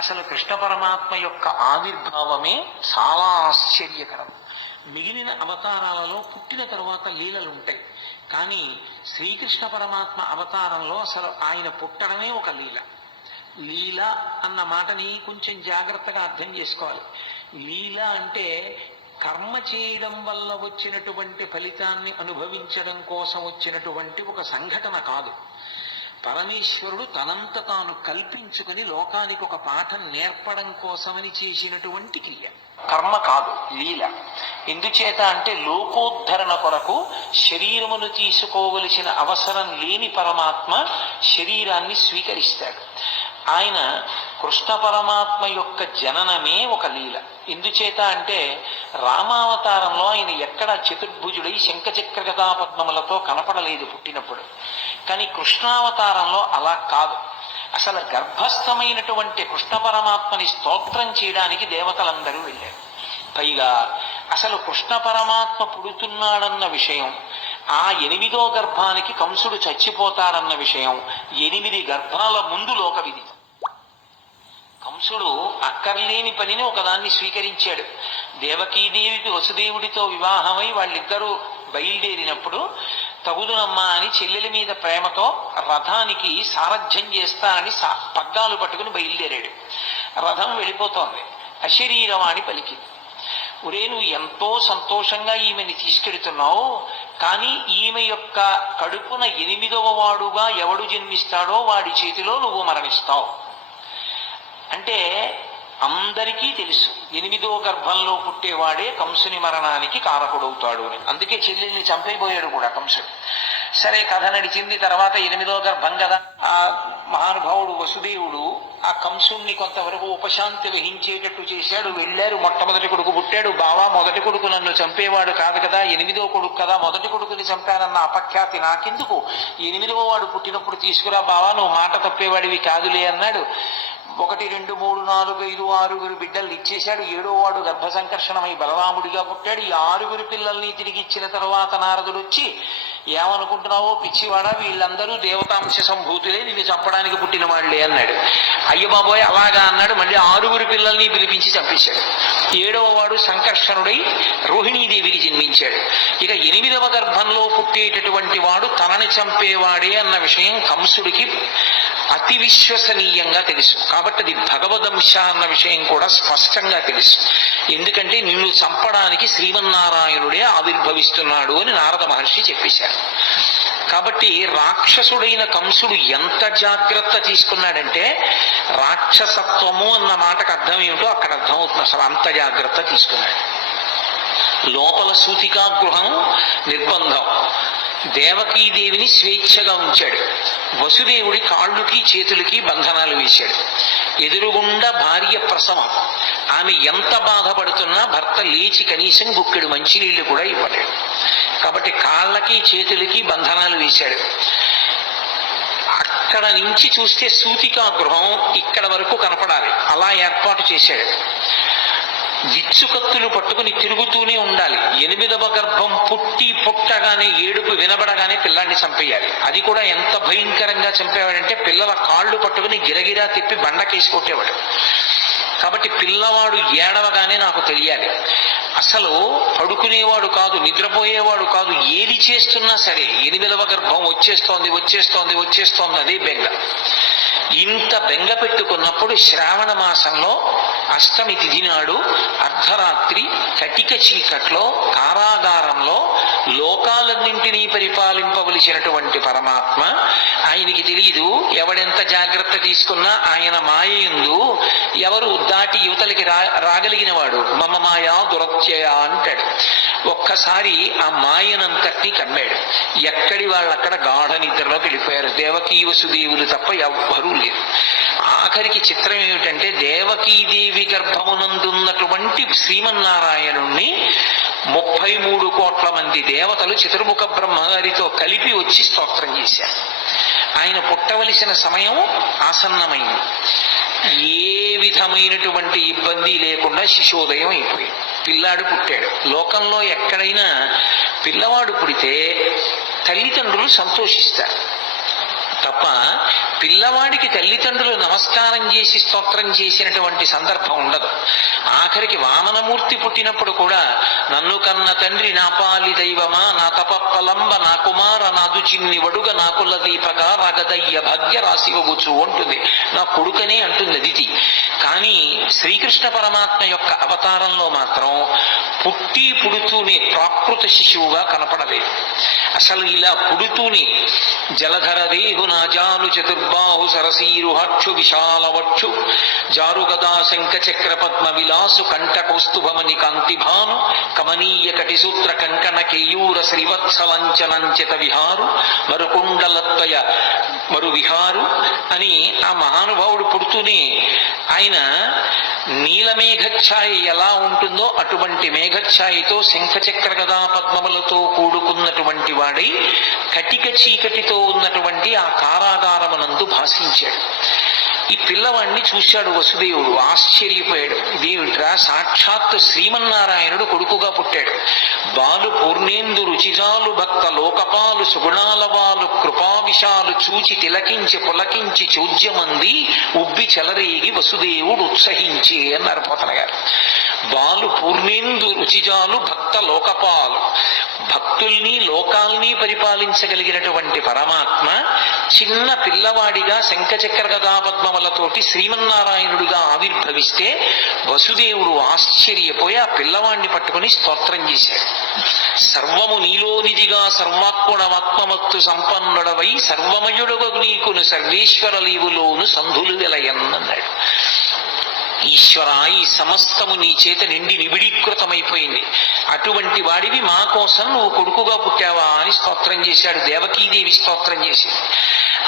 అసలు కృష్ణ పరమాత్మ యొక్క ఆవిర్భావమే చాలా ఆశ్చర్యకరం. మిగిలిన అవతారాలలో పుట్టిన తరువాత లీలలు ఉంటాయి, కానీ శ్రీకృష్ణ పరమాత్మ అవతారంలో అసలు ఆయన పుట్టడమే ఒక లీల. లీల అన్న మాటని కొంచెం జాగ్రత్తగా అర్థం చేసుకోవాలి. లీల అంటే కర్మ చేయడం వల్ల వచ్చినటువంటి ఫలితాన్ని అనుభవించడం కోసం వచ్చినటువంటి ఒక సంఘటన కాదు. పరమేశ్వరుడు తనంత తాను కల్పించుకుని లోకానికి ఒక పాఠం నేర్పడం కోసమని చేసినటువంటి క్రియ, కర్మ కాదు, లీల. ఎందుచేత అంటే లోకోద్ధరణ కొరకు శరీరమును తీసుకోవలసిన అవసరం లేని పరమాత్మ శరీరాన్ని స్వీకరిస్తాడు. ఆయన కృష్ణ పరమాత్మ యొక్క జననమే ఒక లీల. ఎందుచేత అంటే రామావతారంలో ఆయన ఎక్కడ చతుర్భుజుడై శంఖచక్ర గదా పద్మములతో కనపడలేదు పుట్టినప్పుడు. కానీ కృష్ణావతారంలో అలా కాదు. అసలు గర్భస్థమైనటువంటి కృష్ణ పరమాత్మని స్తోత్రం చేయడానికి దేవతలందరూ వెళ్ళారు. పైగా అసలు కృష్ణ పరమాత్మ పుడుతున్నాడన్న విషయం, ఆ 8వ గర్భానికి కంసుడు చచ్చిపోతాడన్న విషయం 8 గర్భాల ముందు లోక విదితం. కంసుడు అక్కర్లేని పనిని ఒకదాన్ని స్వీకరించాడు. దేవకీదేవికి వసుదేవుడితో వివాహమై వాళ్ళిద్దరూ బయలుదేరినప్పుడు తగుదునమ్మా అని చెల్లెల మీద ప్రేమతో రథానికి సారథ్యం చేస్తానని పగ్గాలు పట్టుకుని బయలుదేరాడు. రథం వెళ్ళిపోతోంది. అశరీరవాణి పలికింది, ఒరే నువ్వు ఎంతో సంతోషంగా ఈమెని తీసుకెడుతున్నావు, కానీ ఈమె యొక్క కడుపున 8వ వాడుగా ఎవడు జన్మిస్తాడో వాడి చేతిలో నువ్వు మరణిస్తావు అంటే అందరికీ తెలుసు 8వ గర్భంలో పుట్టేవాడే కంసుని మరణానికి కారకుడవుతాడు అని. అందుకే చెల్లెల్ని చంపైపోయాడు కూడా కంసుడు. సరే, కథ నడిచింది. తర్వాత 8వ గర్భం కదా, ఆ మహానుభావుడు వసుదేవుడు ఆ కంసుణ్ణి కొంతవరకు ఉపశాంతి వహించేటట్టు చేశాడు. వెళ్ళారు, మొట్టమొదటి కొడుకు పుట్టాడు. బావా, మొదటి కొడుకు నన్ను చంపేవాడు కాదు కదా, 8వ కొడుకు కదా, మొదటి కొడుకుని చంపానన్న అపఖ్యాతి నాకెందుకు, 8వ వాడు పుట్టినప్పుడు తీసుకురా బావా, నువ్వు మాట తప్పేవాడివి కాదులే అన్నాడు. 1 2 3 4 5 6 బిడ్డలు ఇచ్చేశాడు. 7వ వాడు గర్భ సంకర్షణమై బలరాముడిగా పుట్టాడు. ఈ 6 పిల్లల్ని తిరిగి ఇచ్చిన తర్వాత నారదుడు వచ్చి, ఏమనుకుంటున్నావో పిచ్చివాడా, వీళ్ళందరూ దేవతాంశ సంభూతులే, నిన్ను చంపడానికి పుట్టిన వాళ్ళే అన్నాడు. అయ్య బాబోయ్ అలాగా అన్నాడు. మళ్ళీ 6 పిల్లల్ని పిలిపించి చంపేశాడు. 7వ వాడు సంకర్షణుడై రోహిణీదేవికి జన్మించాడు. ఇక 8వ గర్భంలో పుట్టేటటువంటి వాడు తనని చంపేవాడే అన్న విషయం కంసుడికి అతి విశ్వసనీయంగా తెలుసు. కాబట్టి అది భగవదంశ అన్న విషయం కూడా స్పష్టంగా తెలుసు. ఎందుకంటే నిన్ను చంపడానికి శ్రీమన్నారాయణుడే ఆవిర్భవిస్తున్నాడు అని నారద మహర్షి చెప్పేశారు. కాబట్టి రాక్షసుడైన కంసుడు ఎంత జాగ్రత్త తీసుకున్నాడంటే, రాక్షసత్వము అన్న మాటకు అర్థం ఏమిటో అక్కడ అర్థమవుతుంది. అసలు అంత జాగ్రత్త తీసుకున్నాడు. లోపల సూతికా గృహం నిర్బంధం, దేవకీదేవిని స్వేచ్ఛగా ఉంచాడు. వసుదేవుడి కాళ్ళుకి చేతులకి బంధనాలు వేశాడు. ఎదురుగుండా భార్య ప్రసవం. ఆమె ఎంత బాధపడుతున్నా భర్త లేచి కనీసం గుక్కెడు మంచినీళ్లు కూడా ఇవ్వలేడు. కాబట్టి కాళ్ళకి చేతులకి బంధనాలు వేశాడు. అక్కడ నుంచి చూస్తే సూతికా గృహం ఇక్కడ వరకు కనపడాలి, అలా ఏర్పాటు చేశాడు. విచ్చుకత్తులు పట్టుకుని తిరుగుతూనే ఉండాలి. 8వ గర్భం పుట్టగానే ఏడుపు వినబడగానే పిల్లాన్ని చంపేయాలి. అది కూడా ఎంత భయంకరంగా చంపేవాడంటే పిల్లల కాళ్ళు పట్టుకుని గిరగిరా తిప్పి బండకేసి కొట్టేవాడు. కాబట్టి పిల్లవాడు ఏడవగానే నాకు తెలియాలి. అసలు పడుకునేవాడు కాదు, నిద్రపోయేవాడు కాదు, ఏది చేస్తున్నా సరే 8వ గర్భం వచ్చేస్తోంది అదే బెంగ. ఇంత బెంగ పెట్టుకున్నప్పుడు శ్రావణ మాసంలో అష్టమి తిథి నాడు అర్ధరాత్రి కటిక చీకట్లో కారాగారంలో లోకాలన్నింటినీ పరిపాలింపవలసినటువంటి పరమాత్మ, ఆయనకి తెలియదు ఎవడెంత జాగ్రత్త తీసుకున్నా ఆయన మాయందు ఎవరు దాటి యువతలకి రాగలిగిన వాడు. మమ మాయా దురత్యయ అంటాడు. ఒక్కసారి ఆ మాయనంతటినీ కమ్మాడు. ఎక్కడి వాళ్ళు అక్కడ గాఢ నిద్రలోకి వెళ్ళిపోయారు. దేవకీ వసుదేవులు తప్ప ఎవ్వరూ లేరు. ఆఖరికి చిత్రం ఏమిటంటే దేవకీదేవి గర్భమునందున్నటువంటి శ్రీమన్నారాయణుణ్ణి 33 కోట్ల మంది దేవతలు చతుర్ముఖ బ్రహ్మగారితో కలిపి వచ్చి స్తోత్రం చేశారు. ఆయన పుట్టవలసిన సమయం ఆసన్నమైంది. ఏ విధమైనటువంటి ఇబ్బంది లేకుండా శిశోదయం అయిపోయింది. పిల్లాడు పుట్టాడు. లోకంలో ఎక్కడైనా పిల్లవాడు పుడితే తల్లిదండ్రులు సంతోషిస్తారు తప్ప పిల్లవాడికి తల్లిదండ్రులు నమస్కారం చేసి స్తోత్రం చేసినటువంటి సందర్భం ఉండదు. ఆఖరికి వామనమూర్తి పుట్టినప్పుడు కూడా నన్ను కన్న తండ్రి నా పాలి దైవమా నా తపప్పలంబ నా కుమార నాదు చిన్ని వడుగ నాకుల దీపక రగదయ్య భాగ్య రాశివగుచు అంటుంది. నా కొడుకనే అంటుంది అదితి. కానీ శ్రీకృష్ణ పరమాత్మ యొక్క అవతారంలో మాత్రం పుడుతూనే ప్రాకృత శిశువుగా కనపడలేదు. అసలు ఇలా పుడుతూనే జలధర దేహు నాజాలు చతుర్బాహు సరసీరుహక్షు విశాలవక్షు జారుగదా శంఖ చక్ర పద్మ విలాసు కంఠ కౌస్తుభమణి కాంతిభాను కమనీయ కటిసూత్ర కంకణ కేయూర శ్రీవత్సలంచనంచిత విహారు మరుకుండలత్వయ మరు విహారు అని ఆ మహానుభావుడు పుడుతూనే ఆయన నీలమేఘఛాయ ఎలా ఉంటుందో అటువంటి మేఘఛాయతో శంఖచక్ర గదా పద్మములతో కూడుకున్నటువంటి వాడై కటిక చీకటితో ఉన్నటువంటి ఆ కారాగారమునందు భాషించాడు. ఈ పిల్లవాడిని చూశాడు వసుదేవుడు, ఆశ్చర్యపోయాడు. ఇదేమిట్రా, సాక్షాత్తు శ్రీమన్నారాయణుడు కొడుకుగా పుట్టాడు. బాలు పూర్ణేందు రుచిజాలు భక్త లోకపాలు సుగుణాల వాలు కృపావిశాలు చూచి తిలకించి పులకించి చోద్యమంది ఉబ్బి చెలరేగి వసుదేవుడు ఉత్సహించి అన్నారు పోతన గారు. బాలు పూర్ణేందు రుచిజాలు భక్త లోకపాలు, భక్తుల్ని లోకాల్ని పరిపాలించగలిగినటువంటి పరమాత్మ చిన్న పిల్లవాడిగా శంఖచక్ర గదా పద్మములతోటి శ్రీమన్నారాయణుడిగా ఆవిర్భవిస్తే వసుదేవుడు ఆశ్చర్యపోయి ఆ పిల్లవాడిని పట్టుకుని స్తోత్రం చేశాడు. సర్వము నీలోనిదిగా సర్వాత్మణమాత్మమత్తు సంపన్నుడవై సర్వమయుడగు నీకును సర్వేశ్వర లీవులోను సంధులు వెలయన్నన్నాడు. ఈశ్వర, ఈ సమస్తము నీ చేత నిండి నిబిడీకృతమైపోయింది, అటువంటి వాడివి మా కోసం నువ్వు కొడుకుగా పుట్టావా అని స్తోత్రం చేశాడు. దేవకీదేవి స్తోత్రం చేసింది.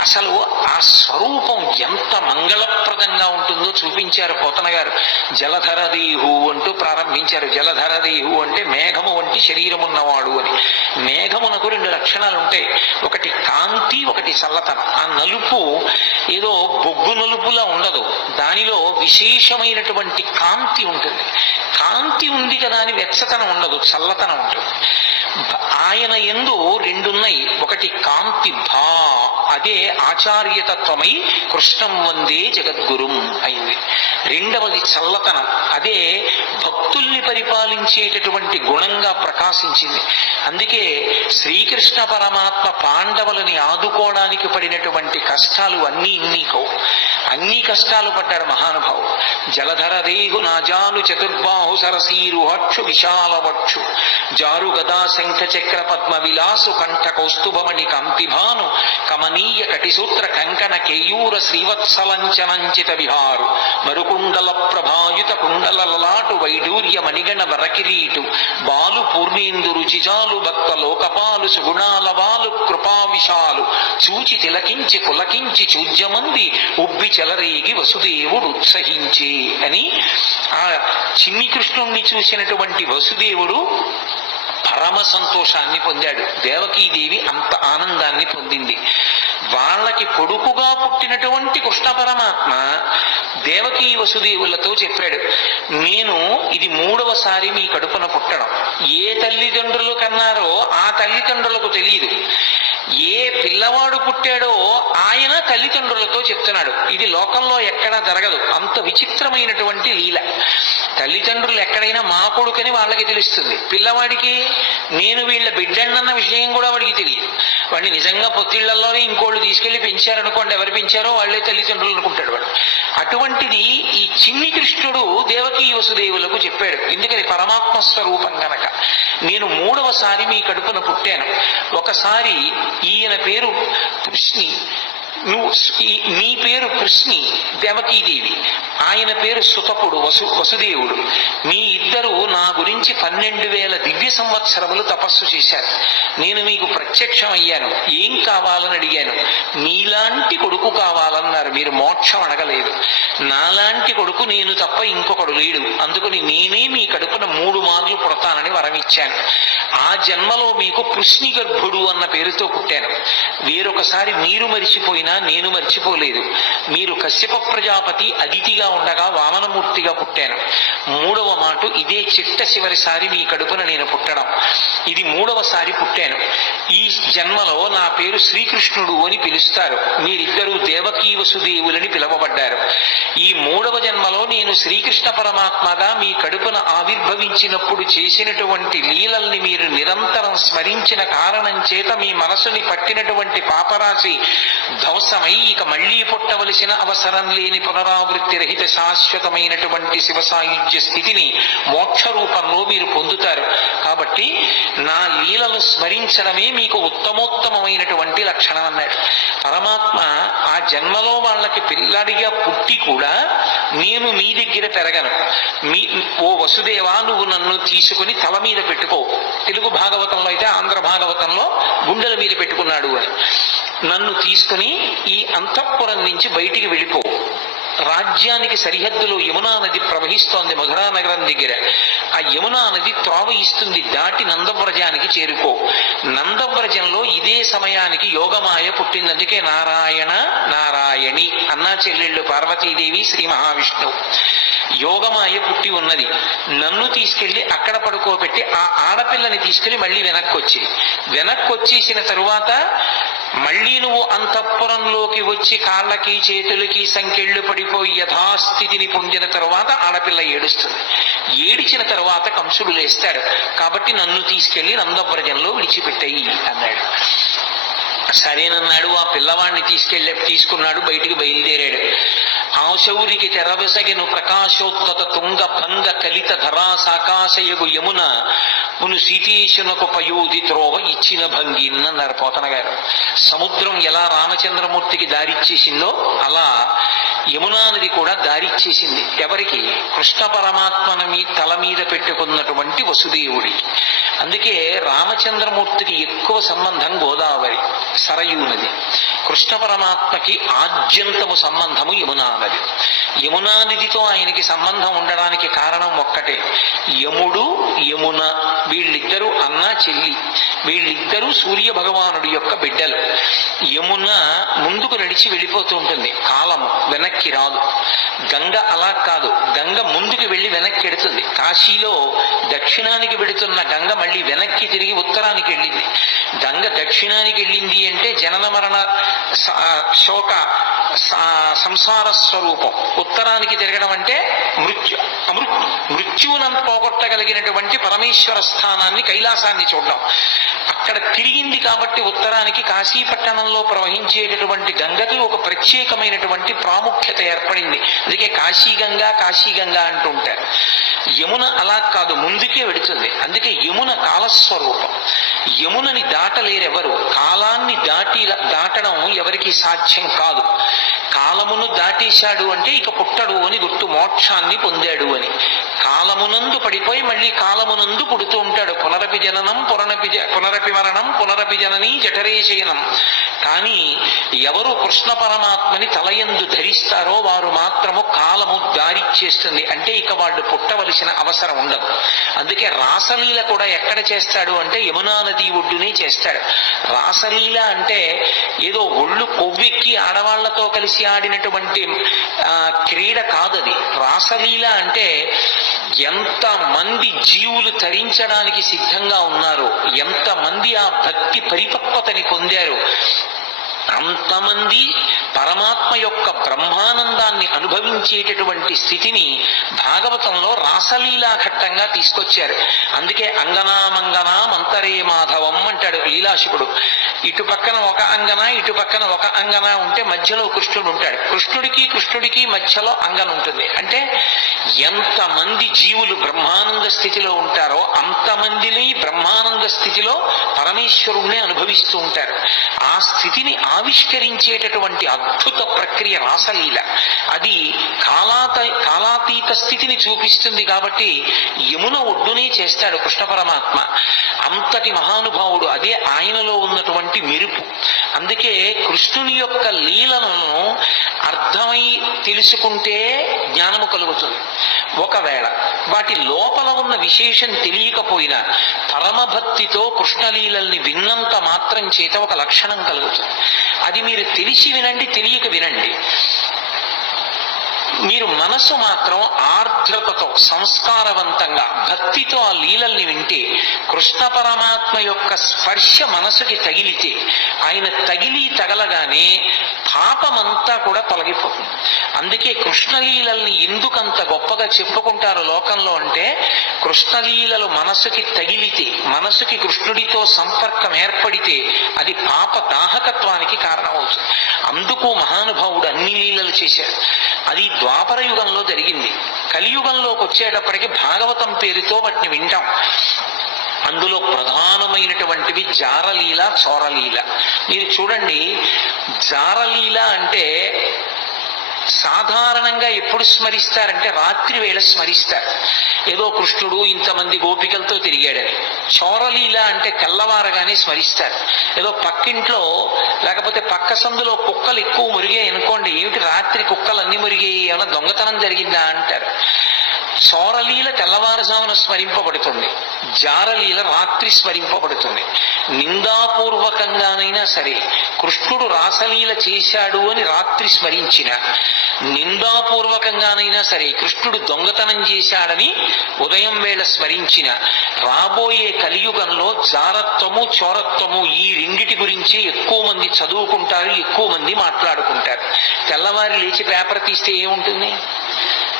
అసలు ఆ స్వరూపం ఎంత మంగళప్రదంగా ఉంటుందో చూపించారు పోతన గారు. జలధరదేహు అంటూ ప్రారంభించారు. జలధరదేహు అంటే మేఘము వంటి శరీరం ఉన్నవాడు అని. మేఘమునకు రెండు లక్షణాలు ఉంటాయి, ఒకటి కాంతి, ఒకటి చల్లతనం. ఆ నలుపు ఏదో బొగ్గు నలుపులా ఉండదు, దానిలో విశేషమైనటువంటి కాంతి ఉంటుంది. కాంతి ఉంది కదా అని వెచ్చతనం ఉండదు, చల్లతనం ఉంటుంది. ఆయన యందు రెండున్నాయి, ఒకటి కాంతి భా, అదే ఆచార్యతత్వమై కృష్ణం వందే జగద్గురుం అయింది. రెండవది చల్లతనం, అదే భక్తుల్ని పరిపాలించేటటువంటి గుణంగా ప్రకాశించింది. అందుకే శ్రీకృష్ణ పరమాత్మ పాండవులని ఆదుకోవడానికి పడినటువంటి కష్టాలు అన్నీ ఇన్నీకో, అన్ని కష్టాలు పడ్డాడు మహానుభావుడు. జలధర దేహు నాజాను చతుర్బాహు సరసీరుహక్షు విశాలవక్షు జారు గదా శంఖ చక్ర పద్మ విలాసు కంఠ కౌస్తుభమణి కాంతిభాను కమనీయ కటిసూత్ర కంకణ కేయూర శ్రీవత్సలంచనంచిత విహారు మరుకుండల ప్రభాయుత కుండల లలాటు వైడూర్య మణిగణ వరకిరీటు బాలు పూర్ణేందు రుచిజాలు భక్త లోకపాలు సుగుణాల వాలు కృపావిశాలు చూచి తిలకించి పులకించి చూజ్యమంది ఉబ్బి చెలరేగి వసుదేవుడు ఉత్సహించే అని ఆ చిన్ని కృష్ణుణ్ణి చూసినటువంటి వసుదేవుడు పరమ సంతోషాన్ని పొందాడు. దేవకీదేవి అంత ఆనందాన్ని పొందింది. వాళ్ళకి కొడుకుగా పుట్టినటువంటి కృష్ణ పరమాత్మ దేవకీ వసుదేవులతో చెప్పాడు, నేను ఇది 3వసారి మీ కడుపున పుట్టడం. ఏ తల్లిదండ్రులు కన్నారో ఆ తల్లిదండ్రులకు తెలియదు. ఏ పిల్లవాడు పుట్టాడో ఆయన తల్లిదండ్రులతో చెప్తున్నాడు. ఇది లోకంలో ఎక్కడా జరగదు, అంత విచిత్రమైనటువంటి లీల. తల్లిదండ్రులు ఎక్కడైనా మా కొడుకని వాళ్ళకి తెలుస్తుంది, పిల్లవాడికి నేను వీళ్ళ బిడ్డన్నన్న విషయం కూడా వాడికి తెలియదు. వాడిని నిజంగా పొత్తిళ్లలోనే ఇంకోళ్ళు తీసుకెళ్లి పెంచారనుకోండి, ఎవరు పెంచారో వాళ్ళే తల్లిదండ్రులు అనుకుంటాడు వాడు. అటువంటిది ఈ చిన్ని కృష్ణుడు దేవకీ వసుదేవులకు చెప్పాడు. ఎందుకని పరమాత్మ స్వరూపం గనక. నేను 3వసారి మీ కడుపున పుట్టాను. ఒకసారి ఈయన పేరు కృష్ణి, నీ పేరు కృష్ణి దేవకీదేవి, ఆయన పేరు సుతపుడు వసుదేవుడు. మీ ఇద్దరు నా గురించి 12,000 దివ్య సంవత్సరములు తపస్సు చేశారు. నేను మీకు ప్రత్యక్షం అయ్యాను. ఏం కావాలని అడిగాను, నీలాంటి కొడుకు కావాలన్నారు. మీరు మోక్షం అడగలేదు. నాలాంటి కొడుకు నేను తప్ప ఇంకొకడు లేడు, అందుకని నేనే మీ కడుపున 3 మార్లు పుడతానని వరమిచ్చాను. ఆ జన్మలో మీకు కృష్ణి గర్భుడు అన్న పేరుతో పుట్టాను. వేరొకసారి మీరు మరిచిపోయిన మర్చిపోయినా నేను మర్చిపోలేదు. మీరు కశ్యప ప్రజాపతి అదితిగా ఉండగా వామనమూర్తిగా పుట్టాను. 3వ మాట ఇదే చిట్టచివరిసారి మీ కడుపున నేను పుట్టడం. ఇది 3వసారి పుట్టాను. ఈ జన్మలో నా పేరు శ్రీకృష్ణుడు అని పిలుస్తారు. మీరిద్దరూ దేవకీ వసుదేవులని పిలవబడ్డారు. ఈ 3వ జన్మలో నేను శ్రీకృష్ణ పరమాత్మగా మీ కడుపున ఆవిర్భవించినప్పుడు చేసినటువంటి లీలల్ని మీరు నిరంతరం స్మరించిన కారణం చేత మీ మనసుని పట్టినటువంటి పాపరాశి ధ్వంసమై ఇక మళ్లీ పుట్టవలసిన అవసరం లేని పునరావృత్తి రహిత శాశ్వతమైనటువంటి శివ సాయుధ్య స్థితిని మోక్ష రూపంలో మీరు పొందుతారు. కాబట్టి నా లీలను స్మరించడమే మీకు ఉత్తమోత్తమైనటువంటి లక్షణం అన్నాడు పరమాత్మ. ఆ జన్మలో వాళ్ళకి పిల్లడిగా పుట్టి కూడా నేను మీ దగ్గర పెరగను. ఓ వసుదేవా, నువ్వు నన్ను తీసుకుని తల మీద పెట్టుకో. తెలుగు భాగవతంలో అయితే ఆంధ్ర భాగవతంలో గుండెల మీద పెట్టుకున్నాడు అని. నన్ను తీసుకుని ఈ అంతఃపురం నుంచి బయటికి వెళ్ళిపో. రాజ్యానికి సరిహద్దులో యమునా నది ప్రవహిస్తోంది మధురా నగరం దగ్గర. ఆ యమునా నది త్రోవ ఇస్తుంది, దాటి నందవ్రజానికి చేరుకో. నందవ్రజంలో ఇదే సమయానికి యోగమాయ పుట్టినందుకే నారాయణ నారాయణి అన్నా చెల్లెళ్ళు పార్వతీదేవి శ్రీ మహావిష్ణువు. యోగమాయ పుట్టి ఉన్నది. నన్ను తీసుకెళ్లి అక్కడ పడుకోబెట్టి ఆ ఆడపిల్లని తీసుకెళ్లి మళ్ళీ వెనక్కి వచ్చేసిన తరువాత మళ్ళీ నువ్వు అంతఃపురంలోకి వచ్చి కాళ్ళకి చేతులకి సంకెళ్ళు పడిపోయి యథాస్థితిని పొందిన తరువాత ఆడపిల్ల ఏడుస్తుంది. ఏడిచిన తరువాత కంసుడు లేస్తాడు. కాబట్టి నన్ను తీసుకెళ్లి నందవ్రజంలో విడిచిపెట్టాయి అన్నాడు. సరేనన్నాడు. ఆ పిల్లవాడిని తీసుకున్నాడు, బయటికి బయలుదేరాడు. ఆశౌరికి తెరవెసగెను ప్రకాశోత్తత తుంగ భంగ కలిత ధరా సాకాశయగు యమున మును సీతేశునకు పయోధి త్రోవ ఇచ్చిన భంగిన్ అన్నారు పోతన గారు. సముద్రం ఎలా రామచంద్రమూర్తికి దారిచ్చేసిందో అలా యమునా నది కూడా దారిచ్చేసింది. ఎవరికి? కృష్ణ పరమాత్మని తల మీద పెట్టుకున్నటువంటి వసుదేవుడికి. అందుకే రామచంద్రమూర్తికి ఎక్కువ సంబంధం గోదావరి సరయూ నది. కృష్ణ పరమాత్మకి ఆద్యంతము సంబంధము యమునా నది. యమునా నదితో ఆయనకి సంబంధం ఉండడానికి కారణం ఒక్కటే, యముడు యమున వీళ్ళిద్దరూ అన్న చెల్లి. వీళ్ళిద్దరూ సూర్య భగవానుడి యొక్క బిడ్డలు. యమున ముందుకు నడిచి వెళ్ళిపోతూ ఉంటుంది, కాలము వెనక్కి రాదు. గంగ అలా కాదు, గంగ ముందుకు వెళ్ళి వెనక్కి ఎడుతుంది. కాశీలో దక్షిణానికి వెడుతున్న గంగ మళ్ళీ వెనక్కి తిరిగి ఉత్తరానికి వెళ్ళింది. గంగ దక్షిణానికి వెళ్ళింది అంటే జనన మరణ శోక సంసార స్వరూపం. ఉత్తరానికి తిరగడం అంటే మృత్యువునంత పోగొట్టగలిగినటువంటి పరమేశ్వర స్థానాన్ని, కైలాసాన్ని చూడడం. అక్కడ తిరిగింది కాబట్టి ఉత్తరానికి కాశీపట్టణంలో ప్రవహించేటటువంటి గంగకి ఒక ప్రత్యేకమైనటువంటి ప్రాముఖ్యత ఏర్పడింది. అందుకే కాశీగంగా అంటూ ఉంటారు. యమున అలా కాదు, ముందుకే వెడుతుంది. అందుకే యమున కాలస్వరూపం. యమునని దాటలేరెవరు. కాలాన్ని దాటడం ఎవరికి సాధ్యం కాదు. కాలమును దాటేశాడు అంటే ఇక పుట్టడు అని గుర్తు, మోక్షాన్ని పొందాడు అని. కాలమునందు పడిపోయి మళ్ళీ కాలమునందు పుడుతూ ఉంటాడు. పునరపి జననం పునరపి మరణం పునరపి జననీ జఠరే శయనం. కానీ ఎవరు కృష్ణ పరమాత్మని తలయందు ధరిస్తారో వారు మాత్రము కాలము దారిచ్చేస్తుంది. అంటే ఇక వాళ్ళు పుట్టవలసిన అవసరం ఉండదు. అందుకే రాసలీల కూడా ఎక్కడ చేస్తాడు అంటే యమునా నది ఒడ్డునే చేస్తాడు. రాసలీల అంటే ఏదో ఒళ్ళు కొవ్వెక్కి ఆడవాళ్లతో కలిసి ఆడినటువంటి క్రీడ కాదది. రాసలీల అంటే ఎంత మంది జీవులు తరించడానికి సిద్ధంగా ఉన్నారు, ఎంత మంది ఆ భక్తి పరిపక్వతని పొందారు, అంతమంది పరమాత్మ యొక్క బ్రహ్మానందాన్ని అనుభవించేటటువంటి స్థితిని భాగవతంలో రాసలీలా ఘట్టంగా తీసుకొచ్చారు. అందుకే అంగనామంగనా మంతరే మాధవం అంటాడు లీలాశుకుడు. ఇటు పక్కన ఒక అంగన, ఇటు పక్కన ఒక అంగన ఉంటే మధ్యలో కృష్ణుడు ఉంటాడు. కృష్ణుడికి మధ్యలో అంగన ఉంటుంది. అంటే ఎంతమంది జీవులు బ్రహ్మానంద స్థితిలో ఉంటారో అంతమందిని బ్రహ్మానంద స్థితిలో పరమేశ్వరుణ్ణి అనుభవిస్తూ ఉంటారు. ఆ స్థితిని ఆవిష్కరించేటటువంటి అద్భుత ప్రక్రియ రాసలీల. అది కాలాతీత స్థితిని చూపిస్తుంది కాబట్టి యమున ఒడ్డునే చేస్తాడు కృష్ణ పరమాత్మ. అంతటి మహానుభావుడు, అదే ఆయనలో ఉన్నటువంటి మెరుపు. అందుకే కృష్ణుని యొక్క లీలలను అర్థమై తెలుసుకుంటే జ్ఞానము కలుగుతుంది. ఒకవేళ వాటి లోపల ఉన్న విశేషం తెలియకపోయినా పరమభక్తితో కృష్ణలీలల్ని విన్నంత మాత్రం చేత ఒక లక్షణం కలుగుతుంది. అది మీరు తెలిసి వినండి, తెలియక వినండి. మీరు మనసు మాత్రం ఆర్ద్రతతో సంస్కారవంతంగా భక్తితో ఆ లీలల్ని వింటే, కృష్ణ పరమాత్మ యొక్క స్పర్శ మనసుకి తగిలితే, ఆయన తగలగానే పాపమంతా కూడా తొలగిపోతుంది. అందుకే కృష్ణలీలల్ని ఎందుకంత గొప్పగా చెప్పుకుంటారు లోకంలో అంటే, కృష్ణలీలలు మనసుకి తగిలితే, మనసుకి కృష్ణుడితో సంపర్కం ఏర్పడితే అది పాప దాహకత్వానికి కారణమవుతుంది. అందుకు మహానుభావుడు అన్ని లీలలు చేశాడు. అది ద్వాపర యుగంలో జరిగింది. కలియుగంలోకి వచ్చేటప్పటికి భాగవతం పేరుతో వాటిని వింటాం. అందులో ప్రధానమైనటువంటివి జారలీల, చోరలీల. మీరు చూడండి, జారలీల అంటే సాధారణంగా ఎప్పుడు స్మరిస్తారంటే రాత్రి వేళ స్మరిస్తారు. ఏదో కృష్ణుడు ఇంతమంది గోపికలతో తిరిగాడని. చోరలీల అంటే తెల్లవారగానే స్మరిస్తారు. ఏదో పక్కింట్లో లేకపోతే పక్క సందులో కుక్కలు ఎక్కువ మురిగాయి అనుకోండి, ఏమిటి రాత్రి కుక్కలు అన్ని మురిగాయి, ఏమైనా దొంగతనం జరిగిందా అంటారు. చోరలీల తెల్లవారుజామున స్మరింపబడుతుంది, జారలీల రాత్రి స్మరింపబడుతుంది. నిందాపూర్వకంగానైనా సరే కృష్ణుడు రాసలీల చేశాడు అని రాత్రి స్మరించిన, నిందాపూర్వకంగానైనా సరే కృష్ణుడు దొంగతనం చేశాడని ఉదయం వేళ స్మరించిన, రాబోయే కలియుగంలో జారత్వము, చోరత్వము ఈ రెండిటి గురించి ఎక్కువ మంది చదువుకుంటారు, ఎక్కువ మంది మాట్లాడుకుంటారు. తెల్లవారి లేచి పేపర్ తీస్తే ఏముంటుంది?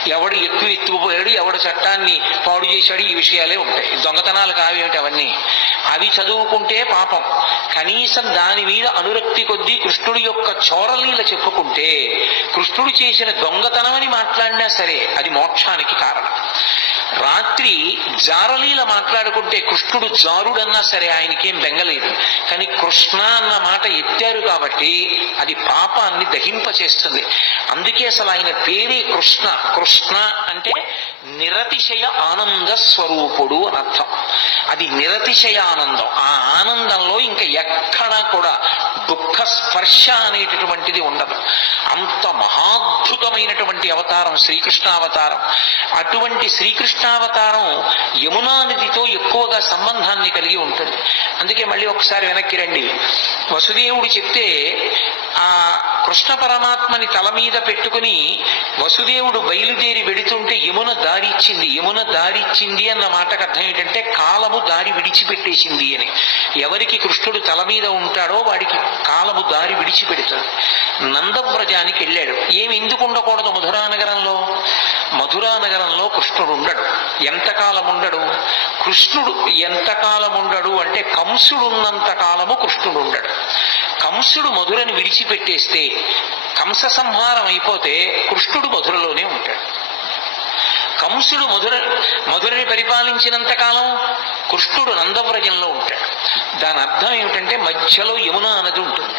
ఎవడు ఎక్కువ ఎత్తుకుపోయాడు, ఎవడు చట్టాన్ని పాడు చేశాడు, ఈ విషయాలే ఉంటాయి. దొంగతనాలు కావేమిటి అవన్నీ? అవి చదువుకుంటే పాపం. కనీసం దాని మీద అనురక్తి కొద్దీ కృష్ణుడి యొక్క చోరలీల చెప్పుకుంటే, కృష్ణుడు చేసిన దొంగతనం అని మాట్లాడినా సరే అది మోక్షానికి కారణం. రాత్రి జారలీల మాట్లాడుకుంటే కృష్ణుడు జారుడన్నా సరే ఆయనకేం బెంగలేదు. కానీ కృష్ణ అన్న మాట ఎత్తారు కాబట్టి అది పాపాన్ని దహింపచేస్తుంది. అందుకే అసలు ఆయన పేరే కృష్ణ. కృష్ణ అంటే నిరతిశయ ఆనంద స్వరూపుడు అని అర్థం. అది నిరతిశయ ఆనందం. ఆ ఆనందంలో ఇంకా ఎక్కడా కూడా దుఃఖ స్పర్శ అనేటటువంటిది ఉండదు. అంత మహాద్భుతమైనటువంటి అవతారం శ్రీకృష్ణావతారం. అటువంటి శ్రీకృష్ణావతారం యమునా నదితో ఎక్కువగా సంబంధాన్ని కలిగి ఉంటుంది. అందుకే మళ్ళీ ఒకసారి వెనక్కి రండి. వసుదేవుడు చెప్తే ఆ కృష్ణ పరమాత్మని తల మీద పెట్టుకుని వసుదేవుడు బయలుదేరి వెడుతుంటే యమున దారిచ్చింది. యమున దారిచ్చింది అన్న మాటకు అర్థం ఏంటంటే కాలము దారి విడిచిపెట్టేసింది అని. ఎవరికి కృష్ణుడు తల మీద ఉంటాడో వాడికి కాలము దారి విడిచిపెడుతుంది. నందవ్రజానికి వెళ్ళాడు. ఏమి ఎందుకు ఉండకూడదు మధురానగరంలో? మధురానగరంలో కృష్ణుడు ఉండడు. ఎంతకాలం ఉండడు? కృష్ణుడు ఎంతకాలం ఉండడు అంటే కంసుడు ఉన్నంత కాలము కృష్ణుడు ఉండడు. కంసుడు మధురని విడిచిపెట్టేస్తే, కంస సంహారం అయిపోతే కృష్ణుడు మధురలోనే ఉంటాడు. కంసుడు మధురని పరిపాలించినంత కాలం కృష్ణుడు నందవ్రజంలో ఉంటాడు. దాని అర్థం ఏమిటంటే మధ్యలో యమునా నది ఉంటుంది.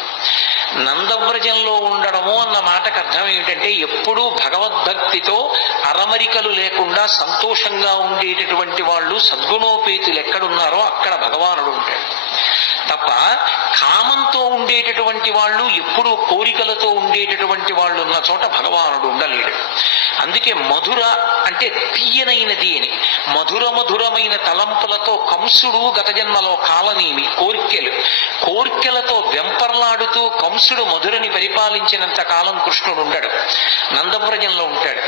నందవ్రజంలో ఉండడము అన్న మాటకు అర్థం ఏమిటంటే ఎప్పుడూ భగవద్భక్తితో అరమరికలు లేకుండా సంతోషంగా ఉండేటటువంటి వాళ్ళు సద్గుణోపేతులు ఎక్కడున్నారో అక్కడ భగవానుడు ఉంటాడు. తప్ప కామంతో ఉండేటటువంటి వాళ్ళు, ఎప్పుడూ కోరికలతో ఉండేటటువంటి వాళ్ళు ఉన్న చోట భగవానుడు ఉండలేడు. అందుకే మధుర అంటే తీయనైనది అని. మధురమైన తలంపులతో కంసుడు గత జన్మలో కాలనేమి కోర్కెలతో వెంపర్లాడుతూ కంసుడు మధురని పరిపాలించినంత కాలం కృష్ణుడు ఉండడు, నందవ్రజంలో ఉంటాడు.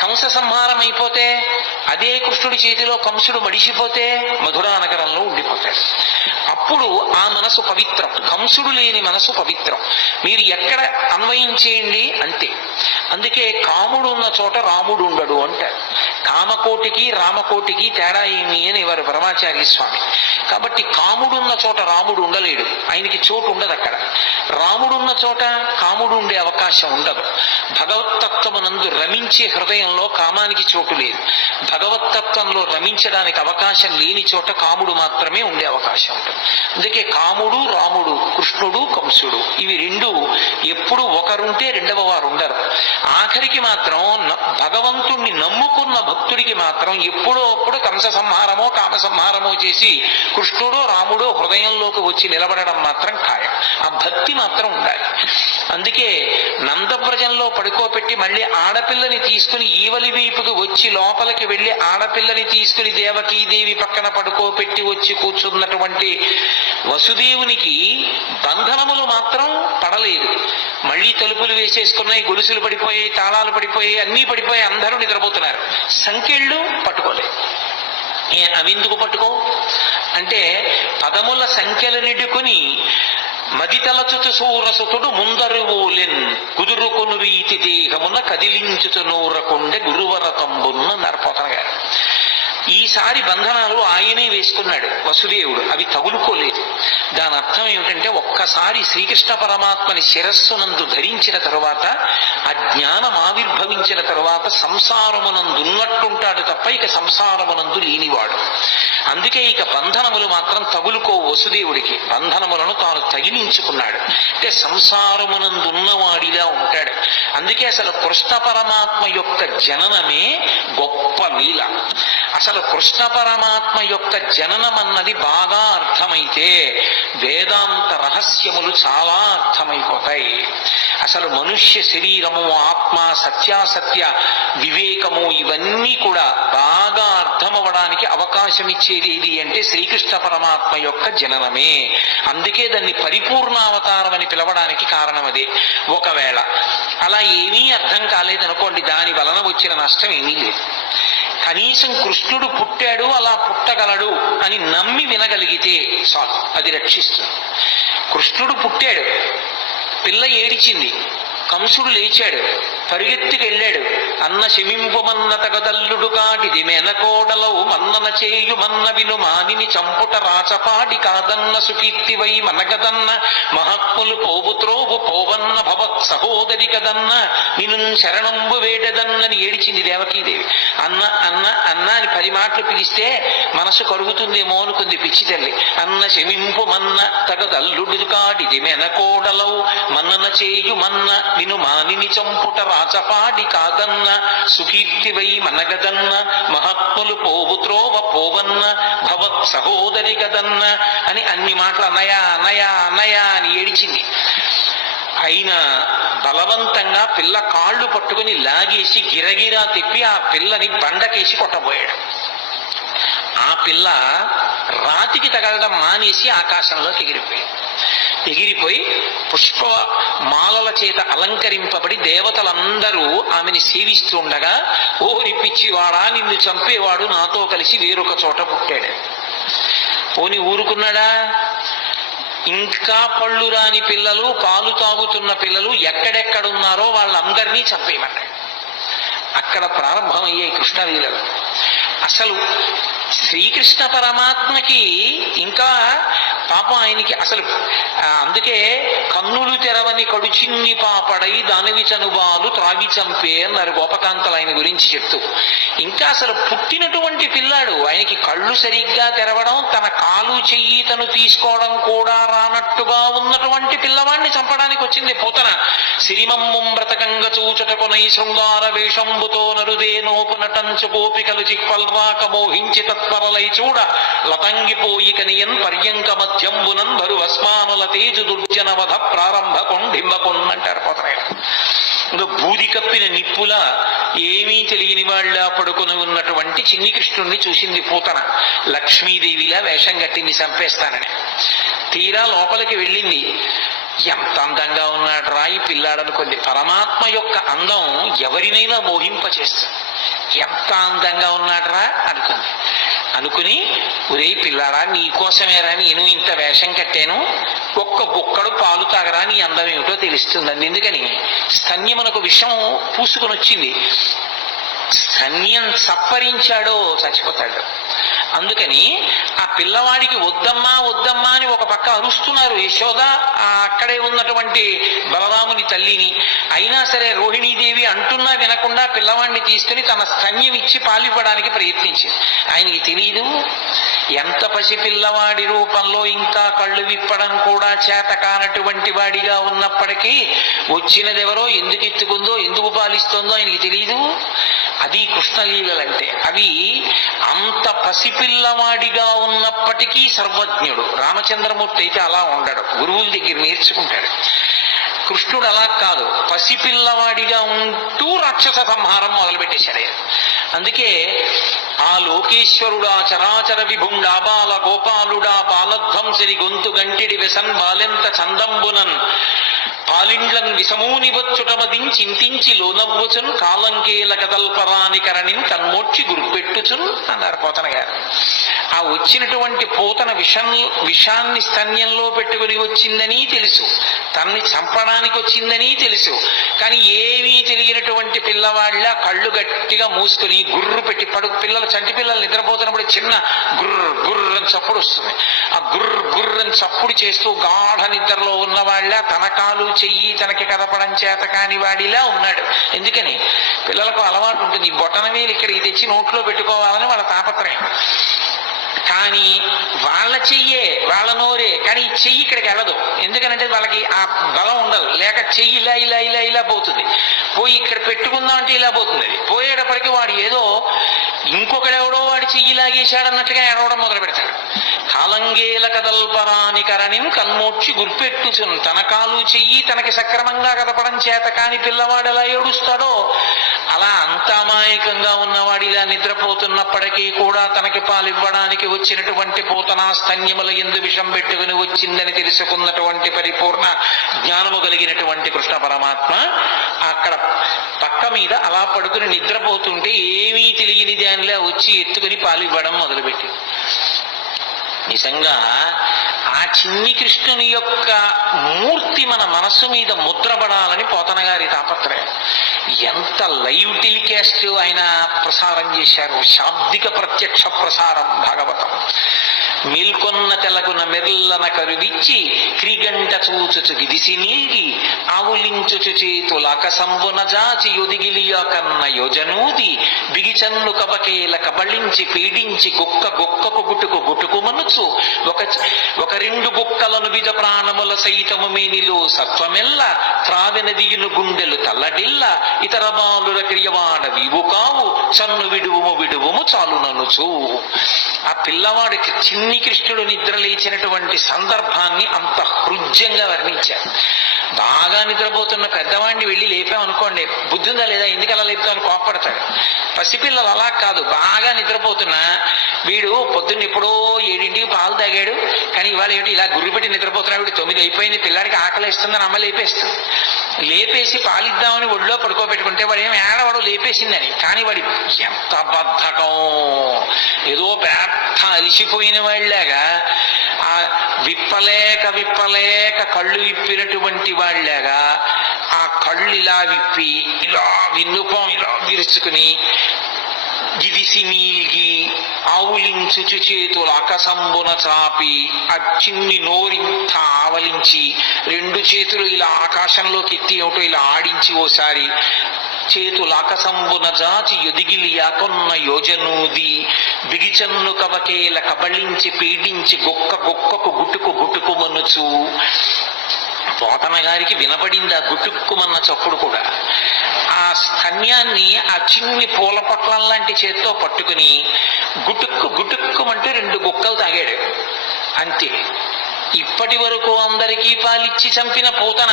కంస సంహారం అయిపోతే అదే కృష్ణుడి చేతిలో కంసుడు మడిసిపోతే మధురా నగరంలో ఉండిపోతాడు. అప్పుడు ఆ మనసు పవిత్రం. కంసుడు లేని మనసు పవిత్రం. మీరు ఎక్కడ అన్వయించేయండి అంతే. అందుకే కాముడు ఉన్న చోట రాముడు ఉండడు అంటారు. కామకోటికి రామకోటికి తేడా ఏమి అని వారు పరమాచార్య స్వామి. కాబట్టి కాముడున్న చోట రాముడు ఉండలేడు, ఆయనకి చోటు ఉండదు అక్కడ. రాముడున్న చోట కాముడు ఉండే అవకాశం ఉండదు. భగవత్తత్వమునందు రమించే హృదయంలో కామానికి చోటు లేదు. భగవత్తత్వంలో రమించడానికి అవకాశం లేని చోట కాముడు మాత్రమే ఉండే అవకాశం ఉంటుంది. అందుకే కాముడు రాముడు, కృష్ణుడు కంసుడు, ఇవి రెండు ఎప్పుడు ఒకరుంటే రెండవ వారు ఉండరు. ఆఖరికి మాత్రం భగవంతుణ్ణి నమ్ముకున్న భక్తుడికి మాత్రం ఎప్పుడో అప్పుడు కంస సంహారమో కామ సంహారమో చేసి కృష్ణుడో రాముడో హృదయంలోకి వచ్చి నిలబడడం మాత్రం ఖాయం. ఆ భక్తి మాత్రం ఉండాలి. అందుకే నందవ్రజంలో పడుకోబెట్టి మళ్ళీ ఆడపిల్లని తీసుకుని ఈవలి వైపుకి వచ్చి లోపలికి వెళ్ళి ఆడపిల్లని తీసుకుని దేవకీదేవి పక్కన పడుకోబెట్టి వచ్చి కూర్చున్నటువంటి వసుదేవునికి బంధనములు మాత్రం పడలేదు. మళ్ళీ తలుపులు వేసేసుకున్నాయి, గొలుసులు పడిపోయాయి, తాళాలు పడిపోయాయి, అన్నీ పడిపోయాయి, అందరూ నిద్రపోతున్నారు. సంకెళ్ళు పట్టుకోలేదు. అవెందుకు పట్టుకో అంటే పదముల సంఖ్యలు నిడుకుని మదితలచుచు సూరసుతుడు ముందరువోలెన్ కుదురుకొను రీతి దేహమున కదిలించుచు నూరకుండె గురువరతంబున్న నరపోతన గారు. ఈసారి బంధనాలు ఆయనే వేసుకున్నాడు వసుదేవుడు, అవి తగులుకోలేదు. దాని అర్థం ఏమిటంటే ఒక్కసారి శ్రీకృష్ణ పరమాత్మని శిరస్సునందు ధరించిన తరువాత ఆ జ్ఞానం ఆవిర్భవించిన తరువాత సంసారమునందున్నట్టుంటాడు తప్ప ఇక సంసారమునందు లేనివాడు. అందుకే ఇక బంధనములు మాత్రం తగులుకో వసుదేవుడికి. బంధనములను తాను తగిలించుకున్నాడు. అంటే సంసారమునందున్నవాడిలా ఉంటాడు. అందుకే అసలు కృష్ణ పరమాత్మ యొక్క జననమే గొప్ప లీల. అసలు కృష్ణ పరమాత్మ యొక్క జననం అన్నది బాగా అర్థమైతే వేదాంత రహస్యములు చాలా అర్థమైపోతాయి. అసలు మనుష్య శరీరము, ఆత్మ, సత్యాసత్య వివేకము ఇవన్నీ కూడా బాగా అర్థమవడానికి అవకాశం ఇచ్చేది ఏది అంటే శ్రీకృష్ణ పరమాత్మ యొక్క జననమే. అందుకే దాన్ని పరిపూర్ణావతారం అని పిలవడానికి కారణం అదే. ఒకవేళ అలా ఏమీ అర్థం కాలేదనుకోండి, దాని వలన వచ్చిన నష్టం ఏమీ లేదు. కనీసం కృష్ణుడు పుట్టాడు, అలా పుట్టగలడు అని నమ్మి వినగలిగితే చాలు, అది రక్షిస్తుంది. కృష్ణుడు పుట్టాడు, పిల్ల ఏడిచింది, కంసుడు లేచాడు, పరిగెత్తికెళ్ళాడు. అన్న శమింపుమన్న తగదల్లుడు కాటిది మేనకోడలవు మన్నన చేయు మన్న విను మానిని చంపుట రాచపాడి కాదన్న సుకీర్తివై మనగదన్న మహాత్ములు పోవుత్రోవు పోవన్న భవత్ సహోదరి కదన్న నిను శరణంబు వేడదన్నని ఏడిచింది దేవకీదేవి. అన్న అన్న అన్న అని 10 మాటలు పిలిస్తే మనసు కరుగుతుందేమో అనుకుంది పిచ్చి తల్లి. అన్న శమింపుమన్న తగదల్లుడు కాటిది మేనకోడలవు మన్నన చేయు మన్న విను మానిని చంపుట రాచపాడి కాదన్న సుకీర్తివై మనగదన్న మహాత్ములు పోవుత్రోవ పోవన్న భవత్ సహోదరి కదన్న అని అన్ని మాటలు అన్నయా అన్నయా అన్నయా అని ఏడిచింది. అయినా బలవంతంగా పిల్ల కాళ్ళు పట్టుకుని లాగేసి గిరగిరా తిప్పి ఆ పిల్లని బండకేసి కొట్టబోయాడు. ఆ పిల్ల రాతికి తగలడం మానేసి ఆకాశంలోకి ఎగిరిపోయి పుష్ప మాలల చేత అలంకరింపబడి దేవతలందరూ ఆమెని సేవిస్తూ ఉండగా, ఓరి పిచ్చివాడా, నిన్ను చంపేవాడు నాతో కలిసి వేరొక చోట పుట్టాడు. పోని ఊరుకున్నాడా? ఇంకా పళ్ళు రాని పిల్లలు, పాలు తాగుతున్న పిల్లలు ఎక్కడెక్కడున్నారో వాళ్ళందరినీ చంపేయమన్నాడు. అక్కడ ప్రారంభమయ్యాయి కృష్ణలీలలు. అసలు శ్రీకృష్ణ పరమాత్మకి ఇంకా పాపం ఆయనకి అసలు అందుకే కన్నులు తెరవని కడుచిన్ని పాపడై దానివి చనుబాలు త్రాగి చంపే అన్నారు గోపకాంతలు ఆయన గురించి చెప్తూ. ఇంకా అసలు పుట్టినటువంటి పిల్లాడు, ఆయనకి కళ్ళు సరిగ్గా తెరవడం, తన కాలు చెయ్యి తను తీసుకోవడం కూడా రానట్టుగా ఉన్నటువంటి పిల్లవాడిని చంపడానికి వచ్చింది పూతన. సిరిమమ్మం బ్రతకంగ చూచటకునై శృంగార వేషంబుతో నరుదేనోపు నటంచు గోపికలు చిక్పల్రాక మోహించి తత్పరలై చూడ లతంగిపోయి కనియన్ పర్యంక మధ్యంబునన్ భరు అస్మానుల తేజు దుర్జనవధ ప్రారంభ కొండింబకొన్నంటారు పోతనాయన. ఇంకా బూది కప్పిన నిప్పులా ఏమీ తెలియని వాళ్ళ పడుకుని ఉన్నటువంటి చిన్ని కృష్ణుణ్ణి చూసింది పూతన. లక్ష్మీదేవిలా వేషం కట్టింది చంపేస్తానని. తీరా లోపలికి వెళ్ళింది. ఎంత అందంగా ఉన్నాడు రాయి పిల్లాడనుకుంది. పరమాత్మ యొక్క అందం ఎవరినైనా మోహింపచేస్తుంది. ఎంత అందంగా ఉన్నాడ్రా అనుకుని ఒరే పిల్లాడా, నీకోసమేరా నేను ఇంత వేషం కట్టాను, ఒక్క బుక్కడు పాలు తాగరా నీ అందం ఏమిటో తెలుస్తుందండి. ఎందుకని స్తన్యమునకు విషం పూసుకొని వచ్చింది. స్తన్యం సప్పరించాడో చచ్చిపోతాడు. అందుకని ఆ పిల్లవాడికి వద్దమ్మా వద్దమ్మా అని ఒక పక్క అరుస్తున్నారు యశోద అక్కడే ఉన్నటువంటి బలరాముని తల్లిని. అయినా సరే రోహిణీదేవి అంటున్నా వినకుండా పిల్లవాడిని తీసుకుని తన స్తన్యం ఇచ్చి పాలివ్వడానికి ప్రయత్నించింది. ఆయనకి తెలియదు ఎంత పసిపిల్లవాడి రూపంలో ఇంకా కళ్ళు విప్పడం కూడా చేత కానటువంటి వాడిగా ఉన్నప్పటికీ వచ్చినదెవరో, ఎందుకు ఎత్తుకుందో, ఎందుకు పాలిస్తోందో ఆయనకి తెలియదు. అది కృష్ణలీలలంటే. అవి అంత పసిపిల్లవాడిగా ఉన్నప్పటికీ సర్వజ్ఞుడు. రామచంద్రమూర్తి అయితే అలా ఉండడు, గురువుల దగ్గర నేర్చుకుంటాడు. కృష్ణుడు అలా కాదు, పసిపిల్లవాడిగా ఉంటూ రాక్షస సంహారం మొదలుపెట్టేశాడు. అందుకే ఆ లోకేశ్వరుడా చరాచర విభుండా బాల గోపాలుడా బాలధ్వంసరి గొంతు గంటిడి వెసన్ బాలెంత చందంబునన్ పాలిండ్లన్ విషమూని వచ్చుటమదించింతించి లోనవ్వుచున్ కాలంకేల కదల్పరాని కరణిన్ కన్మోడ్చి గుర్పెట్టుచున్ అన్నారు పోతన గారు. ఆ వచ్చినటువంటి పూతన విషాన్ని స్తన్యంలో పెట్టుకుని వచ్చిందని తెలుసు, తన్ని చంపడానికి వచ్చిందని తెలుసు. కానీ ఏమీ తెలియనటువంటి పిల్లవాళ్ళ కళ్ళు గట్టిగా మూసుకుని గుర్రు పెట్టి పిల్లలు, చంటి పిల్లలు నిద్రపోతున్నప్పుడు చిన్న గుర్ర గుర్రని చప్పుడు వస్తుంది. ఆ గుర్ర గుర్రని చప్పుడు చేస్తూ గాఢ నిద్రలో ఉన్నవాళ్ళ తన కాలు చెయ్యి తనకి కదపడం చేత కాని వాడిలా ఉన్నాడు. ఎందుకని పిల్లలకు అలవాటు ఉంటుంది, ఈ బొటనవేలు ఇక్కడికి తెచ్చి నోట్లో పెట్టుకోవాలని వాళ్ళ తాపత్రయం. కానీ వాళ్ళ చెయ్యే వాళ్ళ నోరే, కానీ ఈ చెయ్యి ఇక్కడికి వెళ్ళదు. ఎందుకనంటే వాళ్ళకి ఆ బలం ఉండదు. లేక చెయ్యి ఇలా ఇలా ఇలా ఇలా పోతుంది, పోయి ఇక్కడ పెట్టుకుందాం అంటే ఇలా పోతుంది. అది పోయేటప్పటికి వాడు ఏదో ఇంకొకడెవడో వాడి చెయ్యి లాగేశాడన్నట్టుగా ఎడవడం మొదలు పెడతాడు. కాలంగేల కదల్పరాని కరణిం కన్మోడ్చి గుర్పెట్టుచున్. తన కాలు చెయ్యి తనకి సక్రమంగా కదపడం చేత కాని పిల్లవాడు ఎలా ఏడుస్తాడో అలా అంత అమాయకంగా ఉన్నవాడు ఇలా నిద్రపోతున్నప్పటికీ కూడా తనకి పాలివ్వడానికి వచ్చినటువంటి పూతనా స్తన్యముల ఎందు విషం పెట్టుకుని వచ్చిందని తెలుసుకున్నటువంటి పరిపూర్ణ జ్ఞానము కలిగినటువంటి కృష్ణ పరమాత్మ అక్కడ పక్క మీద అలా పడుకుని నిద్రపోతుంటే ఏమీ తెలియని దానిలా వచ్చి ఎత్తుకుని పాలివ్వడం మొదలుపెట్టింది. నిజంగా ఆ చిన్ని కృష్ణుని యొక్క మూర్తి మన మనస్సు మీద ముద్రపడాలని పోతన గారి తాపత్రయం. ఎంత లైవ్ టెలికాస్ట్ ఆయన ప్రసారం చేశారు, శాబ్దిక ప్రత్యక్ష ప్రసారం భాగవతం. మేల్కొన్న తెలగున మెర్లన కరువిచ్చి క్రిగంట చూచుచు గిదిసి నీల్గి ఆవులించుచు చేతులాక సంబున జాచి యొదిగిలియ కన్న యోజనూది బిగిచన్ను కబకేల కబళించి పీడించి గుక్క గుక్కకు గుటుకు గుటుకు మనుచు ఒక రెండు గుక్కలను విధ ప్రాణముల సైతము మేనిలో సత్వమెల్ల త్రావెనదియును గుండెలు తల్లడిల్ల ఇతర బాలుర క్రియవాడ వివు కావు చన్ను విడువుము విడువుము చాలుననుచు. ఆ పిల్లవాడికి చిన్ని కృష్ణుడు నిద్ర లేచినటువంటి సందర్భాన్ని అంత హృద్యంగా వర్ణించారు. బాగా నిద్రపోతున్న పెద్దవాడిని వెళ్ళి లేపామనుకోండి, బుద్ధి ఉందా లేదా, ఎందుకలా లేపుతామని కోప్పడతాడు. పసిపిల్లలు అలా కాదు, బాగా నిద్రపోతున్నా వీడు పొద్దున్న ఎప్పుడో 7ంటికి పాలు తాగాడు, కానీ ఇవాళ ఏమిటి ఇలా గుర్రు పెట్టి నిద్రపోతున్నాడు, వీడు 9 అయిపోయింది, పిల్లాడికి ఆకలిస్తుందని అమ్మ లేపేస్తుంది. లేపేసి పాలిద్దామని ఒళ్ళో పడుకోబెట్టుకుంటే వాడు ఏం ఏడవాడు లేపేసిందని. కానీ వాడి ఎంత బద్ధకం, ఏదో పెద్ద అలిసిపోయిన వాళ్ళలాగా ఆ విప్పలేక కళ్ళు విప్పినటువంటి వాళ్ళలాగా ఆ కళ్ళు ఇలా విప్పి ఇలా విన్నుపం ఇలా విరుచుకుని గిదిసి నీల్గి ఆవులించుచు చేతులు అకసంబున చాపి ఆ చిన్ని నోరింత ఆవలించి 2 చేతులు ఇలా ఆకాశంలోకి ఎత్తి ఒకటో ఇలా ఆడించి ఓసారి చేతులు ఆకసంబున జాచి యొదిగిలియాకొన్న యోజనూది బిగిచన్ను కవకేల కబళించి పీడించి గుక్క గుక్కకు గుటుకు గుటుకు మనుచు. పోతన గారికి వినపడింది ఆ గుటుక్కుమన్న చప్పుడు కూడా. ఆ స్తన్యాన్ని ఆ చిన్ని పూల పొట్లం లాంటి చేత్తో పట్టుకుని గుటుక్కు గుటుక్కుమంటూ 2 గుక్కలు తాగాడు అంతే. ఇప్పటి వరకు అందరికీ పాలిచ్చి చంపిన పూతన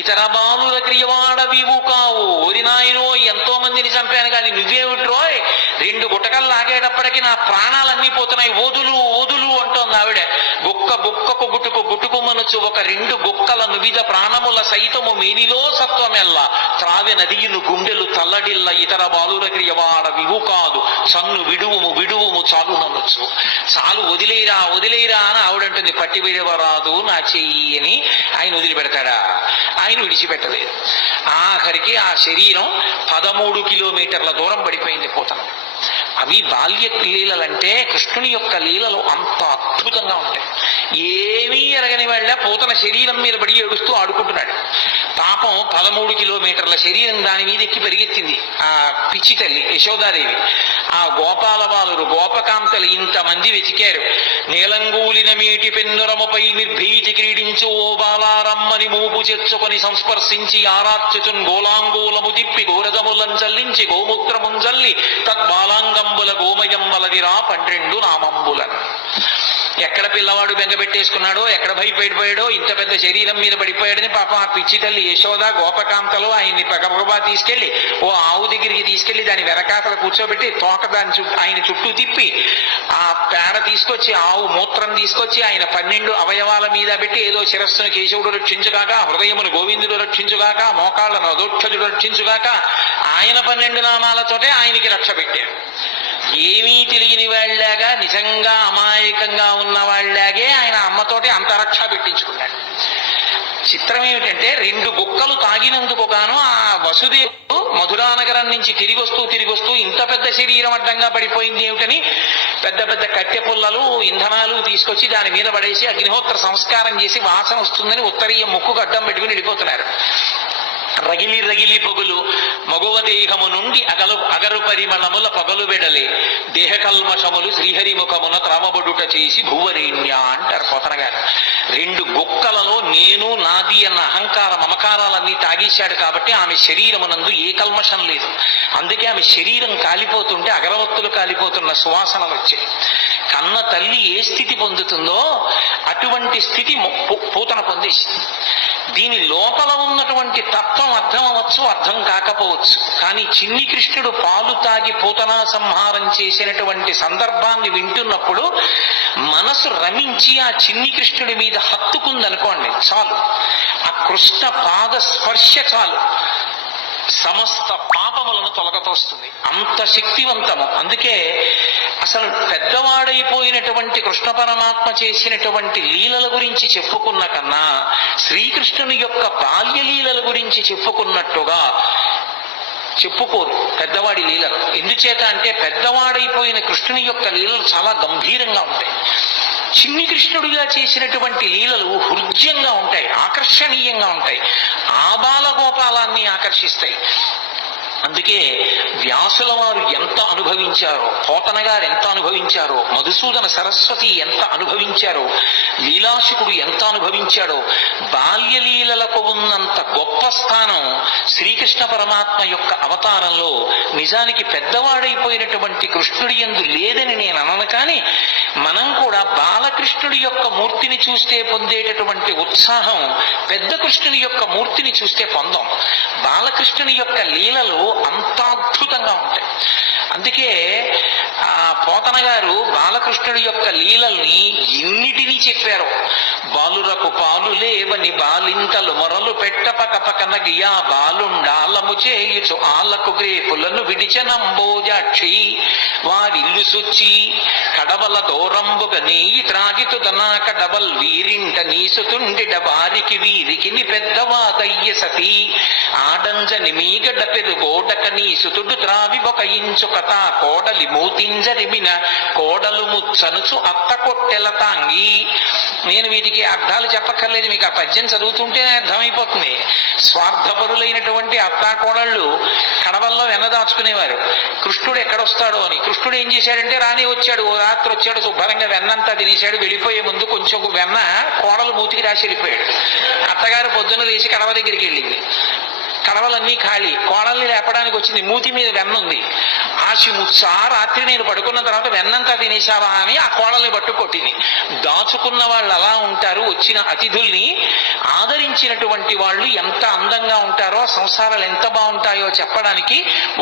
ఇతర బాలుల క్రియవాడ వివు కావు. ఓరి నాయనో, ఎంతో మందిని చంపాను కానీ నువ్వేమిట్రోయ్ 2 గుటకలు లాగేటప్పటికి నా ప్రాణాలన్నీ పోతున్నాయి, ఓదులు ఓదులు అంటోంది ఆవిడ. గుక్క గుక్కకు గుటుకు గుటుకు మనుచు ఒక 2 గుక్కల నువిధ ప్రాణముల సైతము మేనిలో సత్వమెల్ల త్రావె నదియును గుండెలు తల్లడిల్ల ఇతర బాలుర క్రియవాడ వివు కాదు సన్ను విడువుము విడువుము చాలు ననుచు. చాలు వదిలేరా వదిలేరా అని ఆవిడంటుంది. పట్టి విడవరాదు నా చెయ్యి అని ఆయన వదిలిపెడతాడా? ఆయన విడిచిపెట్టలేదు. ఆఖరికి ఆ శరీరం 13 కిలోమీటర్ల దూరం పడిపోయింది పోతన. అవి బాల్య లీలలంటే కృష్ణుని యొక్క లీలలు అంత అద్భుతంగా ఉంటాయి. ఏమీ ఎరగని వాళ్ళ పూతన శరీరం మీద పడి ఏడుస్తూ ఆడుకుంటున్నాడు. పాపం 13 కిలోమీటర్ల శరీరం దాని మీద ఎక్కి పరిగెత్తింది ఆ పిచ్చి తల్లి యశోదాదేవి. ఆ గోపాల బాలురు గోపకాంతలు ఇంతమంది వెతికారు. నీలంగూలిన మీటి పెన్నురముపై నిర్భీతి క్రీడించు ఓ బాలారమ్మని మూపు చెచ్చుకొని సంస్పర్శించి ఆరాత్యుతున్ గోలాంగూలము తిప్పి గోరదములం చల్లించి గోమూత్రముం చల్లి తద్బాలాంగంబుల గోమయంబలదిరా 12 నామంబులను. ఎక్కడ పిల్లవాడు బెంగపెట్టేసుకున్నాడో, ఎక్కడ భయపడిపోయాడో, ఇంత పెద్ద శరీరం మీద పడిపోయాడని పాపం ఆ పిచ్చి తల్లి యశోద గోపకాంతలు ఆయన్ని పగపగబా తీసుకెళ్లి ఓ ఆవు దగ్గరికి తీసుకెళ్లి దాని వెనకాతలు కూర్చోబెట్టి తోక దాని ఆయన చుట్టూ తిప్పి ఆ పేడ తీసుకొచ్చి ఆవు మూత్రం తీసుకొచ్చి ఆయన 12 అవయవాల మీద పెట్టి ఏదో శిరస్సును కేశవుడు రక్షించుగాక, హృదయమును గోవిందుడు రక్షించుగాక, మోకాళ్లను అదోక్షజుడు రక్షించుగాక, ఆయన 12 నామాలతోటే ఆయనకి రక్ష పెట్టారు. ఏమీ తెలియని వాళ్ళలాగా నిజంగా అమాయకంగా ఉన్న వాళ్ళలాగే ఆయన అమ్మతోటి అంతరక్ష పెట్టించుకున్నాడు. చిత్రం ఏమిటంటే 2 గుక్కలు తాగినందుకు గాను ఆ వసుదేవుడు మధురానగరం నుంచి తిరిగి వస్తూ ఇంత పెద్ద శరీరం అడ్డంగా పడిపోయింది ఏమిటని పెద్ద పెద్ద కట్టె పుల్లలు ఇంధనాలు తీసుకొచ్చి దాని మీద పడేసి అగ్నిహోత్ర సంస్కారం చేసి వాసన వస్తుందని ఉత్తరీయ ముక్కుకు అడ్డం పెట్టుకుని వెళ్ళిపోతున్నారు. రగిలి రగిలి పొగులు మగువ దేహము నుండి అగరు పరిమళముల పగలు వెడలే దేహ కల్మషములు శ్రీహరిముఖమున త్రామబడుట చేసి భూవరేణ్య అంటారు పోతన గారు. 2 గుక్కలలో నేను నాది అన్న అహంకార మమకారాలన్నీ తాగేశాడు కాబట్టి ఆమె శరీరమునందు ఏ కల్మషం లేదు. అందుకే ఆమె శరీరం కాలిపోతుంటే అగరవత్తులు కాలిపోతున్న సువాసనలు వచ్చాయి. కన్న తల్లి ఏ స్థితి పొందుతుందో అటువంటి స్థితి పూతన పొందేసింది. దీని లోపల ఉన్నటువంటి తత్వం అర్థం అవ్వచ్చు, అర్థం కాకపోవచ్చు. కానీ చిన్ని కృష్ణుడు పాలు తాగి పూతనా సంహారం చేసినటువంటి సందర్భాన్ని వింటున్నప్పుడు మనసు రమించి ఆ చిన్ని కృష్ణుడి మీద హత్తుకుందనుకోండి చాలు, ఆ కృష్ణ పాద స్పర్శ చాలు సమస్త పాపములను తొలగతోస్తుంది. అంత శక్తివంతము. అందుకే అసలు పెద్దవాడైపోయినటువంటి కృష్ణ పరమాత్మ చేసినటువంటి లీలల గురించి చెప్పుకున్న కన్నా శ్రీకృష్ణుని యొక్క బాల్య లీలల గురించి చెప్పుకున్నట్టుగా చెప్పుకోరు పెద్దవాడి లీలలు. ఎందుచేత అంటే పెద్దవాడైపోయిన కృష్ణుని యొక్క లీలలు చాలా గంభీరంగా ఉంటాయి. చిన్ని కృష్ణుడిగా చేసినటువంటి లీలలు హృద్యంగా ఉంటాయి, ఆకర్షణీయంగా ఉంటాయి, ఆబాలగోపాలాన్ని ఆకర్షిస్తాయి. అందుకే వ్యాసుల వారు ఎంత అనుభవించారో, పోతన గారు ఎంత అనుభవించారో, మధుసూదన సరస్వతి ఎంత అనుభవించారో, లీలాశుకుడు ఎంత అనుభవించాడో, బాల్యలీలలకు ఉన్నంత గొప్ప స్థానం శ్రీకృష్ణ పరమాత్మ యొక్క అవతారంలో నిజానికి పెద్దవాడైపోయినటువంటి కృష్ణుడి యందు లేదని నేను అనను. కానీ మనం కూడా బాలకృష్ణుడి యొక్క మూర్తిని చూస్తే పొందేటటువంటి ఉత్సాహం పెద్ద కృష్ణుని యొక్క మూర్తిని చూస్తే పొందాం. బాలకృష్ణుని యొక్క లీలలు అంత అద్భుతంగా ఉంటాయి. అందుకే ఆ పోతన గారు బాలకృష్ణుడి యొక్క లీలల్ని ఎన్నిటినీ చెప్పారు. బాలురకు పాలు లేవని బాలింతలు మొరలు పెట్ట పకపకన గియా బాలుండాలము చేయుచు ఆలకు గ్రేపులను విడిచనంబోజాక్షి వారిల్లు సుచ్చి కడవల దూరంబుగా నీయి త్రాగితుదనా కడవల్ వీరింట నీసుతుండిడ వారికి వీరికి పెద్దవాదయ్య సతీ ఆడంజని మీగడ పెరుగోడక నీసుతుడు త్రావి ఒక ఇంచు కథా కోడలి మూతింజరిమిన కోడలు ముచ్చనుచు అత్త కొట్టెల తాంగి. నేను వీటికి అర్థాలు చెప్పక్కర్లేదు, మీకు ఆ పద్యం చదువుతుంటేనే అర్థమైపోతుంది. స్వార్థపరులైనటువంటి అత్తా కోడళ్ళు కడవల్లో వెన్న దాచుకునేవారు. కృష్ణుడు ఎక్కడొస్తాడో అని. కృష్ణుడు ఏం చేశాడంటే రానే వచ్చాడు, ఓ రాత్రి వచ్చాడు, శుభ్రంగా వెన్నంతా తినేశాడు. వెళ్ళిపోయే ముందు కొంచెం వెన్న కోడలు మూతికి రాసి వెళ్ళిపోయాడు. అత్తగారు పొద్దున్న లేచి కడవ దగ్గరికి వెళ్ళింది. కడవలన్నీ ఖాళీ, కోడల్ని లేపడానికి వచ్చింది, మూతి మీద వెన్న ఉంది. ఆశిముత్సా రాత్రి నేను పడుకున్న తర్వాత వెన్నంతా తినేశావా అని ఆ కోడల్ని పట్టు కొట్టింది. దాచుకున్న వాళ్ళు అలా ఉంటారు. వచ్చిన అతిథుల్ని ఆదరించినటువంటి వాళ్ళు ఎంత అందంగా ఉంటారో, సంసారాలు ఎంత బాగుంటాయో చెప్పడానికి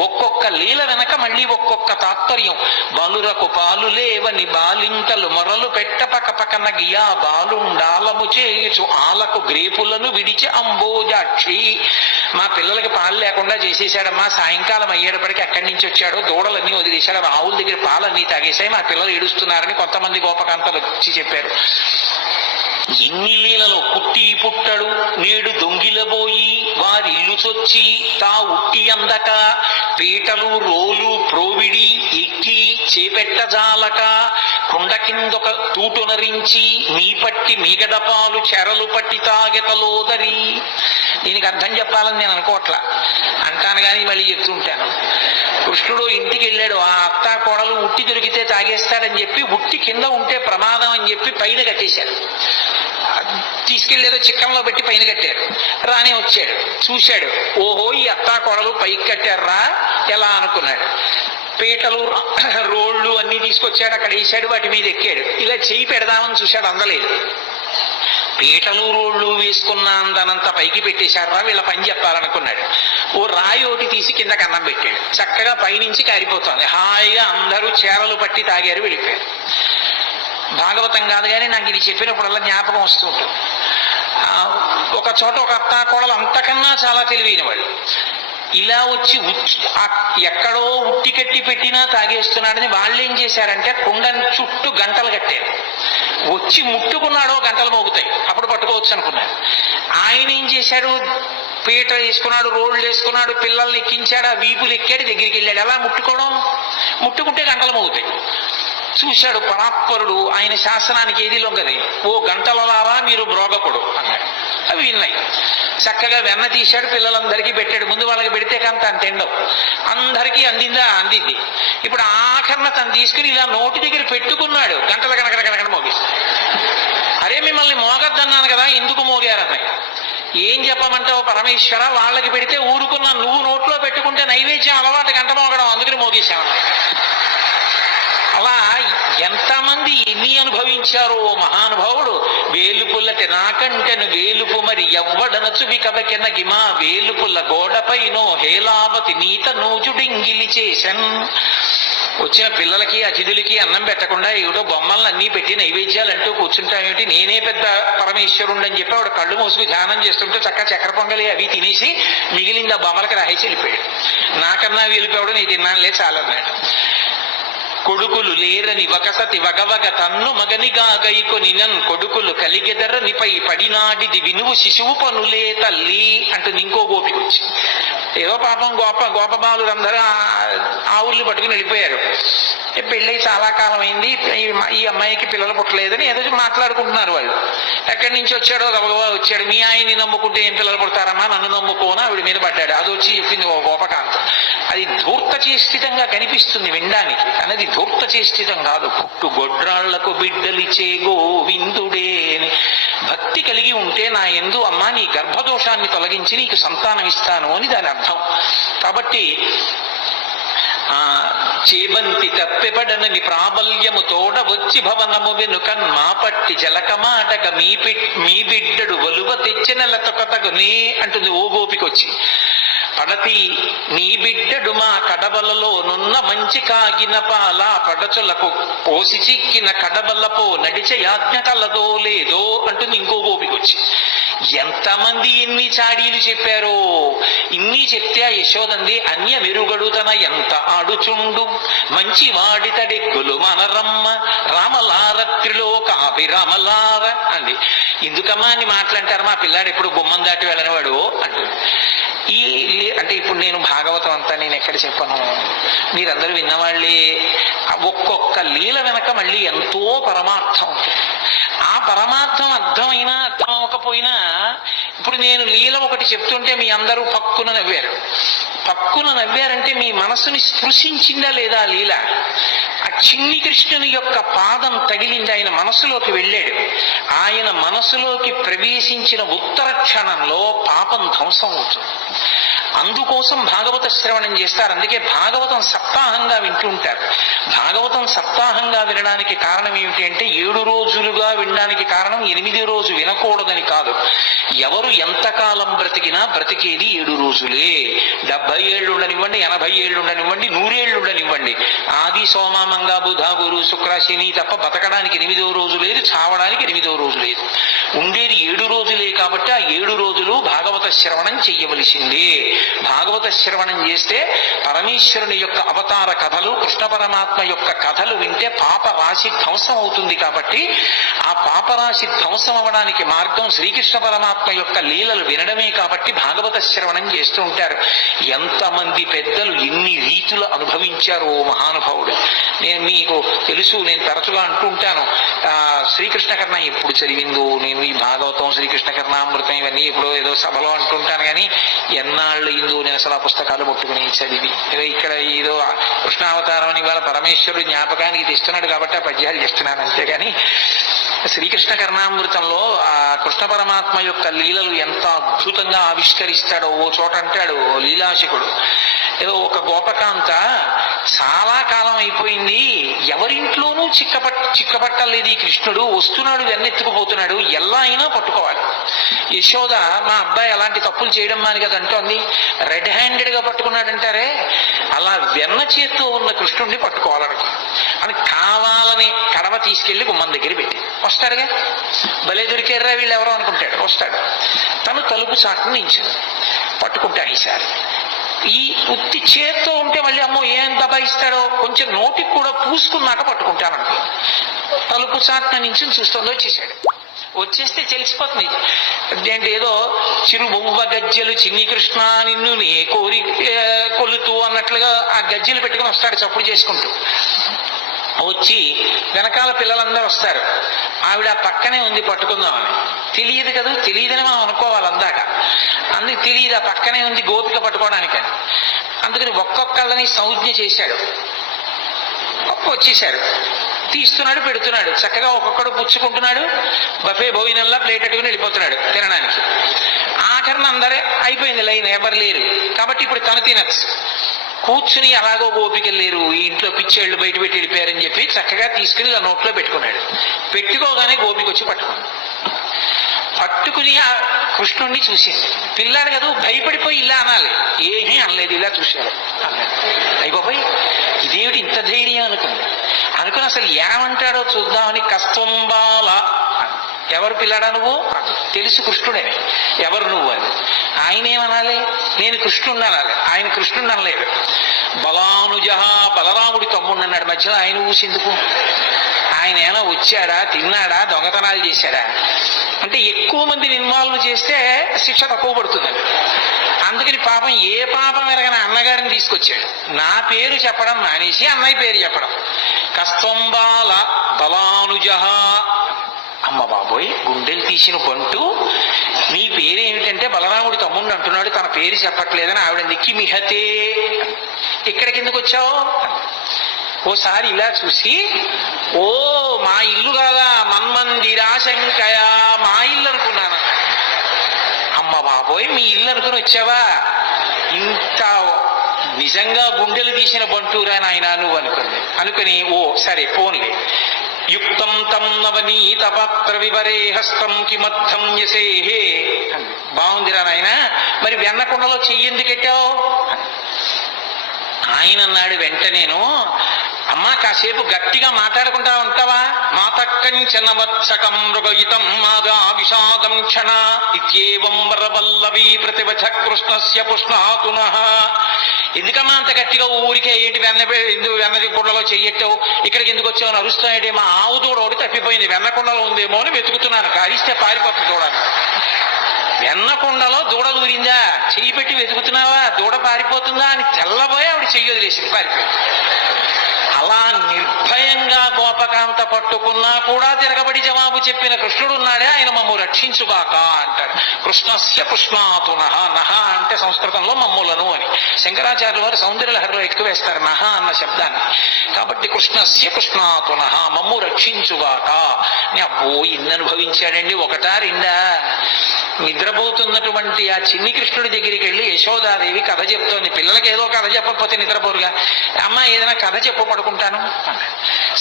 ఒక్కొక్క లీల వెనక మళ్ళీ ఒక్కొక్క తాత్పర్యం. బాలురకు పాలు లేవని బాలింతలు మొరలు పెట్ట పకపకన గియా బాలుండాలము చేయుచు ఆలకు గ్రేపులను విడిచి అంబోజాక్షి. మా పిల్లలకి పాలు లేకుండా చేసేసాడమ్మా, సాయంకాలం అయ్యేటప్పటికి ఎక్కడి నుంచి వచ్చాడో దూడలన్నీ వదిలేశాడు, ఆవుల దగ్గర పాలన్నీ తాగేశాయి, మా పిల్లలు ఏడుస్తున్నారని కొంతమంది గోపకాంతలు వచ్చి చెప్పారు. ఎన్ని లీలలో పుట్టి పుట్టడు నేడు దొంగిలబోయి వారి ఇల్లు చొచ్చి తా ఉట్టి అందక పీటలు రోలు ప్రోవిడి ఎక్కి చేపెట్టజాలక కుండ కిందొక తూటునరించి మీ పట్టి మీగడపాలు చెరలు పట్టి తాగెతలోదరి. దీనికి అర్థం చెప్పాలని నేను అనుకోవట్లా, అంటాను కానీ మళ్ళీ చెప్తుంటాను. కృష్ణుడు ఇంటికి వెళ్ళాడు, ఆ అత్త కోడలు ఉట్టి దొరికితే తాగేస్తాడని చెప్పి ఉట్టి కింద ఉంటే ప్రమాదం అని చెప్పి పైన కట్టేశాడు. తీసుకెళ్లేదో చిక్కంలో పెట్టి పైన కట్టారు. రానే వచ్చాడు, చూశాడు, ఓహో ఈ అత్తా కోడలు పైకి కట్టారా ఎలా అనుకున్నాడు. పీటలు రోళ్ళు అన్ని తీసుకొచ్చాడు, అక్కడ వేసాడు, వాటి మీద ఎక్కాడు. ఇలా చెయ్యి పెడదామని చూశాడు, అందలేదు. పీటలు రోళ్ళు వేసుకున్న అందనంతా పైకి పెట్టేశారా, వీళ్ళ పని చెప్పాలనుకున్నాడు. ఓ రాయి ఒకటి తీసి కింద కన్నం పెట్టాడు, చక్కగా పైనుంచి కారిపోతుంది. హాయిగా అందరూ చేరలు పట్టి తాగారు, వెళ్ళిపోయారు. భాగవతం కాదు కానీ నాకు ఇది చెప్పినప్పుడల్లా జ్ఞాపకం వస్తూ ఉంటుంది. ఒక చోట ఒక అత్తా కోడలు అంతకన్నా చాలా తెలివైన వాళ్ళు ఇలా వచ్చి ఎక్కడో ఉట్టి కట్టి పెట్టినా తాగేస్తున్నాడని వాళ్ళు ఏం చేశారంటే కుండని చుట్టూ గంటలు కట్టారు. వచ్చి ముట్టుకున్నాడో గంటలు మోగుతాయి, అప్పుడు పట్టుకోవచ్చు అనుకున్నాడు. ఆయన ఏం చేశాడు, పీట వేసుకున్నాడు, రోడ్లు వేసుకున్నాడు, పిల్లల్ని ఎక్కించాడు, ఆ వీపులు ఎక్కాడు, దగ్గరికి వెళ్ళాడు. ఎలా ముట్టుకోవడం, ముట్టుకుంటే గంటలు మోగుతాయి. చూశాడు పరాత్పరుడు, ఆయన శాసనానికి ఏది లొంగది. ఓ గంటలలారా మీరు బ్రోగపడు అన్నాడు. అవి విన్నాయి. చక్కగా వెన్న తీశాడు, పిల్లలందరికీ పెట్టాడు. ముందు వాళ్ళకి పెడితే కానీ తను తిండవు, అందరికీ అందింది. ఇప్పుడు ఆఖరణ తను తీసుకుని ఇలా నోటి దగ్గర పెట్టుకున్నాడు, గంటల కనకడ మోగిస్తాడు. అరే మిమ్మల్ని మోగద్దన్నాను కదా, ఎందుకు మోగారన్నాయి. ఏం చెప్పమంటావు పరమేశ్వర, వాళ్ళకి పెడితే ఊరుకున్నా, నువ్వు నోట్లో పెట్టుకుంటే నైవేద్యం అలవాటు గంట మోగడం, అందుకని మోగేశామన్నాయి. అలా ఎంతమంది ఎన్ని అనుభవించారో మహానుభావుడు. వేలుపుల్లటి నాకంటెను వేలుపు మరి ఎవ్వడనచువి కబకెన గిమా వేలుపుల్ల గోడపైనో హేలావతి నీత నూజుడింగిలి చేసన్. వచ్చిన పిల్లలకి అతిథులకి అన్నం పెట్టకుండా ఏమిటో బొమ్మలను అన్నీ పెట్టి నైవేద్యాలు అంటూ కూర్చుంటామేమిటి, నేనే పెద్ద పరమేశ్వరుండి అని చెప్పి ఆవిడ కళ్ళు మూసుకు ధ్యానం చేస్తుంటే చక్క చక్కెర పొంగలి అవి తినేసి మిగిలింది ఆ బొమ్మలకి రాహేసి వెళ్ళిపోయాడు. నాకన్నా వెళ్ళిపోయాడు, నీ తిన్నానులే చాలన్నాడు. కొడుకులు లేరని ఒకసతి వగవగ తన్ను మగనిగా గైకొనినన్ కొడుకులు కలిగెదరనిపై పడినాడిది వినువు శిశువు పనులే తల్లి అంటుంది ఇంకో గోపికొచ్చి. ఏదో పాపం గోపబాలురందరూ ఆవుల్ని పట్టుకుని వెళ్ళిపోయారు. పెళ్ళై చాలా కాలం అయింది, ఈ అమ్మాయికి పిల్లలు పుట్టలేదని ఏదో మాట్లాడుకుంటున్నారు వాళ్ళు. ఎక్కడి నుంచి వచ్చాడో గబగబా వచ్చాడు. మీ ఆయన్ని నమ్ముకుంటే ఏం పిల్లలు పుడతారమ్మా, నన్ను నమ్ముకోనా ఆవిడ మీద పడ్డాడు. అది వచ్చి చెప్పింది ఓ గోపకాంతం. అది ధూర్త చేష్టితంగా కనిపిస్తుంది వినడానికి, అనేది ధూర్త చేష్టితం కాదు. పుట్టు గొడ్రాళ్లకు బిడ్డలిచే గోవిందుడే అని భక్తి కలిగి ఉంటే నా యందు అమ్మా నీ గర్భదోషాన్ని తొలగించి నీకు సంతానం ఇస్తాను అని దాని అర్థం. కాబట్టి చేబంతి తప్పెపడనని ప్రాబల్యము తోడ వచ్చి భవనము వెనుకన్ మా పట్టి జలకమాటగ మీ బిడ్డడు వలువ తెచ్చినలతొకతగునే అంటుంది ఓ గోపికొచ్చి. పడతి నీ బిడ్డడు మా కడబలలో నున్న మంచి కాగిన పాల పడచులకు పోసి చిక్కిన కడబలపో నడిచే యాజ్ఞ కలదో లేదో అంటుంది ఇంకో గోపికొచ్చి. ఎంతమంది ఎన్ని చాడీలు చెప్పారో. ఇన్ని చెప్తే ఆ యశోదంది అన్య మెరుగడుతన ఎంత ఆడుచుండు మంచి వాడితడెగ్గులు మనరమ్మ రామలారత్రిలో కాభిరామలార అంది. ఎందుకమ్మా అని మాట్లాంటారు, మా పిల్లాడు ఎప్పుడు గుమ్మం దాటి వెళ్ళనివాడు అంటుంది. అంటే ఇప్పుడు నేను భాగవతం అంతా నేను ఎక్కడ చెప్పను, మీరందరూ విన్నవాళ్ళే. ఒక్కొక్క లీల వెనక మళ్ళీ ఎంతో పరమార్థం ఉంటుంది. ఆ పరమార్థం అర్థమైనా అర్థం అవ్వకపోయినా ఇప్పుడు నేను లీల ఒకటి చెప్తుంటే మీ అందరూ పక్కున నవ్వారు. పక్కున నవ్వారంటే మీ మనసుని స్పృశించిందా లేదా లీల? ఆ చిన్ని కృష్ణుని యొక్క పాదం తగిలింది, ఆయన మనసులోకి వెళ్ళాడు. ఆయన మనసులోకి ప్రవేశించిన ఉత్తర క్షణంలో పాపం ధ్వంసం అవుతుంది. అందుకోసం భాగవత శ్రవణం చేస్తారు. అందుకే భాగవతం సప్తాహంగా వింటుంటారు. భాగవతం సప్తాహంగా వినడానికి కారణం ఏమిటి అంటే 7 రోజులుగా వినడానికి కారణం 8వ రోజు వినకూడదని కాదు. ఎవరు ఎంతకాలం బ్రతికినా బ్రతికేది 7 రోజులే. 70 ఏళ్ళు ఉండనివ్వండి, 80 ఏళ్ళు ఉండనివ్వండి, 100 ఏళ్ళు ఉండనివ్వండి. ఆది సోమ మంగ బుధ గురు శుక్ర శని తప్ప బతకడానికి 8వ రోజు లేదు, చావడానికి 8వ రోజు లేదు. ఉండేది 7 రోజులే. కాబట్టి ఆ 7 రోజులు భాగవత శ్రవణం చెయ్యవలసిందే. భాగవత శ్రవణం చేస్తే పరమేశ్వరుని యొక్క అవతార కథలు, కృష్ణ పరమాత్మ యొక్క కథలు వింటే పాపరాశి ధ్వంసం అవుతుంది. కాబట్టి ఆ పాపరాశి ధ్వంసం అవడానికి మార్గం శ్రీకృష్ణ పరమాత్మ యొక్క లీలలు వినడమే. కాబట్టి భాగవత శ్రవణం చేస్తూ ఉంటారు. ఎంతమంది పెద్దలు ఎన్ని రీతులు అనుభవించారు ఓ మహానుభావుడు. నేను మీకు తెలుసు, నేను తరచుగా అంటుంటాను, శ్రీకృష్ణ కర్ణ ఎప్పుడు చదివిందో నేను ఈ భాగవతం, శ్రీకృష్ణ కర్ణామృతం ఇవన్నీ ఎప్పుడో ఏదో సభలో అంటుంటాను. కానీ ఎన్నాళ్ళు అయిందో నేను అసలు ఆ పుస్తకాలు పట్టుకుని చదివి, ఇక్కడ ఏదో కృష్ణావతారం అని ఇవాళ పరమేశ్వరుడు జ్ఞాపకానికి తెస్తున్నాడు కాబట్టి ఆ పద్యాలు చేస్తున్నాను అంతేగాని శ్రీకృష్ణ కర్ణామృతంలో ఆ కృష్ణ పరమాత్మ యొక్క లీలలు ఎంత అద్భుతంగా ఆవిష్కరిస్తాడో. ఓ చోట అంటాడు లీలాశకుడు, ఏదో ఒక గోపకాంత చాలా కాలం అయిపోయింది, ఎవరింట్లోనూ చిక్కపట్టలేదు ఈ కృష్ణుడు, వస్తున్నాడు వెన్నెత్తుకుపోతున్నాడు, ఎలా అయినా పట్టుకోవాలి. యశోద మా అబ్బాయి అలాంటి తప్పులు చేయడం మాని కదా అంటోంది, రెడ్ హ్యాండెడ్ గా పట్టుకున్నాడంటారే, అలా వెన్న చేత్తో ఉన్న కృష్ణుడిని పట్టుకోవాలనుకో అని కావాలని కడవ తీసుకెళ్లి గుమ్మం దగ్గర పెట్టి వస్తాడుగా. భలే దొరికారా వీళ్ళు ఎవరో అనుకుంటాడు. వస్తాడు, తను తలుపు చాటును నించుంది, పట్టుకుంటాడు. ఈసారి ఈ ఉత్తి చేత్తో ఉంటే మళ్ళీ అమ్మో ఏం దబాయిస్తాడో, కొంచెం నోటికి కూడా పూసుకున్నాక పట్టుకుంటాననుకో. తలుపు చాటున నుంచి చూస్తుందో వచ్చేసాడు. వచ్చేస్తే తెలిసిపోతుంది అంటే ఏదో చిరు బొమ్మ గజ్జెలు చిన్ని కృష్ణ నిన్ను నే కోరి కొలుతూ అన్నట్లుగా ఆ గజ్జెలు పెట్టుకుని వస్తాడు చప్పుడు చేసుకుంటూ. వచ్చి వెనకాల పిల్లలందరూ వస్తారు, ఆవిడ పక్కనే ఉంది పట్టుకుందామని. తెలియదు కదా, తెలియదని మనం అనుకోవాలి అందాక. అందుకు తెలియదు ఆ పక్కనే ఉంది గోపిక పట్టుకోవడానికి. అందుకని ఒక్కొక్కళ్ళని సంజ్ఞ చేశాడు. వచ్చేశారు, తీస్తున్నాడు, పెడుతున్నాడు, చక్కగా ఒక్కొక్కడు పుచ్చుకుంటున్నాడు. బఫే భోజనంలా ప్లేట్ అట్టుకుని వెళ్ళిపోతున్నాడు తినడానికి. ఆఖరణ అందరే అయిపోయింది లైన్, ఎవరు లేరు కాబట్టి ఇప్పుడు తను తినచ్చు. కూర్చుని అలాగో గోపికలు లేరు, ఈ ఇంట్లో పిచ్చేళ్ళు బయట పెట్టి వెళ్ళిపోయారని చెప్పి చక్కగా తీసుకుని ఇలా నోట్లో పెట్టుకున్నాడు. పెట్టుకోగానే గోపిక వచ్చి పట్టుకుని ఆ కృష్ణుణ్ణి చూసింది. పిల్లాడు కదా భయపడిపోయి ఇలా అనాలి, ఏమీ అనలేదు, ఇలా చూశాడు అన్నాడు. అయిపోయి ఇదేమిటి ఇంత ధైర్యం అనుకుని అసలు ఏమంటాడో చూద్దామని కస్తంబాల, ఎవరు పిల్లాడా నువ్వు, తెలుసు కృష్ణుడని, ఎవరు నువ్వు అని. ఆయన ఏమనాలి, నేను కృష్ణుడిని అనాలి. ఆయన కృష్ణుడిని అనలేదు. బలానుజ, బలరాముడి తమ్ముడు అన్నాడు. మధ్యలో ఆయన ఊసిందుకు? ఆయన ఏమైనా వచ్చాడా, తిన్నాడా, దొంగతనాలు చేశాడా? అంటే ఎక్కువ మందిని ఇన్వాల్వ్ చేస్తే శిక్ష తక్కువ పడుతుందని. అందుకని పాపం ఏ పాపం ఎరగని అన్నగారిని తీసుకొచ్చాడు. నా పేరు చెప్పడం మానేసి అన్నయ్య పేరు చెప్పడం. కస్తంబాల బలానుజ. అమ్మ బాబోయ్, గుండెలు తీసిన బంటు, నీ పేరేమిటంటే బలరాముడి తమ్ముడు అంటున్నాడు, తన పేరు చెప్పట్లేదని ఆవిడ నిక్కి మిహతే, ఇక్కడికి ఎందుకు వచ్చావు? ఓసారి ఇలా చూసి, ఓ మా ఇల్లు కాదా, మన్మందిరాశంకయా, మా ఇల్లు అనుకున్నాను. అమ్మ బాబోయ్, మీ ఇల్లు అనుకుని వచ్చావా? ఇంత నిజంగా గుండెలు తీసిన బంటూరా నాయనా నువ్వు అనుకుని ఓ సరే పోన్లే. యుక్తం తం నవనీత పాత్ర వివరే హస్తం కిమర్థం యసేహే. బాగుందిరా నాయన, మరి వెన్నకుండలో చెయ్యెందుకు పెట్టావు? ఆయన అన్నాడు వెంటనేను, అమ్మా కాసేపు గట్టిగా మాట్లాడుకుంటా ఉంటావా? మాతకంచనవత్సకం మృగయితం మాగా విషాదం క్షణ ఇత్యేవం వరవల్లవీ ప్రతివచ కృష్ణస్య పుష్ణాతునః. ఎందుకమ్మా అంత గట్టిగా ఊరికే ఏంటి వెన్నది కుండలో చెయ్యట్టావు, ఇక్కడికి ఎందుకు వచ్చావు అని అరుస్తాయంటే, మా ఆవు దూడ ఒకటి తప్పిపోయింది, వెన్నకుండలో ఉందేమో అని వెతుకుతున్నాను, కారిస్తే పారిపోతుంది చూడాలి. వెన్నకుండలో దూడ దూరిందా, చెయ్యి పెట్టి వెతుకుతున్నావా, దూడ పారిపోతుందా అని తెల్లబోయి ఆవిడ చెయ్యి వదిలేసింది, పారిపోయింది. అలా నిర్భయంగా గోపకాంత పట్టుకున్నా కూడా తిరగబడి జవాబు చెప్పిన కృష్ణుడు ఉన్నాడే, ఆయన మమ్ము రక్షించుగాక అంటాడు. కృష్ణస్య పుష్ణాతునః. నహ అంటే సంస్కృతంలో మమ్ములను అని. శంకరాచార్యుల వారు సౌందర్యలహరిలో ఎక్కువ వేస్తారు నహ అన్న శబ్దాన్ని. కాబట్టి కృష్ణస్య పుష్ణాతునః, మమ్ము రక్షించుగాక. అబ్బో ఇన్ని అనుభవించాడండి, ఒకటా రెండా? నిద్రపోతున్నటువంటి ఆ చిన్ని కృష్ణుడి దగ్గరికి వెళ్ళి యశోదాదేవి కథ చెప్తోంది. పిల్లలకి ఏదో కథ చెప్పకపోతే నిద్రపోరుగా. అమ్మ ఏదైనా కథ చెప్ప పడుకుంటాను.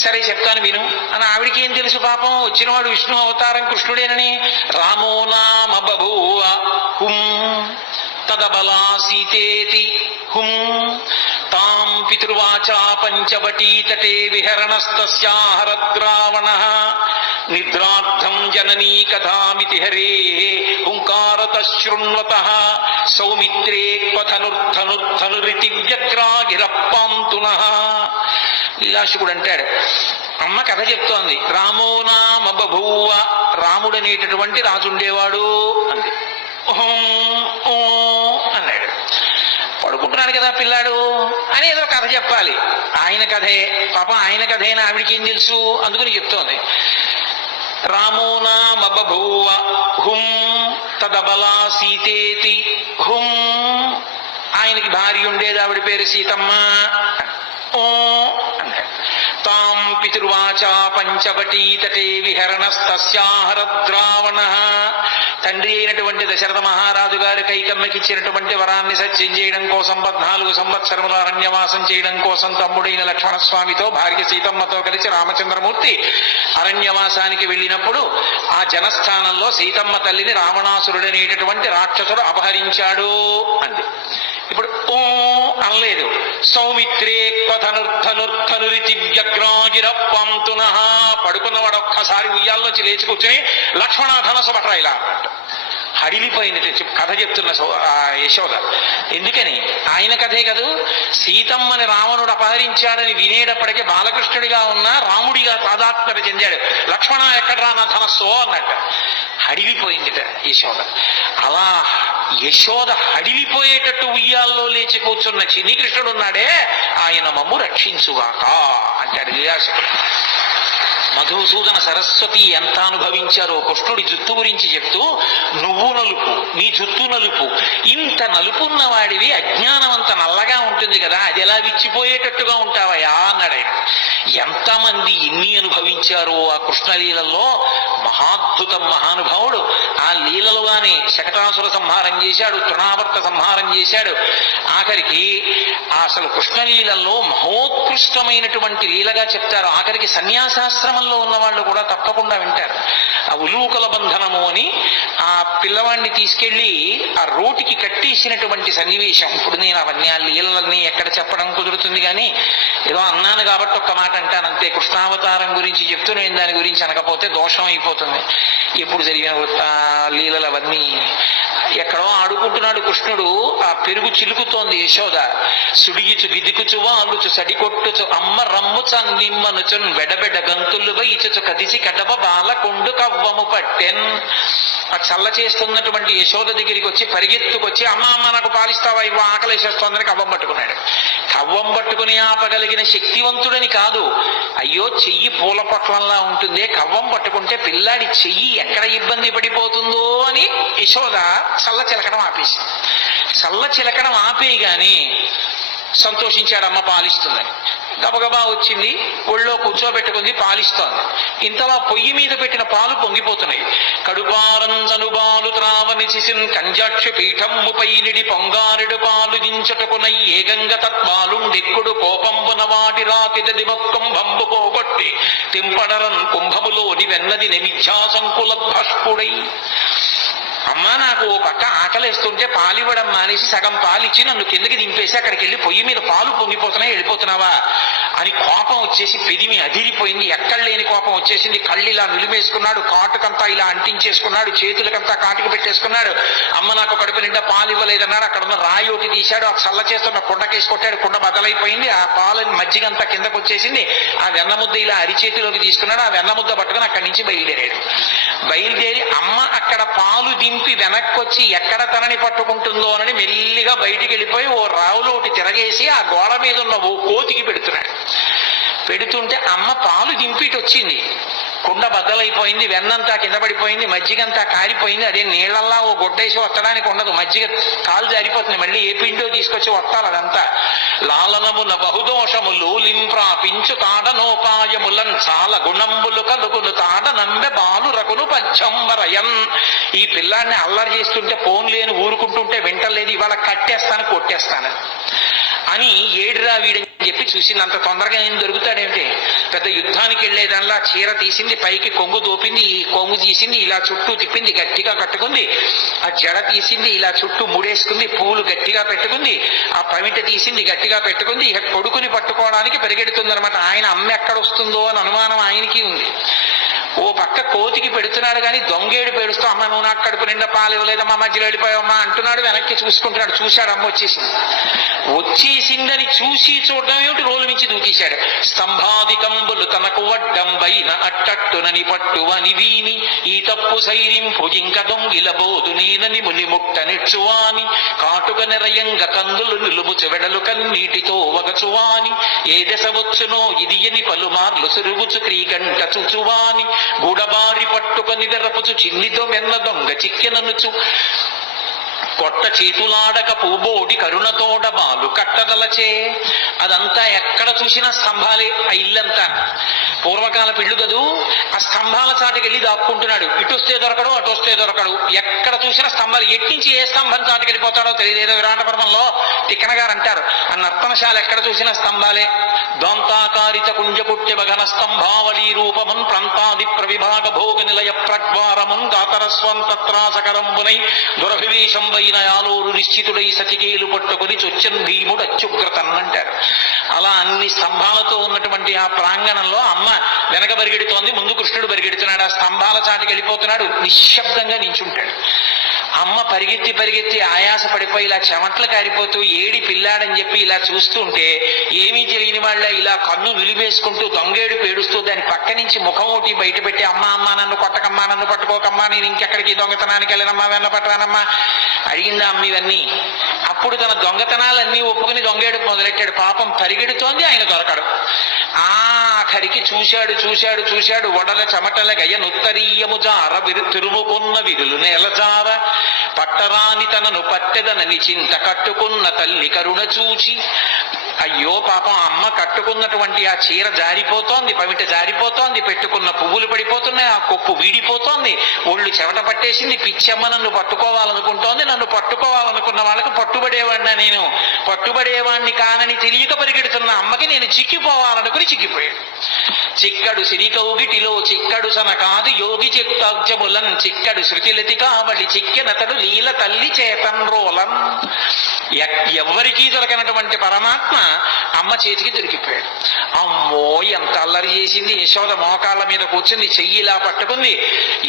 సరే చెప్తాను విను అని. ఆవిడికి ఏం తెలుసు పాపం, వచ్చినవాడు విష్ణు అవతారం కృష్ణుడేనని. రామో నామ బభూవ హుం తదబలా సీతేతి హుం తాం పితృవాచా పంచవటీతటే విహరణస్తస్యాహరద్రావణ నిద్రార్థం జననీ కథామితి హరే హుంకారత శృణ్వత సౌమిత్రే క్వధనుర్ధనుర్ధనురితి వ్యగ్రాగిరప్పాంతున. లీలాశుకుడు అంటాడు, అమ్మ కథ చెప్తోంది. రామో నామ బభూవ, రాముడు అనేటటువంటి రాజు ఉండేవాడు అంది. అన్నాడు. పడుకుంటున్నాడు కదా పిల్లాడు అని ఏదో కథ చెప్పాలి. ఆయన కథే పాపం, ఆయన కథేనా ఆవిడికి ఏం తెలుసు, అందుకని చెప్తోంది. రామో నామ బభూవ హుం తదబలా సీతేతి హుం, ఆయనకి భార్య ఉండేది, ఆవిడ పేరు సీతమ్మ. అన్నాడు. తాం పితృవాచా పంచవటీతటే విహరణస్తస్యాహరద్రావణ, తండ్రి అయినటువంటి దశరథ మహారాజు గారు కైకమ్మకి ఇచ్చినటువంటి వరాన్ని సత్యం చేయడం కోసం 14 సంవత్సరముల అరణ్యవాసం చేయడం కోసం తమ్ముడైన లక్ష్మణస్వామితో భార్య సీతమ్మతో కలిసి రామచంద్రమూర్తి అరణ్యవాసానికి వెళ్ళినప్పుడు ఆ జనస్థానంలో సీతమ్మ తల్లిని రావణాసురుడనేటటువంటి రాక్షసుడు అపహరించాడు అంది. ఇప్పుడు ఓ అనలేదు. సౌమిత్రే క్వధనుర్ధనుర్ధనురితి వ్యగ్రాగిరప్పాంతున, పడుకున్నవాడు ఒక్కసారి ఉయ్యాల్లోంచి లేచి కూర్చుని లక్ష్మణ ధనసు పట్రా ఇలా అన్నట్టు హడిలిపోయింది కథ చెప్తున్న యశోద. ఎందుకని? ఆయన కథే కదూ. సీతమ్మని రావణుడు అపహరించాడని వినేటప్పటికీ బాలకృష్ణుడిగా ఉన్న రాముడిగా తాదాత్మ్యత చెందాడు. లక్ష్మణ ఎక్కడ్రా నా ధనస్సో అన్నట్టు హడిలిపోయిందిట యశోద. అలా యశోద హడిలిపోయేటట్టు ఉయ్యాల్లో లేచి కూర్చున్న చిన్ని కృష్ణుడు ఉన్నాడే, ఆయన మమ్ము రక్షించుగాక అంటాడు లీలాశకుడు. మధుసూదన సరస్వతి ఎంత అనుభవించారో కృష్ణుడి జుత్తు గురించి చెప్తూ, నువ్వు నలుపు, నీ జుత్తు నలుపు, ఇంత నలుపున్న వాడివి అజ్ఞానం అంత నల్లగా ఉంటుంది కదా, అది ఎలా విచ్చిపోయేటట్టుగా ఉంటావయా అన్నాడు ఆయన. ఎంతమంది ఎన్ని అనుభవించారో ఆ కృష్ణలీలలో. మహాద్భుతం మహానుభావుడు. ఆ లీలలుగానే శకటాసుర సంహారం చేశాడు, తృణావర్త సంహారం చేశాడు. ఆఖరికి అసలు కృష్ణలీలలో మహోత్కృష్టమైనటువంటి లీలగా చెప్తారు. ఆఖరికి సన్యాసాశ్రమంలో ఉన్న వాళ్ళు కూడా తప్పకుండా వింటారు. ఆ ఉలూకల బంధనము అని ఆ పిల్లవాడిని తీసుకెళ్లి ఆ రోటికి కట్టేసినటువంటి సన్నివేశం. ఇప్పుడు నేను అవన్నీ ఆ లీలన్నీ ఎక్కడ చెప్పడం కుదురుతుంది, కానీ ఏదో అన్నాను కాబట్టి ఒక్క మాట అంటాను అంతే. కృష్ణావతారం గురించి చెప్తూ నేను దాని గురించి అనకపోతే దోషం అయిపోతుంది. ఎప్పుడు జరిగిన లీలలు అవన్నీ. ఎక్కడో ఆడుకుంటున్నాడు కృష్ణుడు, ఆ పెరుగు చిలుకుతోంది యశోద. సుడిగిచు గిదికుచు వాలుచు సడికొట్టుచు అమ్మ రమ్ము చన్నిమ్మనుచున్ వెడబెడ గంతులు వైచుచు కదిసి కడబ బాల కొండు కవ్వము పట్టెన్. ఆ చల్ల చేస్తున్నటువంటి యశోద దగ్గరికి వచ్చి పరిగెత్తుకొచ్చి, అమ్మ అమ్మ నాకు పాలిస్తావా, ఇవ్వ ఆకలేసేస్తోందని కవ్వం పట్టుకున్నాడు. కవ్వం పట్టుకుని ఆపగలిగిన శక్తివంతుడని కాదు, అయ్యో చెయ్యి పూల పొట్లంలా ఉంటుంది, కవ్వం పట్టుకుంటే పిల్లాడి చెయ్యి ఎక్కడ ఇబ్బంది పడిపోతుందో అని యశోద చల్ల చిలకడం ఆపేసి. చల్ల చిలకడం ఆపేయగాని సంతోషించాడు, అమ్మ పాలిస్తుందని. గబగబా వచ్చింది, ఒళ్ళో కూర్చోబెట్టుకుంది, పాలిస్తోంది. ఇంతలా పొయ్యి మీద పెట్టిన పాలు పొంగిపోతున్నాయి. కడుపారంజను బాలు త్రావని చిసిన్ కంజాక్ష పీఠమ్ముపై నిడి పొంగారెడు పాలు దించటకునై ఏగంగ తత్పాలుండెక్కుడు కోపంబున వాటి రాతిదది మొక్కం భంబు పోగొట్టి తింపడరన్ కుంభములోని వెన్నది నిమిధ్యాసంకుల భష్పుడై. అమ్మా నాకు ఓ పక్క ఆకలేస్తుంటే పాలివ్వడం మానేసి సగం పాలిచ్చి నన్ను కిందకి దింపేసి అక్కడికి వెళ్ళి పొయ్యి మీద పాలు పొంగిపోతున్నాయి, వెళ్ళిపోతున్నావా అని కోపం వచ్చేసి పెదిమి అదిరిపోయింది. ఎక్కడ లేని కోపం వచ్చేసింది. కళ్ళు ఇలా నిలిమేసుకున్నాడు, కాటుకంతా ఇలా అంటించేసుకున్నాడు, చేతులకంతా కాటుకు పెట్టేసుకున్నాడు. అమ్మ నాకు కడుపు నిండా పాలు ఇవ్వలేదన్నాడు. అక్కడ ఉన్న రాయి ఒకటి తీశాడు, ఆ చల్ల చేస్తున్న కుండకేసి కొట్టాడు, కుండ బదలైపోయింది. ఆ పాలని మజ్జిగంతా కిందకు వచ్చేసింది. ఆ వెన్న ముద్ద ఇలా అరిచేతిలోకి తీసుకున్నాడు. ఆ వెన్న ముద్ద పట్టుకుని అక్కడి నుంచి బయలుదేరాడు. బయలుదేరి అమ్మ అక్కడ పాలు దింపి వెనక్కి వచ్చి ఎక్కడ తనని పట్టుకుంటుందో అని మెల్లిగా బయటికి వెళ్ళిపోయి ఓ రావులో ఒకటి తిరగేసి ఆ గోడ మీద ఉన్న ఓ కోతికి పెడుతున్నాడు. పెడుతుంటే అమ్మ పాలు దింపి ఇటు వచ్చింది. కుండ బద్దలైపోయింది, వెన్నంతా కింద పడిపోయింది, మజ్జిగంతా కాలిపోయింది. అదే నీళ్లల్లా ఓ గుడ్డేసి వత్తడానికి ఉండదు, మజ్జిగ కాలు జారిపోతుంది. మళ్ళీ ఏ పిండో తీసుకొచ్చి వత్తాలి అదంతా. లాలనమున బహుదోషములు లింప్రాపించు తాడనోపాయములన్ చాలా గుణంబులు కలుగును తాడ నంబె బాలు రకును పచ్చంబరయన్. ఈ పిల్లాన్ని అల్లరి చేస్తుంటే ఫోన్ లేని ఊరుకుంటుంటే వింటలేదు, ఇవాళ కట్టేస్తాను కొట్టేస్తాను అని ఏడురా వీడని చెప్పి చూసింది. అంత తొందరగా ఏం దొరుకుతాడేమిటి? పెద్ద యుద్ధానికి వెళ్ళేదానిలా చీర తీసింది, పైకి కొంగు దోపింది, ఈ కొంగు తీసింది, ఇలా చుట్టూ తిప్పింది, గట్టిగా కట్టుకుంది. ఆ జడ తీసింది, ఇలా చుట్టూ ముడేసుకుంది, పూలు గట్టిగా పెట్టుకుంది, ఆ పవిట తీసింది, గట్టిగా పెట్టుకుంది. ఇక కొడుకుని పట్టుకోవడానికి పరిగెడుతుందనమాట. ఆయన అమ్మ ఎక్కడ వస్తుందో అని అనుమానం ఆయనకి ఉంది. ఓ పక్క కోతికి పెడుతున్నాడు కానీ దొంగేడు పేడుస్తూ, అమ్మ నువ్వు నాకు కడుపు నిండా పాలు ఇవ్వలేదమ్మా, మధ్యలో వెళ్ళిపోయావమ్మా అంటున్నాడు. వెనక్కి చూసుకుంటున్నాడు. చూశాడు, అమ్మ వచ్చేసింది. వచ్చేసిందని చూసి చూడడం ఏమిటి, రోలు మించి దూకేశాడు. స్తంభాదికంబులు తనకు వడ్డంబైన అట్టట్టునని పట్టువని వీని ఈ తప్పు సైరింపు ఇంక దొంగిల బోధు నేనని ముని ముట్ట నెచ్చువాని కాటుక నిరయంగ కందులు నిలుముచు వెడలు కన్నీటితో వగచువాని ఏ దశ వచ్చునో ఇది ఎని పలుమార్లు సురుగుచు క్రీగంట చుచువాని గూడబారి పట్టుకొని దెరపుచు చిన్నితో మెన్న దొంగ చిక్కెననుచు కొట్ట చేతులాడక పూబోడి కరుణతోడ బాలు కట్టదలచే. అదంతా ఎక్కడ చూసినా స్తంభాలే. ఆ ఇల్లంతా పూర్వకాల పిల్లు కదూ. ఆ స్తంభాల చాటుకి వెళ్ళి దాక్కుంటున్నాడు. ఇటు వస్తే దొరకడు, అటు వస్తే దొరకడు. ఎక్కడ చూసినా స్తంభాలు. ఎట్టించి ఏ స్తంభం చాటుకి వెళ్ళిపోతాడో తెలియదు. ఏదో విరాటపర్వంలో తిక్కన గారు అంటారు, ఆ నర్తనశాల ఎక్కడ చూసినా స్తంభాలే. దొంతాకారిత కుంజపుట్టి భగన స్తంభావళీ రూపమున్ ప్రాంతాది ప్రవిభాగ భోగ నిలయ ప్రద్వారమున్ కాతరస్వం తత్రాసకరంబునై దురభివేశం వైన యాలోరు నిశ్చితుడై సతికేలు పట్టుకుని చొచ్చన్ భీముడు అత్యుగ్రతన్ అంటారు. అలా అన్ని స్తంభాలతో ఉన్నటువంటి ఆ ప్రాంగణంలో అమ్మ వెనక పరిగెడుతోంది, ముందు కృష్ణుడు పరిగెడుతున్నాడు. ఆ స్తంభాల చాటుకి వెళ్ళిపోతున్నాడు. నిశ్శబ్దంగా నించుంటాడు. అమ్మ పరిగెత్తి పరిగెత్తి ఆయాస పడిపోయి ఇలా చెమట్లు కారిపోతూ ఏడి పిల్లాడని చెప్పి ఇలా చూస్తుంటే ఏమీ తెలియని వాళ్ళ ఇలా కన్ను నిలిపేసుకుంటూ దొంగేడు పేడుస్తూ దాని పక్క నుంచి ముఖం ఒకటి బయట పెట్టి, అమ్మ అమ్మ నన్ను కొట్టకమ్మా, నన్ను పట్టుకోకమ్మా, నేను ఇంకెక్కడికి దొంగతనానికి వెళ్ళనమ్మా, వెన్న పట్టరానమ్మా అడిగిందా అమ్మ ఇవన్నీ. అప్పుడు తన దొంగతనాలన్నీ ఒప్పుకుని దొంగేడు మొదలెట్టాడు. పాపం పరిగెడుతోంది, ఆయన దొరకడు. ఆఖరికి చూశాడు చూశాడు చూశాడు వడల చెమటల గయ నుత్తరీయము జార తిరుముకున్న విరులు నేలజార పట్టరాని తనను పట్టెదనని చింత కట్టుకున్న తల్లి కరుణ చూచి. అయ్యో పాపం అమ్మ కట్టుకున్నటువంటి ఆ చీర జారిపోతోంది, పవిట జారిపోతోంది, పెట్టుకున్న పువ్వులు పడిపోతున్నాయి, ఆ కొప్పు వీడిపోతోంది, ఒళ్ళు చెమట పట్టేసింది. పిచ్చమ్మ నన్ను పట్టుకోవాలనుకుంటోంది. నన్ను పట్టుకోవాలనుకున్న వాళ్ళకి పట్టుబడేవాడినా నేను? పట్టుబడేవాణ్ణి కానని తెలియక పరిగెడుతున్న అమ్మకి నేను చిక్కిపోవాలనుకుని చిక్కిపోయాడు. చిక్కడు సిరికౌగిటిలో చిక్కడు సన కాదు యోగి చిత్తాబ్జములన్ చిక్కడు శృతిలతి కావలి చిక్కెనతడు లీల తల్లి చేతన్రోలన్. ఎవరికీ దొరకనటువంటి పరమాత్మ అమ్మ చేతికి దొరికిపోయాడు. అమ్మో ఎంత అల్లరి చేసింది. యశోద మోకాళ్ళ మీద కూర్చుంది, చెయ్యిలా పట్టుకుంది.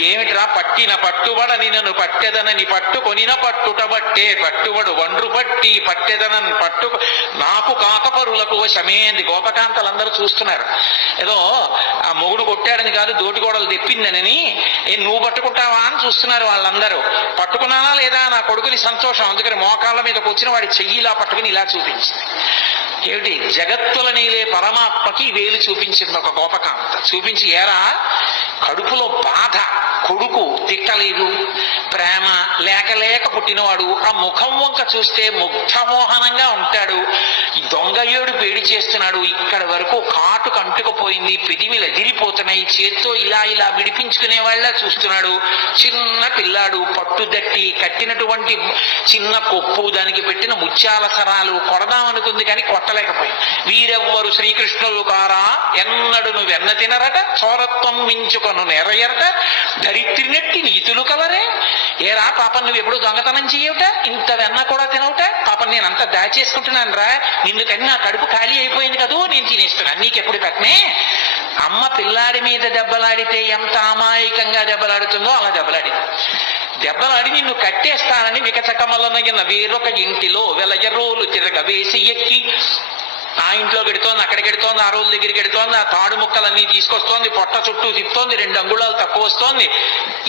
ఏమిట్రా పట్టిన పట్టుబడని నన్ను పట్టెదనని పట్టుకొనిన పట్టుట బట్టే పట్టుబడు వండ్రు పట్టి పట్టెదనని పట్టు నాకు కాకపరులకు వశమే అంది. గోపకాంతలందరూ చూస్తున్నారు. ఏదో ఆ మొగుడు కొట్టాడని కాదు, దోటిగోడలు తెప్పిందనని నువ్వు పట్టుకుంటావా అని చూస్తున్నారు వాళ్ళందరూ. పట్టుకున్నానా లేదా నా కొడుకుని సంతోషం. అందుకని మోకాళ్ళ మీద కూర్చుని వాడి చెయ్యిలా పట్టుకుని ఇలా చూపించింది. ఏమిటి? జగత్తుల నీలే పరమాత్మకి వేలు చూపించింది ఒక గోపకాంత. చూపించి, ఏరా కడుపులో బాధ, కొడుకు తిట్టలేదు, ప్రేమ లేక లేక పుట్టినవాడు, ఆ ముఖం వంక చూస్తే ముగ్ధమోహనంగా ఉంటాడు, దొంగ ఏడు పేడి చేస్తున్నాడు, ఇక్కడ వరకు కాటు కంటుకుపోయింది, పెదిమిలు ఎదిరిపోతున్నాయి, చేత్తో ఇలా ఇలా విడిపించుకునే వాళ్ళ చూస్తున్నాడు. చిన్న పిల్లాడు, పట్టుదట్టి కట్టినటువంటి చిన్న కొప్పు, దానికి పెట్టిన ముత్యాల సరాలు కొడదామనుకుంది కానీ కొట్టలేకపోయింది. వీరెవ్వరు శ్రీకృష్ణులు కారా ఎన్నడును వెన్న తినరట, చోరత్వం మించుకొను నెరయరట, ధరిత్రినెట్టి నీతులు కలరే. ఏరా పాపం నువ్వు ఎప్పుడు దొంగతనం చేయవుట, ఇంత వెన్న కూడా తినవుట, పాపం నేను అంతా దాచేసుకుంటున్నాను రా, నిన్నుకని నా కడుపు ఖాళీ అయిపోయింది కదూ, నేను తినేస్తున్నాను, నీకెప్పుడు పెట్టనే. అమ్మ పిల్లాడి మీద దెబ్బలాడితే ఎంత అమాయకంగా దెబ్బలాడుతుందో అలా దెబ్బలాడింది. దెబ్బలాడి నిన్ను కట్టేస్తానని వికచకమలనగిన వేరొక ఇంటిలో వెలయరోలు తిరగ వేసి ఎక్కి ఆ ఇంట్లో గెడుతోంది, అక్కడ గెడుతోంది, ఆ రోజు దగ్గరికి గెడుతోంది, ఆ తాడు ముక్కలన్నీ తీసుకొస్తోంది, పొట్ట చుట్టూ తిప్పుతోంది, 2 అంగుళాలు తక్కువ వస్తోంది.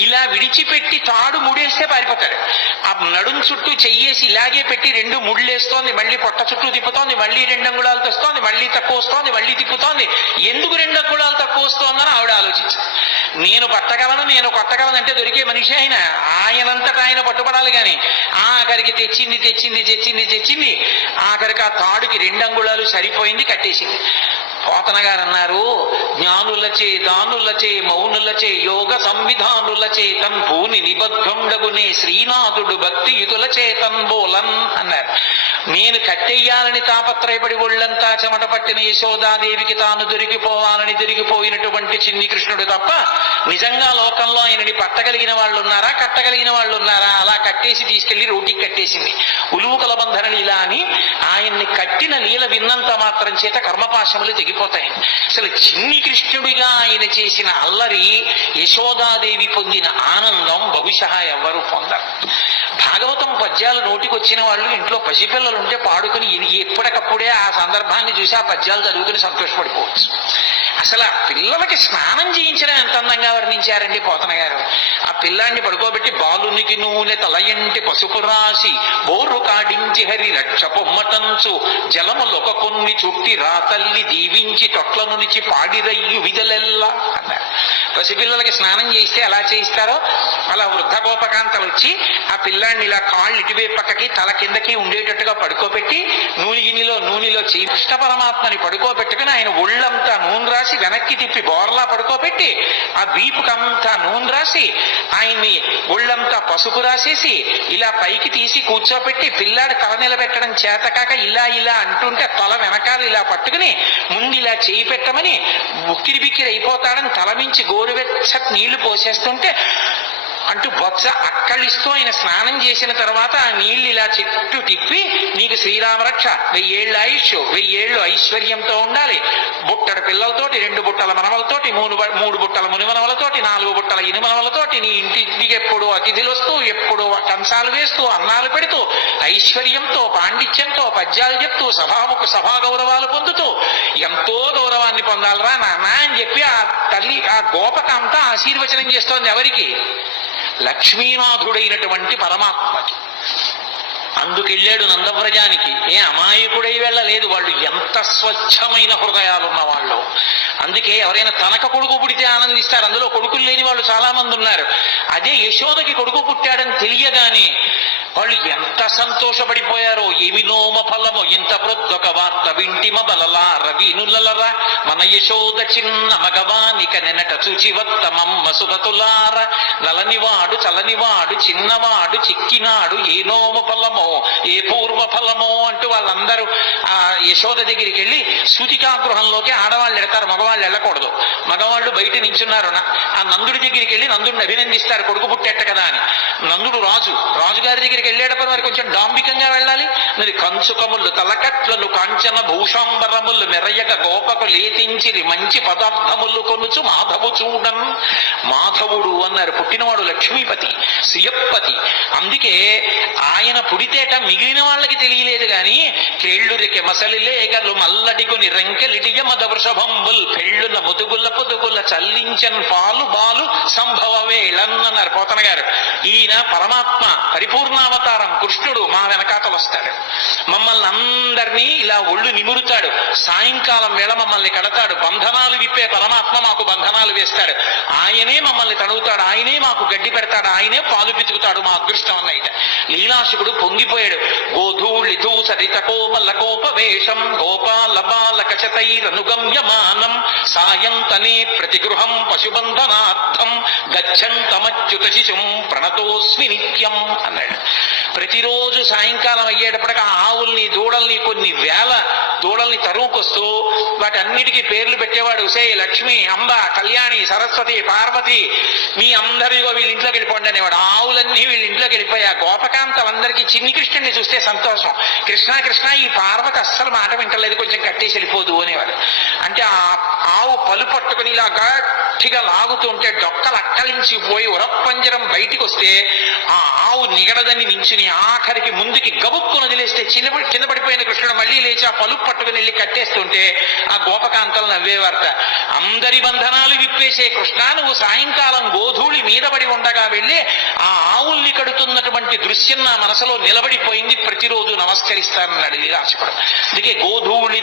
ఇలా విడిచిపెట్టి తాడు ముడేస్తే పారిపోతాడు. ఆ నడుం చుట్టూ చెయ్యేసి ఇలాగే పెట్టి 2 ముళ్ళేస్తోంది, మళ్ళీ పొట్ట చుట్టూ తిప్పుతోంది, మళ్ళీ 2 అంగుళాలు తెస్తోంది, మళ్ళీ తక్కువ వస్తోంది, మళ్ళీ తిప్పుతోంది. ఎందుకు 2 అంగుళాలు తక్కువ వస్తోందని ఆవిడ ఆలోచించింది. నేను పట్టగలను, నేను కొట్టగలను అంటే దొరికే మనిషి ఆయనంతటా ఆయన పట్టుబడాలి కానీ ఆఖరికి తెచ్చింది తెచ్చింది తెచ్చింది తెచ్చింది ఆఖరికి ఆ తాడుకి 2 అంగుళాలు సరిపోయింది, కట్టేసింది. పోతన గారు అన్నారు, జ్ఞానులచే దానులచే మౌనులచే యోగ సంవిధానులచే తన్ పూని నిబద్ధుండగునే శ్రీనాథుడు భక్తియుతుల చేతన్ బోలన్ అన్నారు. నేను కట్టెయ్యాలని తాపత్రయపడి ఒళ్ళంతా చెమట పట్టిన యశోదాదేవికి తాను దొరికిపోవాలని దొరికిపోయినటువంటి చిన్ని కృష్ణుడు తప్ప నిజంగా లోకంలో ఆయనని పట్టగలిగిన వాళ్ళు ఉన్నారా, కట్టగలిగిన వాళ్ళు ఉన్నారా? అలా కట్టేసి తీసుకెళ్లి రోటికి కట్టేసింది. ఉలువుకల బంధన లీల అని ఆయన్ని కట్టిన లీల విన్నంత మాత్రం చేత కర్మపాశములు తెగిపోతాయి. అసలు చిన్ని కృష్ణుడిగా ఆయన చేసిన అల్లరి, యశోదాదేవి పొందిన ఆనందం బహుశా ఎవరు పొందరు. భాగవతం పద్యాలు నోటికి వచ్చిన వాళ్ళు ఇంట్లో పసిపిల్లలు ఉంటే పాడుకుని ఎప్పటికప్పుడే ఆ సందర్భాన్ని చూసి ఆ పద్యాలు చదువుకుని సంతోషపడిపోవచ్చు. అసలు ఆ పిల్లలకి స్నానం చేయించడం ఎంత అందంగా వర్ణించారండి పోతన గారు. ఆ పిల్లాన్ని పడుకోబెట్టి బాలునికి నూనె తలయంటి పసుపు రాసి బోరు కాడించి హరి రక్ష పొమ్మటంచు జలములొక కొన్ని చుట్టి రాతల్లి దీవించి తొట్ల నుంచి పాడిరయ్యు విధలెల్లా అన్నారు. పసిపిల్లలకి స్నానం చేయిస్తే ఎలా చేయిస్తారో అలా వృద్ధ గోపకాంతలు వచ్చి ఆ పిల్లాన్ని ఇలా కాళ్ళు ఇటువైపు పక్కకి తల కిందకి ఉండేటట్టుగా పడుకోబెట్టి నూనెలో చేయి కృష్ణ పరమాత్మని పడుకోబెట్టుకుని ఆయన ఒళ్ళంతా నూనె రాసి వెనక్కి తిప్పి బోర్లా పడుకోబెట్టి ఆ వీపుకంతా నూనె రాసి ఆయన్ని ఒళ్ళంతా పసుపు రాసేసి ఇలా పైకి తీసి కూర్చోబెట్టి పిల్లాడు తల నిలబెట్టడం చేతకాక ఇలా అంటుంటే తల వెనకాల ఇలా పట్టుకుని ముందు ఇలా చేయి పెట్టమని ఉక్కిరి బిక్కిరి అయిపోతాడని తల మించి గోరువెచ్చ నీళ్లు పోసేస్తుంటే అంటూ బొత్స అక్కడిస్తూ ఆయన స్నానం చేసిన తర్వాత ఆ నీళ్లు ఇలా చుట్టూ తిప్పి నీకు శ్రీరామరక్ష 1000 ఏళ్ళ ఆయుష్ 1000 ఏళ్ళు ఐశ్వర్యంతో ఉండాలి, బుట్టడ పిల్లలతోటి 2 బుట్టల మనవలతోటి 3 బుట్టల మునిమనవలతోటి 4 బుట్టల ఇనుమనవలతోటి నీ ఇంటికి ఎప్పుడు అతిథులు వస్తూ ఎప్పుడు కంచాలు వేస్తూ అన్నాలు పెడుతూ ఐశ్వర్యంతో పాండిత్యంతో పద్యాలు చెప్తూ సభా గౌరవాలు పొందుతూ ఎంతో గౌరవాన్ని పొందాలరా నాన్న అని చెప్పి ఆ తల్లి ఆ గోపకాంత ఆశీర్వచనం చేస్తోంది. ఎవరికి? లక్ష్మీనాథుడైనటువంటి పరమాత్మకి. అందుకెళ్ళాడు నందవ్రజానికి. అమాయకుడై వెళ్ళలేదు. వాళ్ళు ఎంత స్వచ్ఛమైన హృదయాలున్న వాళ్ళు. అందుకే ఎవరైనా తనక కొడుకు పుడితే ఆనందిస్తారు. అందులో కొడుకులు లేని వాళ్ళు చాలా మంది ఉన్నారు. అదే యశోదకి కొడుకు పుట్టాడని తెలియగానే వాళ్ళు ఎంత సంతోషపడిపోయారో. ఏమి నోమ ఫలము ఇంత ప్రొద్దొక వార్త వింటిమ బలలా రవినులరా మన యశోద చిన్న మగవానిక నెనట చూచివత్తమమ్మ సుగతులార నలనివాడు చలనివాడు చిన్నవాడు చిక్కినాడు ఏ నోమ ఫలమో ఏ పూర్వ ఫలమో అంటూ వాళ్ళందరూ ఆ యశోద దగ్గరికి వెళ్ళి సూతికాగృహంలోకి ఆడవాళ్ళు వెళతారు, మగవాళ్ళు వెళ్ళకూడదు. మగవాళ్ళు బయట నించున్నారు. ఆ నందుడి దగ్గరికి వెళ్ళి నందుడిని అభినందిస్తారు, కొడుకు పుట్టేట కదా అని. నందుడు రాజుగారి దగ్గరికి వెళ్ళేటప్పుడు మరి కొంచెం డాంబికంగా వెళ్ళాలి. మరి కంచుకములు తలకట్లను కాంచన భూషాంబరములు మెరయక గోపకు లేతించిరి మంచి పదార్థములు కొనుచు మాధవు చూడన్. మాధవుడు అన్నారు. పుట్టినవాడు లక్ష్మీపతి, సుయప్పతి. అందుకే ఆయన పుడితేట మిగిలిన వాళ్ళకి తెలియలేదు గాని కేళ్ళురికి మసలిలేగలు మల్లడిగుని రెంకెలిటియ మద వృషభంబుల్ పెళ్ళున ముదుగుల పొదుగుల చల్లించన్ పాలు బాలు సంభవ వేళన్నన్నారు పోతన గారు. ఈయన పరమాత్మ పరిపూర్ణావతారం కృష్ణుడు మా వెనకాతలు వస్తాడు. మమ్మల్ని అందరినీ ఇలా ఒళ్ళు నిమురుతాడు. సాయంకాలం వేళ మమ్మల్ని కడతాడు. బంధనాలు విప్పే పరమాత్మ మాకు బంధనాలు వేస్తాడు. ఆయనే మమ్మల్ని తడుగుతాడు, ఆయనే మాకు గడ్డి పెడతాడు, ఆయనే పాలు పితుకుతాడు. మా అదృష్టం అన్నైట. లీలాశుకుడు పొంగిపోయాడు. గోధూళిధూ సరిత కోమల గోపవేషం గోపాల బాలక చతైరనుగమ్యమానం సాయంతనే ప్రతిగృహం పశుబంధనార్థం గచ్చంతమచ్యుత శిశుం ప్రణతోస్మి నిత్యం అన్నాడు. ప్రతిరోజు సాయంకాలం అయ్యేటప్పటికి ఆ ఆవుల్ని దూడల్ని కొన్ని వేల దూడల్ని తరువుకొస్తూ వాటన్నిటికీ పేర్లు పెట్టేవాడు. సే లక్ష్మి, అంబ, కళ్యాణి, సరస్వతి, పార్వతి మీ అందరిగో వీళ్ళ ఇంట్లోకి వెళ్ళిపోండి అనేవాడు. ఆవులన్నీ వీళ్ళ ఇంట్లోకి వెళ్ళిపోయి ఆ గోపకాంతలందరికీ చిన్ని కృష్ణుడిని చూస్తే సంతోషం. కృష్ణ కృష్ణ ఈ పార్వతి అస్సలు మాట వింటలేదు, కొంచెం కట్టేసి వెళ్ళిపోదు అనేవాడు. అంటే ఆ ఆవు పలు పట్టుకుని ఇలా గట్టిగా లాగుతుంటే డొక్కలు అక్కలించి పోయి ఉరప్పంజరం బయటికి వస్తే ఆ ఆవు నిగడదని నించుని ఆఖరికి ముందుకి గబుక్కును వదిలేస్తే కింద పడిపోయిన కృష్ణుడు మళ్ళీ లేచి ఆ పలుపు పట్టుకుని వెళ్ళి కట్టేస్తుంటే ఆ గోపకాంతలు నవ్వేవార్త. అందరి బంధనాలు విప్పేసే కృష్ణ, నువ్వు సాయంకాలం గోధూళి మీద పడి ఉండగా వెళ్ళి ఆ ఆవుల్ని కడుతున్నటువంటి దృశ్యం నా మనసులో నిలబడిపోయింది, ప్రతిరోజు నమస్కరిస్తానన్నాడు లీలాశకుడు. అందుకే గోధూళి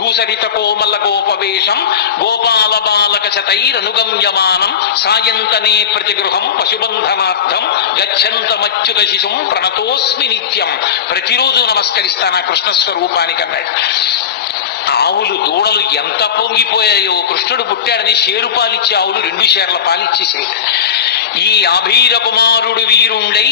ధూసరిత కోమల గోపవేషం గోపాల బాలక చతైరనుగమ్యమానం సాయంతనే ప్రతిగృహం పశుబంధనార్థం గచ్చంతమచ్యుత శిశుం ప్రణతోస్మి నిత్యం. ప్రతిరోజు నమస్కరిస్తాను ఆ కృష్ణ స్వరూపానికి అన్నాడు. ఆవులు దూడలు ఎంత పొంగిపోయాయో. కృష్ణుడు పుట్టాడని షేరు పాలిచ్చే ఆవులు 2 షేర్ల పాలిచ్చేసాయి. ఈ అభీర కుమారుడు వీరుండై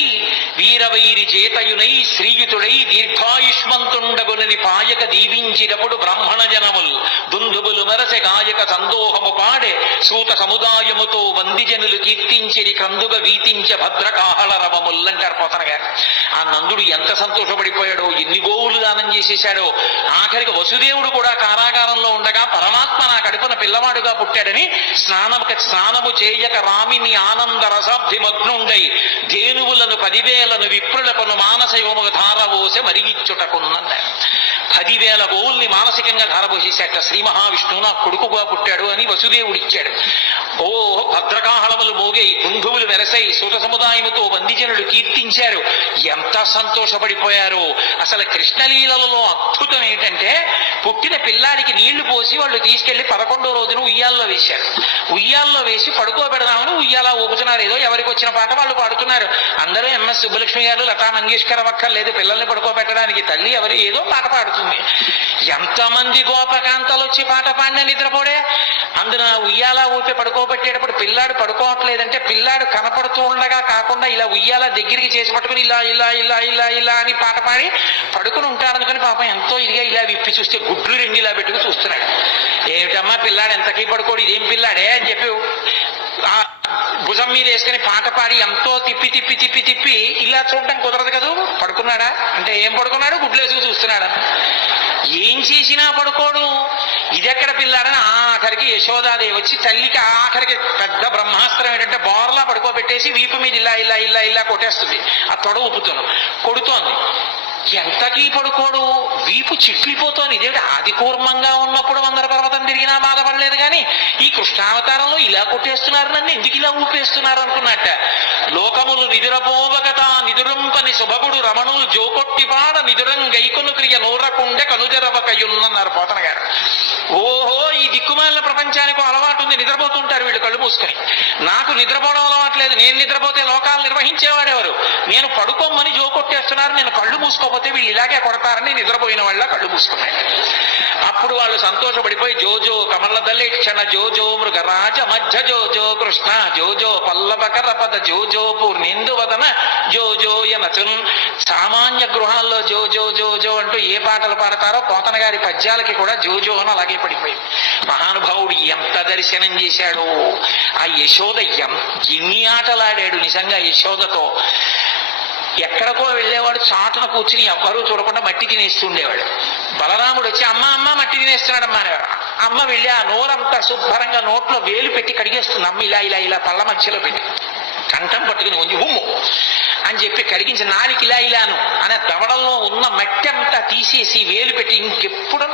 వీరవైరి చేతయునై శ్రీయుతుడై దీర్ఘాయుష్మంతుండగునని పాయక దీవించినప్పుడు బ్రాహ్మణ జనముల్ దుందుబులు మరసె గాయక సందోహము పాడే సూత సముదాయముతో వందిజనులు కీర్తించిరి క్రందుగ వీతించ భద్రకాహళ రవముల్లంటారు పోతన గారు. ఆ నందుడు ఎంత సంతోషపడిపోయాడో, ఎన్ని గోవులు దానం చేసేశాడో. ఆఖరికి వసుదేవుడు కూడా కారాగారంలో ఉండగా పరమాత్మ నా కడుపున పిల్లవాడుగా పుట్టాడని స్నానము చేయక రామిని ఆనంద రసాబ్ధిమగ్నుండై ధేనువులను 10,000 విప్రులకును మానసయోముగా ధారవోసే మరిగిచ్చుటకున్నన్నారు. 10,000 గోవుల్ని మానసికంగా ధారపోసేశాట. శ్రీ మహావిష్ణువు నా కొడుకుగా పుట్టాడు అని వసుదేవుడిచ్చాడు. ఓ భద్రకాహళములు మోగై దుందువులు వెరసై సూత సముదాయముతో వందిజనులు కీర్తించారు. ఎంత సంతోషపడిపోయారో. అసలు కృష్ణలీలలో అద్భుతం ఏంటంటే, పుట్టిన పిల్లాడికి నీళ్లు పోసి వాళ్ళు తీసుకెళ్లి 11వ రోజున ఉయ్యాల్లో వేశారు. ఉయ్యాల్లో వేసి పడుకోబెడదామని ఉయ్యాలా ఊపుతున్నారు. ఏదో ఎవరికి వచ్చిన పాట వాళ్ళు పాడుతున్నారు. అందరూ ఎంఎస్ సుబ్బలక్ష్మి గారు, లతా మంగేష్కర్ అక్కర్లేదు పిల్లల్ని పడుకోబెట్టడానికి. తల్లి ఎవరు ఏదో పాట పాడుతుంది. ఎంతమంది గోపకాంతలు వచ్చి పాట పాడిన నిద్రపోడే. అందున ఉయ్యాలా ఊపి పడుకోబెట్టేటప్పుడు పిల్లాడు పడుకోవట్లేదంటే పిల్లాడు కనపడుతూ ఉండగా కాకుండా ఇలా ఉయ్యాల దగ్గరికి చేసి పట్టుకుని ఇలా ఇలా ఇలా ఇలా ఇలా అని పాట పాడి పడుకుని ఉంటారనుకుని పాపం ఎంతో ఇదిగా ఇలా విప్పి చూస్తే గుడ్లు 2 ఇలా పెట్టుకుని చూస్తున్నాడు. ఏమిటమ్మా పిల్లాడు ఎంతకీ పడుకోడు, ఇదేం పిల్లాడే అని చెప్పి ఆ భుజం మీద వేసుకుని పాట పాడి ఎంతో తిప్పి తిప్పి తిప్పి తిప్పి ఇలా చూడటం కుదరదు కదా. పడుకున్నాడా అంటే ఏం పడుకున్నాడు, గుడ్లు వేసుకు చూస్తున్నాడా. ఏం చేసినా పడుకోడు. ఇదెక్కడ పిల్లాడని ఆఖరికి యశోదాదేవి వచ్చి తల్లికి ఆఖరికి పెద్ద బ్రహ్మాస్త్రం ఏంటంటే బోర్లా పడుకోబెట్టేసి వీపు మీద ఇలా ఇలా ఇలా ఇలా కొట్టేస్తుంది. ఆ తొడ కొడుతోంది. ఎంతకీ పడుకోడు, వీపు చిట్లిపోతోంది. ఇదేమిటి ఆది కూర్మంగా ఉన్నప్పుడు 100 పర్వతం తిరిగినా బాధపడలేదు కానీ ఈ కృష్ణావతారంలో ఇలా కొట్టేస్తున్నారు, నన్ను ఎందుకు ఇలా ఊపేస్తున్నారు అనుకున్నట్ట. లోకములు నిదురపోవగత నిదురంపని శుభగుడు రమణులు జోకొట్టిపాడ నిదురం గైకొను క్రియ నూరకుండే కనుజరవకయున్నన్నారు పోతన గారు. ఓహో, ఈ దిక్కుమాలిన ప్రపంచానికి అలవాటు ఉంది, నిద్రపోతుంటారు వీళ్ళు కళ్ళు మూసుకొని. నాకు నిద్రపోవడం అలవాట్లేదు. నేను నిద్రపోతే లోకాలు నిర్వహించేవాడెవరు? నేను పడుకోమని జోకొట్టేస్తున్నారు, నేను కళ్ళు మూసుకోపోతే వీళ్ళు ఇలాగే కొడతారని నిద్రపోయిన వాళ్ళ కళ్ళు మూసుకున్నాయి. అప్పుడు వాళ్ళు సంతోషపడిపోయి జోజో కమలదల్లి క్షణ జోజో మృగరాజ మధ్య జోజో కృష్ణ జోజో పల్లవకర పద జోజో పూర్ణేందు వదన జోజో యనచున్. సామాన్య గృహాల్లో జోజో జోజో అంటూ ఏ పాటలు పాడతారో పోతన గారి పద్యాలకి కూడా జోజో అని అలాగే పడిపోయింది. మహానుభావుడు ఎంత దర్శనం చేశాడో. ఆ యశోద ఎన్ని ఆటలాడాడు నిజంగా యశోదతో. ఎక్కడికో వెళ్ళేవాడు చాటున కూర్చుని ఎవ్వరూ చూడకుండా మట్టి తినేస్తుండేవాడు. బలరాముడు వచ్చి అమ్మ అమ్మ మట్టి తినేస్తున్నాడమ్మా అనేవాడు. అమ్మ వెళ్ళి ఆ నోరంతా శుభ్రంగా నోట్లో వేలు పెట్టి కడిగేస్తుంది. అమ్మ ఇలా ఇలా ఇలా పళ్ళ మధ్యలో పెట్టి కంఠం పట్టుకుని కొంచెం ఉమ్ము అని చెప్పి కడిగించి నాలికి ఇలా ఇలాను అనే దవడల్లో ఉన్న మట్టి అంతా తీసేసి వేలు పెట్టి ఇంకెప్పుడు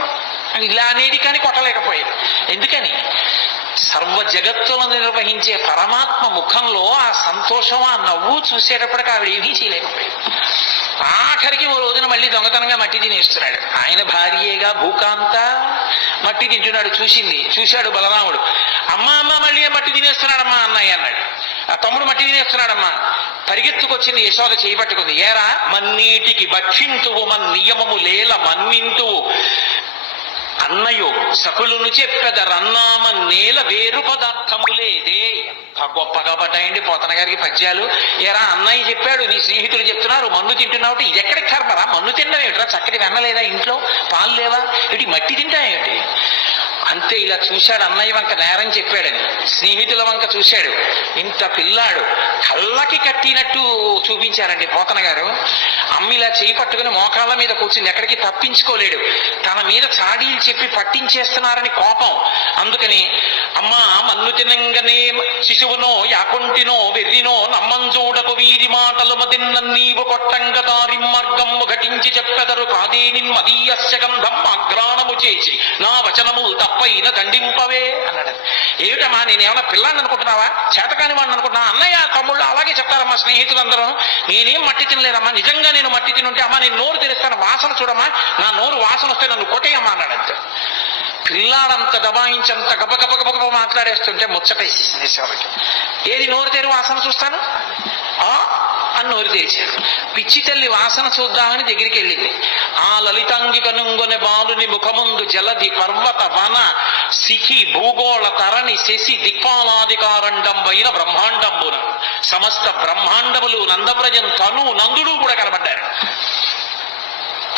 ఇలా అనేది కానీ కొట్టలేకపోయాడు. ఎందుకని? సర్వ జగత్తులను నిర్వహించే పరమాత్మ ముఖంలో ఆ సంతోషం, ఆ నవ్వు చూసేటప్పటికి ఆవిడ ఏమీ చేయలేకపోయాడు. ఆఖరికి ఓ రోజున మళ్ళీ దొంగతనంగా మట్టి తినేస్తున్నాడు. ఆయన భార్యేగా భూకాంత మట్టి తింటున్నాడు. చూశాడు బలరాముడు. అమ్మ అమ్మ మళ్ళీ మట్టి తినేస్తున్నాడమ్మా అన్నయ్య అన్నాడు. ఆ తమ్ముడు మట్టి తినేస్తున్నాడమ్మా. పరిగెత్తుకొచ్చింది యశోద చేయబట్టుకుంది. ఏరా మన్నీటికి భక్షింతువు మన్ నియమము లేల మన్నింతువు అన్నయో సకులును చెప్పెదరన్నామ నేల వేరు పదార్థములేదే. గొప్పగా పడ్డాయండి పోతన గారికి పద్యాలు. ఏరా అన్నయ్య చెప్పాడు, నీ స్నేహితులు చెప్తున్నారు మన్ను తింటున్నావు. ఇది ఎక్కడికి కర్మరా? మన్ను తినడం ఏమిట్రా? చక్కటి వెన్నలేదా ఇంట్లో? పాలు లేవా? ఇటు మట్టి తింటాయేమిటి? అంతే ఇలా చూశాడు. అన్నయ్య వంక నేరం చెప్పాడని స్నేహితుల వంక చూశాడు. ఇంత పిల్లాడు కళ్ళకి కట్టినట్టు చూపించారండి పోతన గారు. అమ్మ ఇలా చేయి పట్టుకుని మోకాళ్ళ మీద కూర్చుంది. ఎక్కడికి తప్పించుకోలేడు. తన మీద చాడీలు చెప్పి పట్టించేస్తున్నారని కోపం. అందుకని అమ్మా మన్ను తినంగనే శిశువునో యాకుంటినో వెర్రినో నమ్మంజూడకు వీరి మాటలు మదిన్న నీవు కొట్టంగ దారి మార్గము ఘటించి చెప్పెదరు కాదేనిన్ మదీయస్య గంధం అగ్రాణము చేసి నా వచనము తప్పైన దండింపవే అన్నాడు. ఏమిటమ్మా నేనేమన్నా పిల్లాన్ని అనుకుంటున్నావా? చేతకాని వాడిని అనుకుంటున్నా? అన్నయ్య తమ్ముళ్ళు అలాగే చెప్తారమ్మా స్నేహితులందరూ. నేనేం మట్టి తినలేదమ్మా. నిజంగా నేను మట్టి తినుంటే అమ్మా నేను నోరు తెరుస్తాను, వాసన చూడమ్మా, నా నోరు వాసన వస్తే నన్ను కొట్టేయమ్మా అన్నాడు. అంతే. పిల్లాడంత దబాయించంత గబగబగబగబ మాట్లాడేస్తుంటే ముచ్చటేసేసింది శివకి. ఏది నోరు తెరు వాసన చూస్తాను అని నోరు తెరిచాడు. పిచ్చి తల్లి వాసన చూద్దామని దగ్గరికి వెళ్ళింది. ఆ లలితాంగిక నుంగొనె బాలుని ముఖముందు జలది పర్వత వన శిఖి భూగోళ తరణి శశి దిక్పాలాధికారండంబైన బ్రహ్మాండంబున సమస్త బ్రహ్మాండములు నందవ్రజం తను నందుడు కూడా కనబడ్డారు.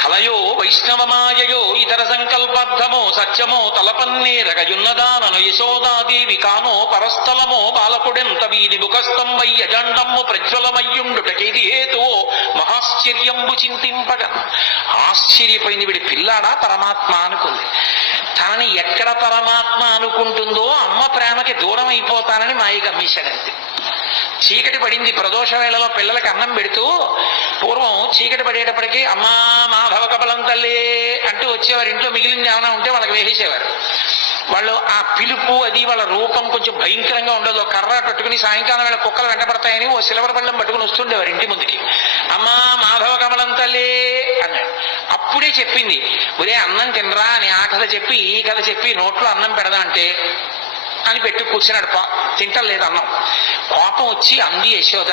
కలయో వైష్ణవమాయయో ఇతర సంకల్పార్థమో సత్యమో తలపన్నేరగయున్నదానను యశోదాదేవి కానో పరస్థలమో బాలకుడెంత వీధి ముఖస్థంబై అజండమ్ము ప్రజ్వలమయ్యుండుటకేది హేతువో మహాశ్చర్యంబు చింతింపగా. ఆశ్చర్యపోయింది, వీడి పిల్లాడా పరమాత్మ అనుకుంది. తనని ఎక్కడ పరమాత్మ అనుకుంటుందో అమ్మ ప్రేమకి దూరం అయిపోతానని మాయ గమ్మేశాడంతే. చీకటి పడింది. ప్రదోష వేళలో పిల్లలకి అన్నం పెడుతూ పూర్వం చీకటి పడేటప్పటికీ అమ్మా మాధవ కపలం తల్లి అంటూ వచ్చేవారు. ఇంట్లో మిగిలింది ఏమైనా ఉంటే వాళ్ళకి వేసేసేవారు. వాళ్ళు ఆ పిలుపు అది వాళ్ళ రూపం కొంచెం భయంకరంగా ఉండదు. కర్ర కట్టుకుని సాయంకాలం వేళ కుక్కలు వెంటబడతాయని ఓ సిల్వర్ పళ్ళం పట్టుకుని వస్తుండేవారు ఇంటి ముందుకి. అమ్మా మాధవ కమలం తల్లి అన్నాడు. అప్పుడే చెప్పింది, ఒరే అన్నం తినరా అని ఆ కథ చెప్పి ఈ కథ చెప్పి నోట్లో అన్నం పెడదా అంటే అని పెట్టి కూర్చున్నాడు. తింటలేదు అన్నం. కోపం వచ్చి అంది యశోద,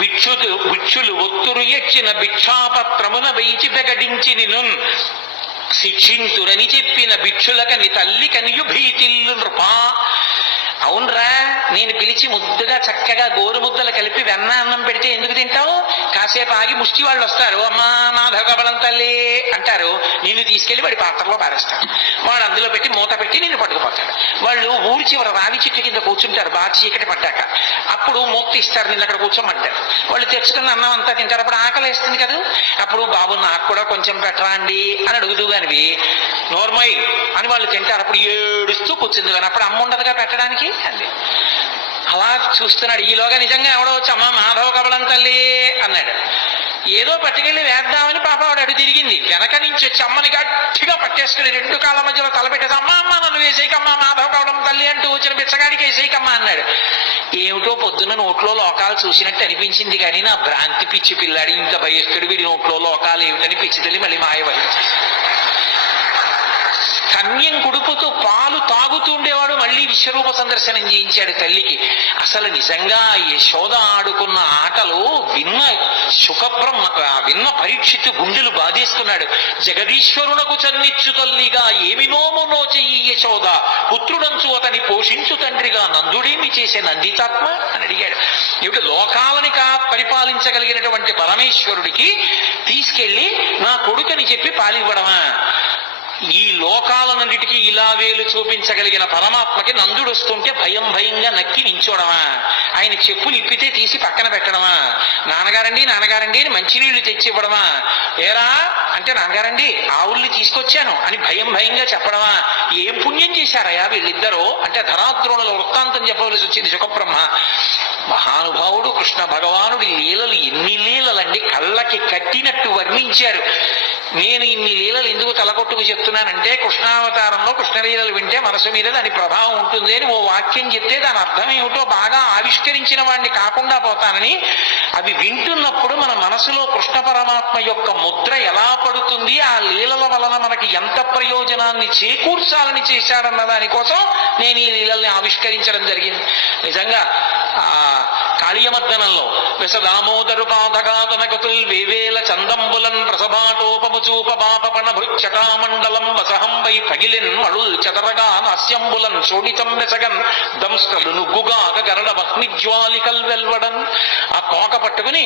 భిక్షులు ఒత్తురు ఎచ్చిన భిక్షాపత్రమున వెయిచి బెగడించి నిను శిక్షింతురని చెప్పిన భిక్షులకని తల్లి కనియు భీతిల్లు నృపా. అవునరా, నేను పిలిచి ముద్దుగా చక్కగా గోరు ముద్దలు కలిపి వెన్న అన్నం పెడితే ఎందుకు తింటావు? కాసేపు ఆగి ముష్టి వాళ్ళు వస్తారు, అమ్మా మాధవ కబలం తల్లి అంటారు. నిన్ను తీసుకెళ్లి వాడి పాత్రలో పారేస్తాడు. వాడు అందులో పెట్టి మూత పెట్టి నిన్ను పట్టుకుపోతాడు. వాళ్ళు ఊరి చివర రావి చెట్టు కింద కూర్చుంటారు బాగా చీకటి పడ్డాక. అప్పుడు మూత ఇస్తారు, నిన్ను అక్కడ కూర్చోమంటారు. వాళ్ళు తెచ్చుకున్న అన్నం అంతా తింటారు. అప్పుడు ఆకలి వేస్తుంది కదా, అప్పుడు బాబు నాకు కూడా కొంచెం పెట్టరా అండి అని అడుగుతూ కానివి నోర్మై అని వాళ్ళు తింటారు. అప్పుడు ఏడుస్తూ కూర్చుంది కానీ అప్పుడు అమ్మ ఉండదుగా పెట్టడానికి అంది. అలా చూస్తున్నాడు. ఈలోగా నిజంగా ఎవడో వచ్చి అమ్మ మాధవ కబలం తల్లి అన్నాడు. ఏదో పట్టుకెళ్ళి వేద్దామని పాప వాడు అడు తిరిగింది. వెనక నుంచి వచ్చి అమ్మని గట్టిగా పట్టేసుకుని రెండు కాళ్ళ మధ్యలో తలపెట్టేసి అమ్మ అమ్మ నన్ను వేసేయకమ్మా మాధవ కబలం తల్లి అంటూ వచ్చిన బిచ్చగాడికి వేసేయకమ్మా అన్నాడు. ఏమిటో పొద్దున్న నోట్లో లోకాలు చూసినట్టు అనిపించింది కానీ నా భ్రాంతి పిచ్చి పిల్లాడి ఇంత భయస్తుడు వీడి నోట్లో లోకాలు ఏమిటని పిచ్చి తల్లి మళ్ళీ మాయవహించి కన్యం కుడుపుతూ పాలు తాగుతూ ఉండేవాడు. మళ్ళీ విశ్వరూప సందర్శనం చేయించాడు తల్లికి. అసలు నిజంగా యశోద ఆడుకున్న ఆటలు విన్న పరీక్షిత్తు గుండెలు బాధేస్తున్నాడు. జగదీశ్వరునకు చన్నిచ్చు తల్లిగా ఏమి నోమునో చెయ్యి యశోద, పుత్రుడంచు అతని పోషించు తండ్రిగా నందుడేమి చేసే నందితాత్మ అని అడిగాడు. ఏమిటి లోకాలని పరిపాలించగలిగినటువంటి పరమేశ్వరుడికి తీసుకెళ్లి నా కొడుకని చెప్పి పాలివ్వడమా? ఈ లోకాలన్నిటికీ ఇలా వేలు చూపించగలిగిన పరమాత్మకి నందుడు వస్తుంటే భయంగా నక్కి నించోడమా? ఆయన చెప్పులు ఇప్పితే తీసి పక్కన పెట్టడమా? నాన్నగారండి నాన్నగారండి అని మంచినీళ్లు తెచ్చి ఇవ్వడమా? ఏరా అంటే నాన్నగారండి ఆవుల్ని తీసుకొచ్చాను అని భయంగా చెప్పడమా? ఏం పుణ్యం చేశారయ్యా వీళ్ళిద్దరూ అంటే ధరాద్రోణుల వృత్తాంతం చెప్పవలసి వచ్చింది సుఖబ్రహ్మ. మహానుభావుడు కృష్ణ భగవానుడి లీలలు ఎన్ని లీలలండి, కళ్ళకి కట్టినట్టు వర్ణించారు. నేను ఇన్ని లీలలు ఎందుకు తలకొట్టుకు చెప్తున్నానంటే కృష్ణావతారంలో కృష్ణలీలలు వింటే మనసు మీద దాని ప్రభావం ఉంటుంది అని ఓ వాక్యం చెప్తే దాని అర్థం ఏమిటో బాగా ఆవిష్కరించిన వాడిని కాకుండా పోతానని. అవి వింటున్నప్పుడు మన మనసులో కృష్ణ పరమాత్మ యొక్క ముద్ర ఎలా పడుతుంది, ఆ లీలల వలన మనకి ఎంత ప్రయోజనాన్ని చేకూర్చాలని చేశాడన్న దానికోసం నేను ఈ లీలల్ని ఆవిష్కరించడం జరిగింది. నిజంగా కాళీయమర్దనంలో విసదామోదరు పాదగాతనగతుల్ వేవేల చందంబులన్ ప్రసభాటోపముచూప బాపపణ భృచ్చటామండలం వసహం వై పగిలిన్ మడుల్ చదరగా నాస్యంబులన్ శోణితం వెసగన్ దంస్కలు నుగ్గుగాక గరడ వహ్నిజ్వాలికల్ వెల్వడన్. ఆ తోక పట్టుకుని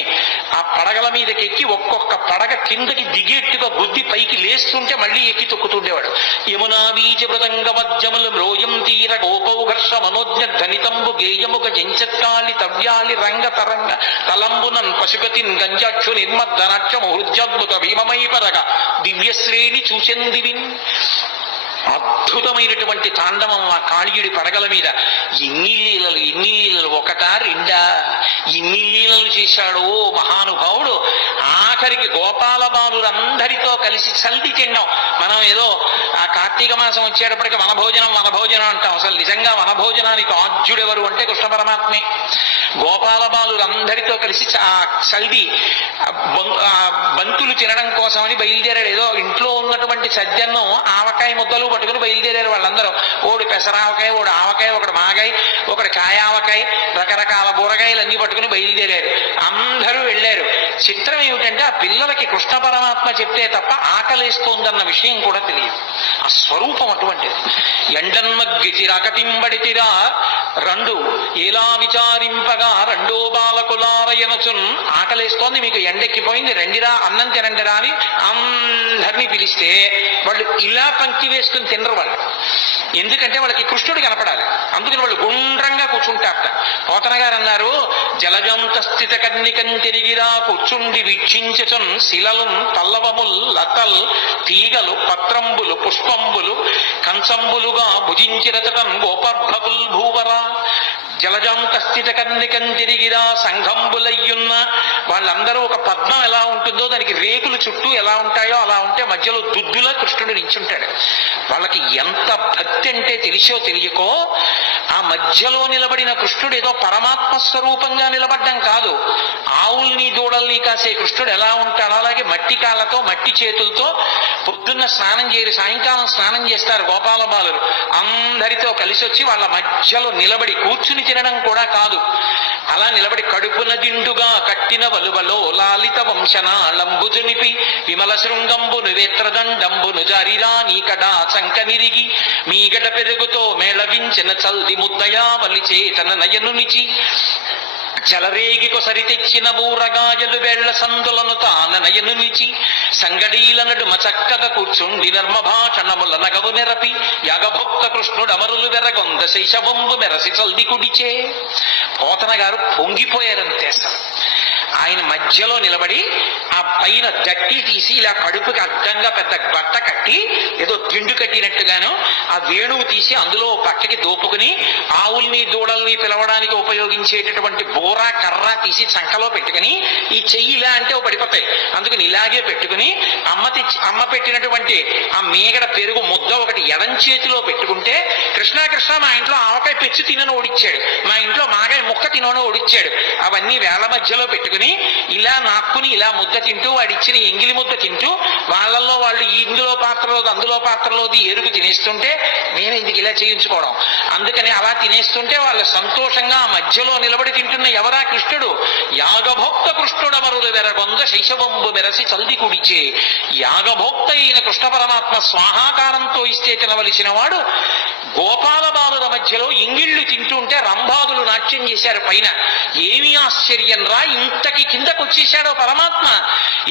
ఆ పడగల మీదకెక్కి ఒక్కొక్క పడగ కిందకి దిగేట్టుగా బుద్ధి పైకి లేస్తుంటే మళ్ళీ ఎక్కి తొక్కుతుండేవాడు. యమునా బీజ మృదంగ వజ్జములు మ్రోయం తీర గోపౌఘర్ష మనోజ్ఞ ధనితంబు గేయముగ జంచత్కాళి తవ్యాలి రంగ తరంగ తలంబునన్ పశుపతిన్ గంజాక్షు నిర్మద్దనాక్షము హృద్యద్భుత భీమమై పరగ దివ్యశ్రేణి చూచెందివిన్. అద్భుతమైనటువంటి తాండవం ఆ కాళీయుడి పడగల మీద. ఎన్ని లీలలు ఒకటా రెండా? ఎన్ని లీలలు చేశాడో మహానుభావుడు. ఆఖరికి గోపాల బాలురందరితో కలిసి చల్ది తిన్నాం. మనం ఏదో ఆ కార్తీక మాసం వచ్చేటప్పటికి వనభోజనం అంటాం. అసలు నిజంగా వనభోజనానికి ఆద్యుడెవరు అంటే కృష్ణ పరమాత్మే. గోపాల బాలురందరితో కలిసి చల్ది బంతులు తినడం కోసమని బయలుదేరాడు. ఏదో ఇంట్లో ఉన్నటువంటి సద్యన్నం ఆవకాయ ముద్దలు పట్టుకుని బయలుదేరారు వాళ్ళందరూ. ఓడి పెసరావకాయ, ఒకడు ఆవకాయ, ఒకడు మాగాయ, ఒకడు కాయావకాయ, రకరకాల బూరగాయలు అన్ని పట్టుకుని బయలుదేరారు. అందరూ వెళ్ళారు. చిత్రం ఏమిటంటే ఆ పిల్లలకి కృష్ణ పరమాత్మ చెప్తే తప్ప ఆకలేస్తోందన్న విషయం కూడా తెలియదు. ఆ స్వరూపం అటువంటిది. ఎండన్మగ్గిచిరకటింబడితిరా రెండు ఎలా విచారింపగా రెండో బాలకులారయనచున్. ఆకలేస్తోంది, మీకు ఎండెక్కిపోయింది, రెండిరా అన్నం తినండిరా అని అందరినీ పిలిస్తే వాళ్ళు ఇలా పంక్తి వేసుకుని తినరు వాళ్ళు. ఎందుకంటే వాళ్ళకి కృష్ణుడు కనపడాలి. అందుకని వాళ్ళు గుండ్రంగా కూర్చుంటారట. పోతన గారు అన్నారు, జలజంత స్థిత కన్నికం తిరిగిరా కూర్చుండి వీక్షించచున్ శిలలున్ పల్లవముల్ లతల్ తీగలు పత్రంబులు పుష్పంబులు కంచంబులుగా భుజించిరతటన్ గోపర్భకుల్ భూవరా. జలజాంత స్థిత కన్నికం తిరిగిరా సంఘంబులయ్యున్న వాళ్ళందరూ ఒక పద్మం ఎలా ఉంటుందో దానికి రేకులు చుట్టూ ఎలా ఉంటాయో అలా ఉంటే మధ్యలో దుద్దులా కృష్ణుడు నించుంటాడు. వాళ్ళకి ఎంత భక్తి అంటే తెలిసో తెలియకో ఆ మధ్యలో నిలబడిన కృష్ణుడు ఏదో పరమాత్మ స్వరూపంగా నిలబడ్డం కాదు. ఆవుల్ని దూడల్ని కాసే కృష్ణుడు ఎలా ఉంటాడో అలాగే మట్టి కాళ్ళతో మట్టి చేతులతో పొద్దున్న స్నానం చేయరు, సాయంకాలం స్నానం చేస్తారు గోపాల బాలురు. అందరితో కలిసి వచ్చి వాళ్ళ మధ్యలో నిలబడి కూర్చుని తినడం కూడా కాదు, అలా నిలబడి కడుపున దిండుగా కట్టిన వలువలో లాలిత వంశనాళంబుజునిపి విమల శృంగంబును వేత్రదండంబును జారిరా నీకడా చంక నిరిగి మీగడ పెరుగుతో మేళవించిన చల్ది ముద్దయా వలిచే తన నయనునిచి చలరేగి కొసరి తెచ్చిన బూరగాయలు వేళ్ల సందులను తాన నయనునిచి సంగడీల నడుమ చక్కగా కూర్చుండి నర్మభాషణముల నగవు నెరపి యాగభక్త కృష్ణుడు అమరులు వెరగొంద శైశవంబు మెరసి చల్ది కుడిచే. పోతన గారు పొంగిపోయారంతే. అసలు ఆయన మధ్యలో నిలబడి ఆ పైన దట్టి తీసి ఇలా కడుపుకి అడ్డంగా పెద్ద బట్ట కట్టి ఏదో తిండు కట్టినట్టుగాను ఆ వేణువు తీసి అందులో పక్కకి దోపుకుని ఆవుల్ని దూడల్ని పిలవడానికి ఉపయోగించేటటువంటి బోరా కర్ర తీసి చంకలో పెట్టుకుని ఈ చెయ్యి ఇలా అంటే పడిపోతాయి, అందుకని ఇలాగే పెట్టుకుని అమ్మ పెట్టినటువంటి ఆ మేగడ పెరుగు ముద్ద ఒకటి ఎడం చేతిలో పెట్టుకుంటే కృష్ణ కృష్ణ మా ఇంట్లో ఆవకాయ పెచ్చు తినను ఓడిచ్చాడు, మా ఇంట్లో మాగాయ ముక్క తినను ఓడిచ్చాడు, అవన్నీ వేళ మధ్యలో పెట్టుకుని ఇలా నాక్కుని ఇలా ముద్ద తింటూ వాడిచ్చిన ఎంగిలి ముద్ద తింటూ వాళ్ళల్లో వాళ్ళు ఇందులో పాత్రలోది అందులో పాత్రలోది ఎరుగు తినేస్తుంటే నేను ఇందుకు ఇలా చేయించుకోవడం. అందుకని అలా తినేస్తుంటే వాళ్ళు సంతోషంగా మధ్యలో నిలబడి తింటున్న ఎవరా కృష్ణుడు. యాగభోక్త కృష్ణుడు అమరులు వెరగొంద శైశవంబు మెరసి చల్ది కుడిచే. యాగభోక్త అయిన కృష్ణ పరమాత్మ స్వాహాకారంతో ఇస్తే తినవలసిన వాడు గోపాల బాలుల మధ్యలో ఇంగిళ్ళు తింటుంటే రంభాదులు నాట్యం చేశారు పైన. ఏమీ ఆశ్చర్యం రా, ఇంతకి కిందకు వచ్చేశాడో పరమాత్మ.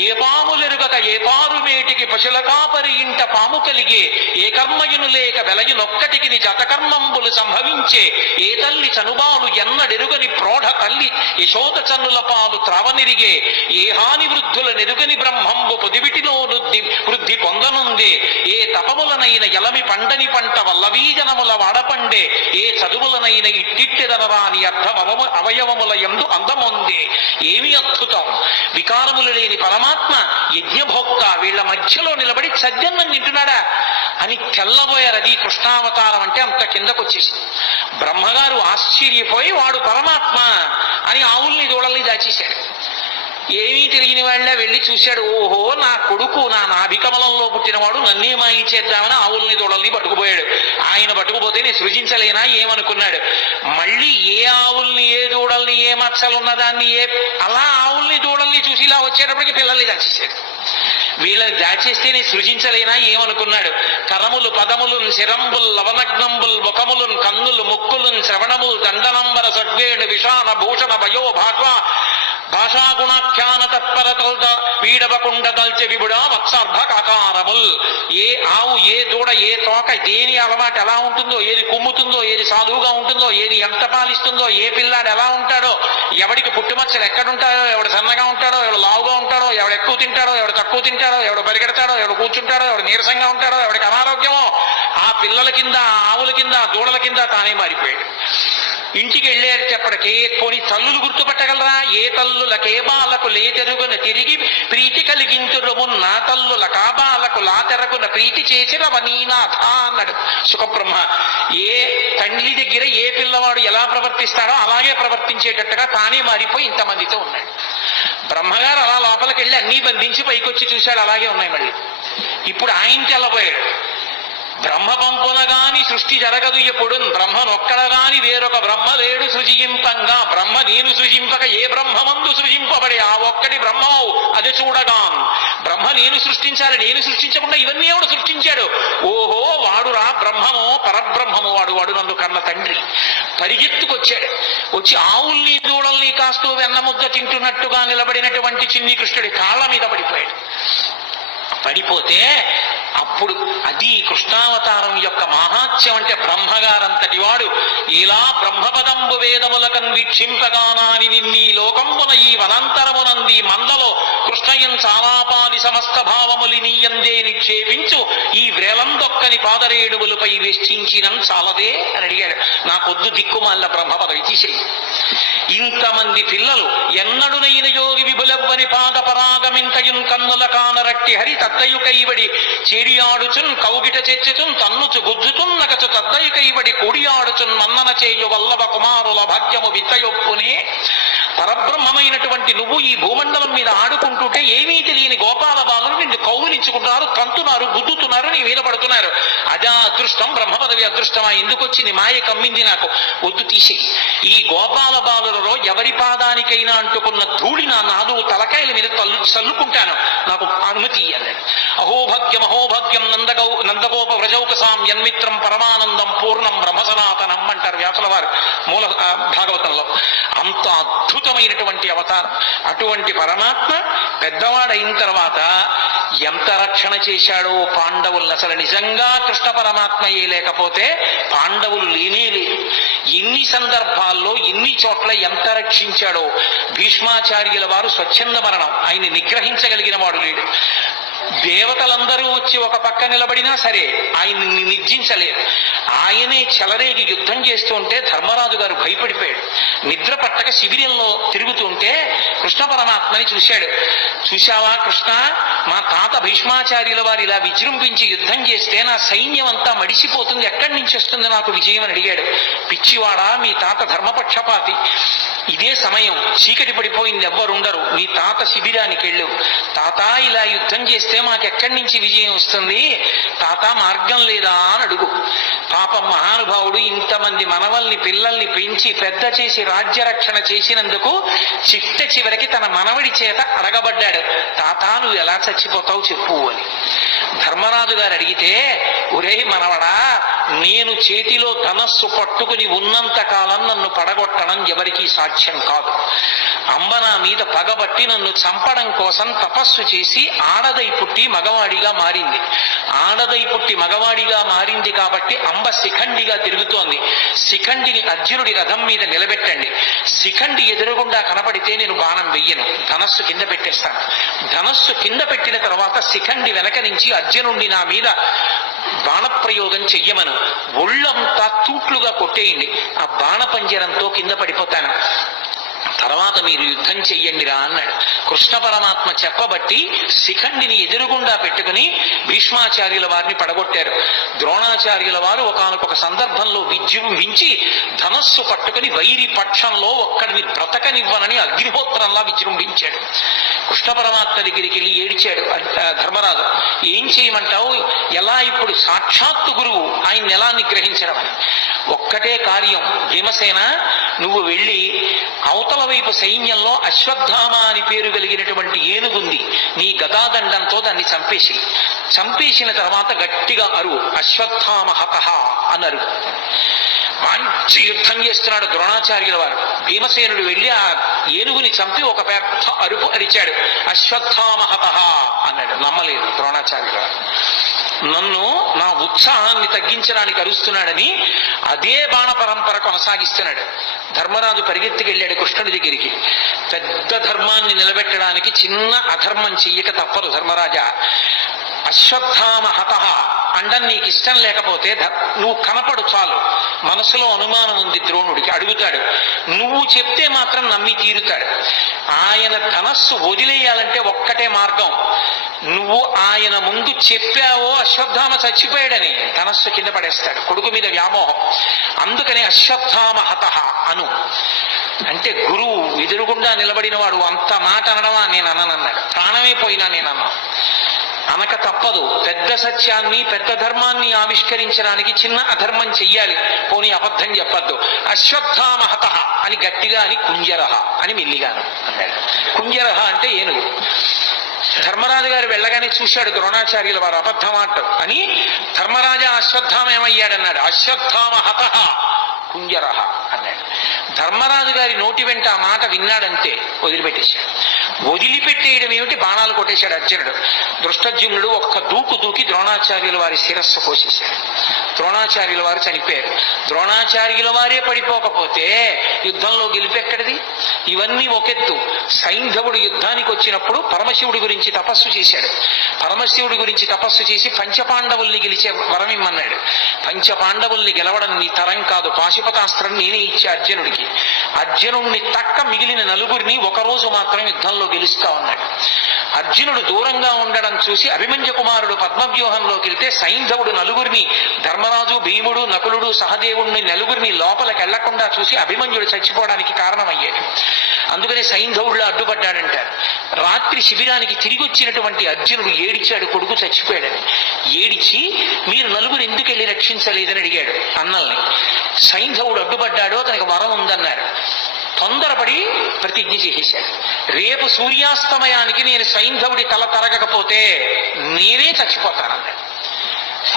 ఏ పాములెరుగక ఏ పారు మేటికి పశుల కాపరి ఇంట పాము కలిగే ఏ కర్మయును లేక వెలయునొక్కటికి జతకర్మంబులు సంభవించే ఏ తల్లి చనుబాలు ఎన్నడెరుగని ప్రోఢ తల్లి యశోద చన్నుల పాలు త్రావనిరిగే ఏ హాని వృద్ధుల నెరుగని బ్రహ్మంబు పొదివిటిలో వృద్ధి పొందనుందే ఏ తపములనైన ఎలమి పండని పంట వల్లవీజనముల వాడపండే ఏ చదువులనైన ఇట్టిట్టెదనరాని అర్థం అవయవముల యందు అందముందే. ఏమి అద్భుతం! వికారములు లేని పరమాత్మ యజ్ఞభోక్త వీళ్ళ మధ్యలో నిలబడి సద్యన్నం తింటున్నాడా అని తెల్లబోయారు. అది కృష్ణావతారం అంటే అంత కిందకు వచ్చేసి బ్రహ్మగారు ఆశ్చర్యపోయి వాడు పరమాత్మ అని ఆవుల్ని దూడల్ని దాచేశాడు. ఏమీ తెలియని వాళ్ళ వెళ్ళి చూశాడు. ఓహో, నా కొడుకు నా నాభికమలంలో పుట్టినవాడు నన్నే మాయి చేద్దామని ఆవుల్ని దూడల్ని పట్టుకుపోయాడు. ఆయన పట్టుకుపోతే నేను సృజించలేనా ఏమనుకున్నాడు. మళ్ళీ ఏ ఆవుల్ని ఏ దూడల్ని ఏ మచ్చలున్నదాన్ని అలా ఆవుల్ని దూడల్ని చూసి ఇలా వచ్చేటప్పటికి పిల్లల్ని దాచేశాడు. వీళ్ళని దాచేస్తేనే సృజించలేనా ఏమనుకున్నాడు. కరములు పదములు శిరంబుల్ లవనగ్నంబుల్ ముఖములున్ కన్నులు ముక్కులున్ శ్రవణములు దండనంబర సడ్వేణు విషాణ భూషణ భయో భాషాగుణాఖ్యాన తత్పరతల్ద వీడవకుండ దల్చె విబుడా వత్సర్భకాకారముల్. ఏ ఆవు ఏ దూడ ఏ తోక దేని అలవాటు ఎలా ఉంటుందో, ఏది కుమ్ముతుందో, ఏది సాధువుగా ఉంటుందో, ఏది ఎంత పాలిస్తుందో, ఏ పిల్లాడు ఎలా ఉంటాడో, ఎవడికి పుట్టుమచ్చలు ఎక్కడుంటాడో, ఎవడు సన్నగా ఉంటాడో, ఎవడు లావుగా ఉంటాడో, ఎవడు ఎక్కువ తింటాడో, ఎవడు తక్కువ తింటాడో, ఎవడు పరిగెడతాడో, ఎవడు కూర్చుంటాడో, ఎవడు నీరసంగా ఉంటాడో, ఎవడికి అనారోగ్యమో, ఆ పిల్లల కింద ఆవుల కింద దూడల కింద తానే మారిపోయాడు. ఇంటికి వెళ్ళేటప్పటికి పోని తల్లులు గుర్తుపట్టగలరా? ఏ తల్లులకే బాలకు లేతెరుగున తిరిగి ప్రీతి కలిగింతురుమున్న తల్లుల కాబాలకు లాతెరగున ప్రీతి చేసిన వనీనాథ అన్నాడు సుఖబ్రహ్మ. ఏ తండ్రి దగ్గర ఏ పిల్లవాడు ఎలా ప్రవర్తిస్తాడో అలాగే ప్రవర్తించేటట్టుగా తానే మారిపోయి ఇంతమందితో ఉన్నాడు. బ్రహ్మగారు అలా లోపలికి వెళ్ళి అన్నీ బంధించి పైకొచ్చి చూశాడు, అలాగే ఉన్నాయి. మళ్ళీ ఇప్పుడు ఆయన తెల్లబోయాడు. బ్రహ్మ పంపునగాని సృష్టి జరగదు ఎప్పుడు, బ్రహ్మనొక్కడగాని వేరొక బ్రహ్మ లేడు సృజింపంగా, బ్రహ్మ నేను సృజింపక ఏ బ్రహ్మమందు సృజింపబడి ఆ ఒక్కటి బ్రహ్మవు అది చూడగా. బ్రహ్మ నేను సృష్టించాలి, నేను సృష్టించకుండా ఇవన్నీ ఎవడు సృష్టించాడు? ఓహో వాడురా బ్రహ్మమో పరబ్రహ్మము, వాడు నన్ను కన్న తండ్రి. పరిగెత్తుకొచ్చాడు. వచ్చి ఆవుల్ని దూడల్ని కాస్తూ వెన్నముద్ద తింటున్నట్టుగా నిలబడినటువంటి చిన్ని కృష్ణుడి కాళ్ళ మీద పడిపోయాడు. పడిపోతే అప్పుడు అది కృష్ణావతారం యొక్క మహాత్యం. అంటే బ్రహ్మగారంతటి వాడు ఇలా బ్రహ్మపదంబు వేదములకన్ వీక్షింపగానాని నిన్నీ లోకంబున ఈ వనాంతరమునంది మందలో కృష్ణయం చాలాపాది సమస్త భావములి నీయందే నిక్షేపించు ఈ వ్రేలందొక్కని పాదరేడువులపై వెష్టించినం చాలదే అని అడిగాడు. నాకొద్దు దిక్కుమాల బ్రహ్మపదవి తీసేయి. ఇంతమంది పిల్లలు ఎన్నడునైన యోగి విభులవ్వని పాద పరాగమింతయున్ కన్నుల కానరట్టి హరి తద్దయు కైవడి చేడియాడుచున్ కౌగిట చెచ్చుచున్ తన్నుచు గుజ్జుచున్ నగచు తద్దయు కైవడి కూడియాడుచున్ మన్నన చేయు వల్లభ కుమారుల భాగ్యము విత్తయొప్పునే. పరబ్రహ్మమైనటువంటి నువ్వు ఈ భూమండలం మీద ఆడుకుంటుంటే ఏమీ తెలియని గోపాల బాలులు నిన్ను కౌగులించుకుంటున్నారు, తంతున్నారు, గుద్దుతున్నారు, నీ మీద పడుతున్నారు. అదా అదృష్టం, బ్రహ్మపదవి అదృష్టమా? ఎందుకు వచ్చింది? మాయ కమ్మింది నాకు, వద్దు తీసి. ఈ గోపాల బాలులలో ఎవరి పాదానికైనా అంటుకున్న ధూళి నా నాదు తలకాయల మీద చల్లుకుంటాను, నాకు అనుమతి అన్నాడు. అహోభాగ్యం అహోభాగ్యం నందగోప వ్రజౌకసాం యన్మిత్రం పరమానందం పూర్ణం బ్రహ్మ సనాతనం అంటారు వ్యాసుల వారు మూల భాగవతంలో. అంత అద్భుతమైనటువంటి అవతారం. అటువంటి పరమాత్మ పెద్దవాడైన తర్వాత ఎంత రక్షణ చేశాడో పాండవులను. అసలు నిజంగా కృష్ణ పరమాత్మయే లేకపోతే పాండవులు లేనే లేరు. ఎన్ని సందర్భాల్లో ఎన్ని చోట్ల ఎంత రక్షించాడో. భీష్మాచార్యుల వారు స్వచ్ఛంద మరణం, ఆయన నిగ్రహించగలిగిన వాడు లేడు. దేవతలందరూ వచ్చి ఒక పక్క నిలబడినా సరే ఆయన్ని నిర్జించలేరు. ఆయనే చెలరేగి యుద్ధం చేస్తుంటే ధర్మరాజు గారు భయపడిపోయాడు. నిద్ర పట్టక శిబిరంలో తిరుగుతుంటే కృష్ణ పరమాత్మని చూశాడు. చూశావా కృష్ణ, మా తాత భీష్మాచార్యుల వారు ఇలా విజృంభించి యుద్ధం చేస్తే నా సైన్యం అంతా మడిసిపోతుంది, ఎక్కడి నుంచి వస్తుంది నాకు విజయం అని అడిగాడు. పిచ్చివాడా, మీ తాత ధర్మపక్షపాతి. ఇదే సమయం చీకటి పడిపోయింది, ఎవ్వరుండరు. మీ తాత శిబిరానికి వెళ్ళు. తాత ఇలా యుద్ధం చేస్తే మాకెక్కడి నుంచి విజయం వస్తుంది, తాత మార్గం లేదా అని అడుగు. పాపం మహానుభావుడు ఇంతమంది మనవల్ని పిల్లల్ని పెంచి పెద్ద చేసి రాజ్యరక్షణ చేసినందుకు చిట్ట చివరికి తన మనవడి చేత అడగబడ్డాడు, తాత నువ్వు ఎలా చచ్చిపోతావు చెప్పు అని. ధర్మరాజు గారు అడిగితే, ఒరే మనవడా, నేను చేతిలో ధనస్సు పట్టుకుని ఉన్నంత కాలం నన్ను పడగొట్టడం ఎవరికీ సాధ్యం కాదు. అంబ నా మీద పగబట్టి నన్ను చంపడం కోసం తపస్సు చేసి ఆడదై పుట్టి మగవాడిగా మారింది. ఆడదై పుట్టి మగవాడిగా మారింది కాబట్టి అంబ శిఖండిగా తిరుగుతోంది. శిఖండిని అర్జునుడి రథం మీద నిలబెట్టండి. శిఖండి ఎదురుగుండా కనపడితే నేను బాణం వెయ్యను, ధనస్సు కింద పెట్టేస్తాను. ధనస్సు కింద పెట్టిన తర్వాత శిఖండి వెనక నుంచి అర్జునుడిని నా మీద బాణప్రయోగం చెయ్యమను, ఒళ్ళంతా తూట్లుగా కొట్టేయండి, ఆ బాణపంజరంతో కింద పడిపోతాను, తర్వాత మీరు యుద్ధం చెయ్యండిరా అన్నాడు. కృష్ణ పరమాత్మ చెప్పబట్టి శిఖండిని ఎదురుగుండా పెట్టుకుని భీష్మాచార్యుల వారిని పడగొట్టారు. ద్రోణాచార్యుల వారు ఒకానొక సందర్భంలో విజృంభించి ధనస్సు పట్టుకుని వైరి పక్షంలో ఒక్కడిని బ్రతకనివ్వనని అగ్నిహోత్రంలా విజృంభించాడు. కృష్ణ పరమాత్మ దగ్గరికి వెళ్ళి ఏడిచాడు ధర్మరాజు, ఏం చేయమంటావు, ఎలా ఇప్పుడు సాక్షాత్తు గురువు ఆయన్ని ఎలా నిగ్రహించడం అని. ఒక్కటే కార్యం, భీమసేన నువ్వు వెళ్ళి అవతల వైపు సైన్యంలో అశ్వత్థామ అని పేరు కలిగినటువంటి ఏనుగుంది, నీ గదాదండంతో దాన్ని చంపేసిన తర్వాత గట్టిగా అరువు, అశ్వత్థామ హతః అనరు. మంచి యుద్ధం చేస్తున్నాడు ద్రోణాచార్యుల వారు. భీమసేనుడు వెళ్ళి ఆ ఏనుగుని చంపి ఒక పెద్ద అరుపు అరిచాడు, అశ్వత్థామ హతః అన్నాడు. నమ్మలేదు ద్రోణాచార్యుల వారు. నన్ను నా ఉత్సాహాన్ని తగ్గించడానికి అరుస్తున్నాడని అదే బాణ పరంపర కొనసాగిస్తున్నాడు. ధర్మరాజు పరిగెత్తికెళ్ళాడు కృష్ణుడి దగ్గరికి. పెద్ద ధర్మాన్ని నిలబెట్టడానికి చిన్న అధర్మం చెయ్యక తప్పదు ధర్మరాజా. అశ్వత్థామ హతః అండం నీకు ఇష్టం లేకపోతే నువ్వు కనపడు చాలు. మనసులో అనుమానం ఉంది ద్రోణుడికి, అడుగుతాడు, నువ్వు చెప్తే మాత్రం నమ్మి తీరుతాడు. ఆయన ధనస్సు వదిలేయాలంటే ఒక్కటే మార్గం, నువ్వు ఆయన ముందు చెప్పావో అశ్వత్థామ చచ్చిపోయాడని ధనస్సు కింద పడేస్తాడు, కొడుకు మీద వ్యామోహం. అందుకని అశ్వత్థామ హతః అను అంటే గురువు ఎదురుగుండా నిలబడిన వాడు అంత మాట అనడమా, నేను అననన్నాడు. ప్రాణమే పోయినా నేను అన్నా. అనక తప్పదు. పెద్ద సత్యాన్ని పెద్ద ధర్మాన్ని ఆవిష్కరించడానికి చిన్న అధర్మం చెయ్యాలి, పోనీ అబద్ధం చెప్పద్దు. అశ్వత్థామహత అని గట్టిగా అని కుంజరహ అని మెల్లిగాను అన్నాడు. కుంజరహ అంటే ఏనుగు. ధర్మరాజు గారు వెళ్ళగానే చూశాడు ద్రోణాచార్యుల వారు అబద్ధమాట అని. ధర్మరాజా అశ్వత్థామ ఏమయ్యాడన్నాడు. అశ్వత్థామహత కుంజరహ అన్నాడు. ధర్మరాజు గారి నోటి వెంట ఆ మాట విన్నాడంతే వదిలిపెట్టేశాడు. వదిలిపెట్టేయడం ఏమిటి, బాణాలు కొట్టేశాడు అర్జునుడు. దృష్టజ్యుమ్నుడు ఒక్క దూకు దూకి ద్రోణాచార్యుల వారి శిరస్సు కోసేశాడు. ద్రోణాచార్యుల వారు చనిపోయారు. ద్రోణాచార్యుల వారే పడిపోకపోతే యుద్ధంలో గెలిపెక్కడిది? ఇవన్నీ ఒకెత్తు. సైంధవుడు యుద్ధానికి వచ్చినప్పుడు పరమశివుడి గురించి తపస్సు చేశాడు. పరమశివుడి గురించి తపస్సు చేసి పంచపాండవుల్ని గెలిచే వరం ఇమ్మన్నాడు. పంచపాండవుల్ని గెలవడం నీ తరం కాదు, పాశుపతాస్త్రం నేనే ఇచ్చే అర్జునుడికి. అర్జునుడిని తక్క మిగిలిన నలుగురిని ఒకరోజు మాత్రం యుద్ధంలో గెలుస్తా ఉన్నాడు. అర్జునుడు దూరంగా ఉండడం చూసి అభిమన్యు కుమారుడు పద్మవ్యూహంలోకి వెళ్తే సైంధవుడు నలుగురిని, ధర్మరాజు, భీముడు, నకులుడు, సహదేవుడిని నలుగురిని లోపలికి వెళ్లకుండా చూసి అభిమన్యుడు చచ్చిపోవడానికి కారణమయ్యాడు. అందుకనే సైంధవుడిలో అడ్డుపడ్డాడంటారు. రాత్రి శిబిరానికి తిరిగి వచ్చినటువంటి అర్జునుడు ఏడిచాడు, కొడుకు చచ్చిపోయాడని. ఏడిచి మీరు నలుగురు ఎందుకు వెళ్ళి రక్షించలేదని అడిగాడు అన్నల్ని. సైంధవుడు అడ్డుపడ్డాడు, అతనికి వరం ఉందన్నారు. తొందరపడి ప్రతిజ్ఞ చేసేశాడు. రేపు సూర్యాస్తమయానికి నేను సైంధవుడి తల తరగకపోతే నేనే చచ్చిపోతానన్నాడు.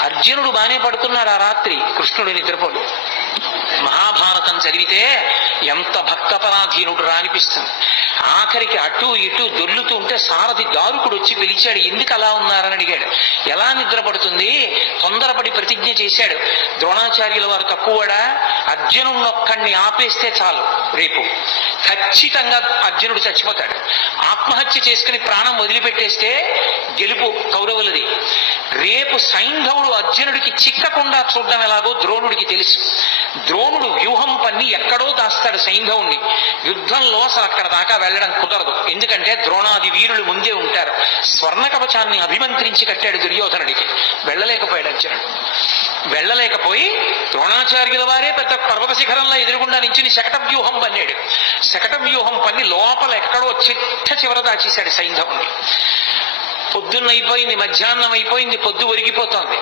అర్జునుడు బానే పడుతున్నాడు ఆ రాత్రి, కృష్ణుడు నిద్రపోడు. మహాభారతం చదివితే ఎంత భక్తపరాధీనుడు రా అనిపిస్తుంది. ఆఖరికి అటు ఇటు దొర్లుతూ ఉంటే సారథి దారుకుడు వచ్చి పిలిచాడు. ఎందుకు అలా ఉన్నారని అడిగాడు. ఎలా నిద్రపడుతుంది? తొందరపడి ప్రతిజ్ఞ చేశాడు. ద్రోణాచార్యుల వారు తక్కువడా? అర్జునుడినొక్కడిని ఆపేస్తే చాలు, రేపు ఖచ్చితంగా అర్జునుడు చచ్చిపోతాడు. ఆత్మహత్య చేసుకుని ప్రాణం వదిలిపెట్టేస్తే గెలుపు కౌరవులది. రేపు సైంధవుడు అర్జునుడికి చిక్కకుండా చూడడం ఎలాగో ద్రోణుడికి తెలుసు. ద్రోణుడు వ్యూహం పన్ని ఎక్కడో దాస్తాడు సైంధవుణ్ణి. యుద్ధంలో అసలు అక్కడ దాకా వెళ్ళడం కుదరదు. ఎందుకంటే ద్రోణాది వీరులు ముందే ఉంటారు. స్వర్ణ కవచాన్ని అభిమంత్రించి కట్టాడు దుర్యోధనుడికి. వెళ్ళలేకపోయాడు అర్జునుడు. వెళ్ళలేకపోయి ద్రోణాచార్యుల వారే పెద్ద పర్వత శిఖరంలో ఎదురుగుండా నుంచి శకట వ్యూహం పన్నాడు. శకట వ్యూహం పన్ని లోపల ఎక్కడో చిట్ట చివర దాచేశాడు సైంధవుణ్ణి. పొద్దున్నైపోయింది, మధ్యాహ్నం అయిపోయింది, పొద్దు ఒరిగిపోతోంది.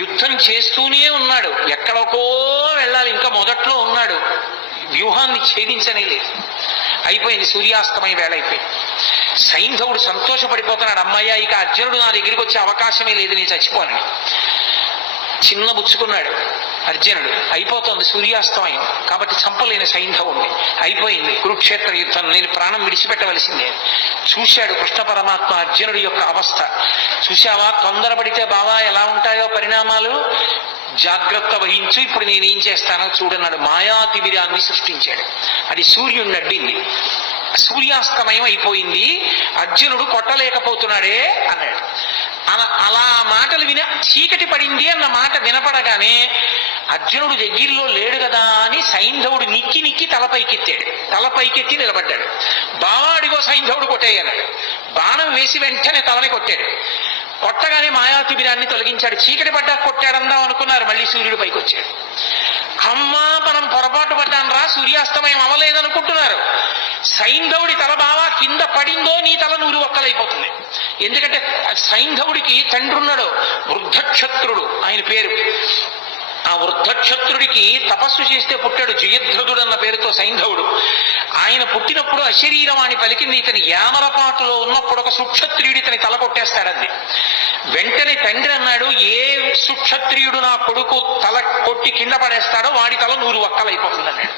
యుద్ధం చేస్తూనే ఉన్నాడు. ఎక్కడికో వెళ్ళాలి, ఇంకా మొదట్లో ఉన్నాడు. వ్యూహాన్ని ఛేదించనే లేదు. అయిపోయింది, సూర్యాస్తమయ వేళ అయిపోయింది. సైంధవుడు సంతోషపడిపోతున్నాడు. అమ్మయ్య, ఇక అర్జునుడు నా దగ్గరికి వచ్చే అవకాశమే లేదు, నేను చచ్చిపోనని. చిన్న బుచ్చుకున్నాడు అర్జునుడు. అయిపోతోంది సూర్యాస్తమయం, కాబట్టి చంపలేని సైంధవుణ్ణి. అయిపోయింది కురుక్షేత్ర యుద్ధం, నేను ప్రాణం విడిచిపెట్టవలసిందే. చూశాడు కృష్ణ పరమాత్మ అర్జునుడి యొక్క అవస్థ. చూశావా, తొందరపడితే బావా ఎలా ఉంటాయో పరిణామాలు, జాగ్రత్త వహించు, ఇప్పుడు నేనేం చేస్తానో చూడన్నాడు. మాయాతిమిరాన్ని సృష్టించాడు. అది సూర్యుడిని అడ్డింది. సూర్యాస్తమయం అయిపోయింది, అర్జునుడు కొట్టలేకపోతున్నాడే అన్నాడు. అలా మాటలు చీకటి పడింది అన్న మాట వినపడగానే అర్జునుడు దగ్గరలో లేడు కదా అని సైంధవుడు నిక్కి నిక్కి తలపైకెత్తాడు. తలపైకెత్తి నిలబడ్డాడు. బావాడిగో సైంధవుడు కొట్టేయన్నాడు. బాణం వేసి వెంటనే తలని కొట్టాడు. కొట్టగానే మాయాతిబిరాన్ని తొలగించాడు. చీకటి పడ్డా కొట్టాడందాం అనుకున్నారు, మళ్ళీ సూర్యుడు పైకి వచ్చాడు. అమ్మా, మనం పొరపాటు పడ్డాను రా, సూర్యాస్తమయం అవ్వలేదనుకుంటున్నారు. సైంధవుడి తల బావా కింద పడిందో నీ తల నూరు ఒక్కలైపోతుంది. ఎందుకంటే సైంధవుడికి తండ్రి ఉన్నాడు, వృద్ధక్షత్రుడు ఆయన పేరు. ఆ వృద్ధక్షత్రుడికి తపస్సు చేస్తే పుట్టాడు జయద్రథుడు అన్న పేరుతో సైంధవుడు. ఆయన పుట్టినప్పుడు అశరీరవాణి పలికింది. ఇతని యామరపాటులో ఉన్నప్పుడు ఒక సుక్షత్రియుడు ఇతని తల కొట్టేస్తాడంది. వెంటనే తండ్రి అన్నాడు, ఏ సుక్షత్రియుడు నా కొడుకు తల కొట్టి కింద పడేస్తాడో వాడి తల నూరు ఒక్కలైపోతుంది అన్నాడు.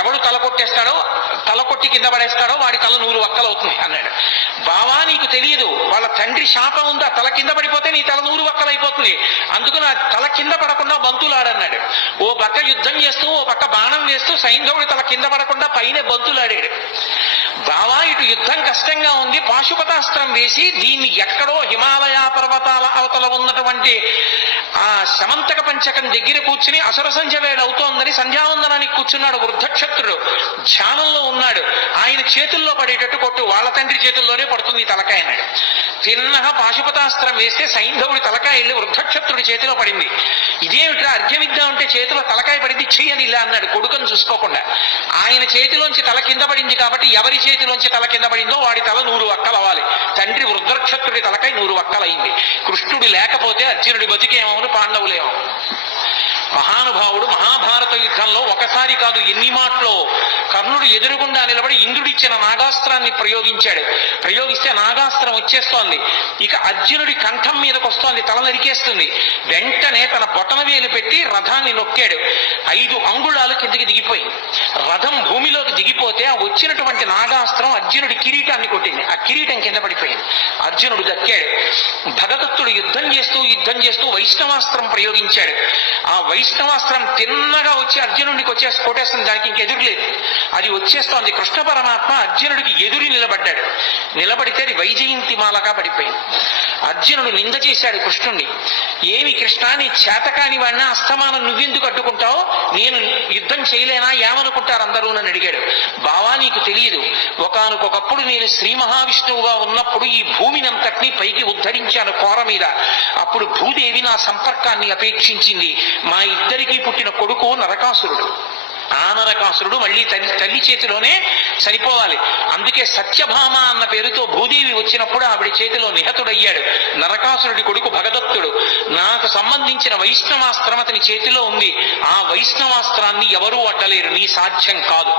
ఎవడు తల కొట్టి కింద పడేస్తాడో వాడి తల నూరు ఒక్కలవుతుంది అన్నాడు. బావా, నీకు తెలియదు, వాళ్ళ తండ్రి శాపం ఉందా, తల కింద పడిపోతే నీ తల నూరు ఒక్కలైపోతుంది, అందుకు నా తల కింద పడకుండా బంతులాడన్నాడు. ఓ పక్క యుద్ధం చేస్తూ ఓ పక్క బాణం వేస్తూ సైంధవుడి తల కింద పడకుండా పైన బంతులాడాడు. బావా, ఇటు యుద్ధం కష్టంగా ఉంది, పాశుపతాస్త్రం వేసి దీన్ని ఎక్కడో హిమాలయ పర్వతాల అవతల ఉన్నటువంటి ఆ శమంతక పంచకం దగ్గర కూర్చుని అసుర సంధ్య వేళ అవుతోందని సంధ్యావందనానికి కూర్చున్నాడు వృద్ధక్షత్రుడు, ధ్యానంలో ఉన్నాడు. ఆయన చేతుల్లో పడేటట్టు కొట్టు, వాళ్ళ తండ్రి చేతుల్లోనే పడుతుంది తలకాయ అన్నాడు. తిన్నగా పాశుపతాస్త్రం వేస్తే సైంధవుడి తలకాయ వెళ్ళి వృద్ధక్షత్రుడి చేతిలో పడింది. ఇదేమిట్రా అర్ఘ్యమిద్దాం అంటే చేతిలో తలకాయ పడింది, చెయ్యని ఇలా అన్నాడు కొడుకుని చూసుకోకుండా. ఆయన చేతిలోంచి తల కింద పడింది కాబట్టి ఎవరి చేతిలోంచి తల కింద పడిందో వాడి తల 100 వక్కలు అవ్వాలి. తండ్రి వృద్ధక్షత్రుడి తలకాయ 100 వక్కలైంది. కృష్ణుడు లేకపోతే అర్జునుడి బతికేమవును, పాండవులేమో. మహానుభావుడు మహాభారత యుద్ధంలో ఒకసారి కాదు ఎన్ని మాటలో కర్ణుడు ఎదురుగుండా నిలబడి ఇంద్రుడిచ్చిన నాగాస్త్రాన్ని ప్రయోగిస్తే నాగాస్త్రం వచ్చేస్తోంది. ఇక అర్జునుడి కంఠం మీదకి వస్తోంది, తల నరికేస్తుంది. వెంటనే తన బొటన వేలు పెట్టి రథాన్ని నొక్కాడు. 5 అంగుళాలు కిందకి దిగిపోయింది. రథం భూమిలోకి దిగిపోతే ఆ వచ్చినటువంటి నాగాస్త్రం అర్జునుడి కిరీటాన్ని కొట్టింది. ఆ కిరీటం కింద పడిపోయింది. అర్జునుడు దక్కాడు. భగదత్తుడు యుద్ధం చేస్తూ వైష్ణవాస్త్రం ప్రయోగించాడు. ఆ వైష్ణవాస్త్రం తిన్నగా వచ్చి అర్జునుడికి కొట్టేస్తుంది. దానికి ఇంకెదురులేదు, అది వచ్చేస్తోంది. కృష్ణ పరమాత్మ అర్జునుడికి ఎదురు నిలబడ్డాడు. నిలబడితే అది వైజయంతి మాలగా పడిపోయింది. అర్జునుడు నింద చేశాడు కృష్ణుణ్ణి. ఏమి కృష్ణ, నీ చేతకాని వాడినా అస్తమానం నువ్వెందుకు అడ్డుకుంటావు? నేను యుద్ధం చేయలేనా? ఏమనుకుంటారు అందరూ అని అడిగాడు. బావా నీకు తెలియదు, ఒకానొకప్పుడు నేను శ్రీ మహావిష్ణువుగా ఉన్నప్పుడు ఈ భూమినంతటినీ పైకి ఉద్ధరించాను కోర మీద. అప్పుడు భూదేవి నా సంపర్కాన్ని అపేక్షించింది. మా ఇద్దరికీ పుట్టిన కొడుకు నరకాసురుడు. ఆ నరకాసురుడు మళ్ళీ తల్లి చేతిలోనే చనిపోవాలి. అందుకే సత్యభామ అన్న పేరుతో భూదేవి వచ్చినప్పుడు ఆవిడ చేతిలో నిహతుడయ్యాడు. నరకాసురుడి కొడుకు భగదత్తుడు. నాకు సంబంధించిన వైష్ణవాస్త్రం అతని చేతిలో ఉంది. ఆ వైష్ణవాస్త్రాన్ని ఎవరూ అడ్డలేరు, నీ సాధ్యం కాదు.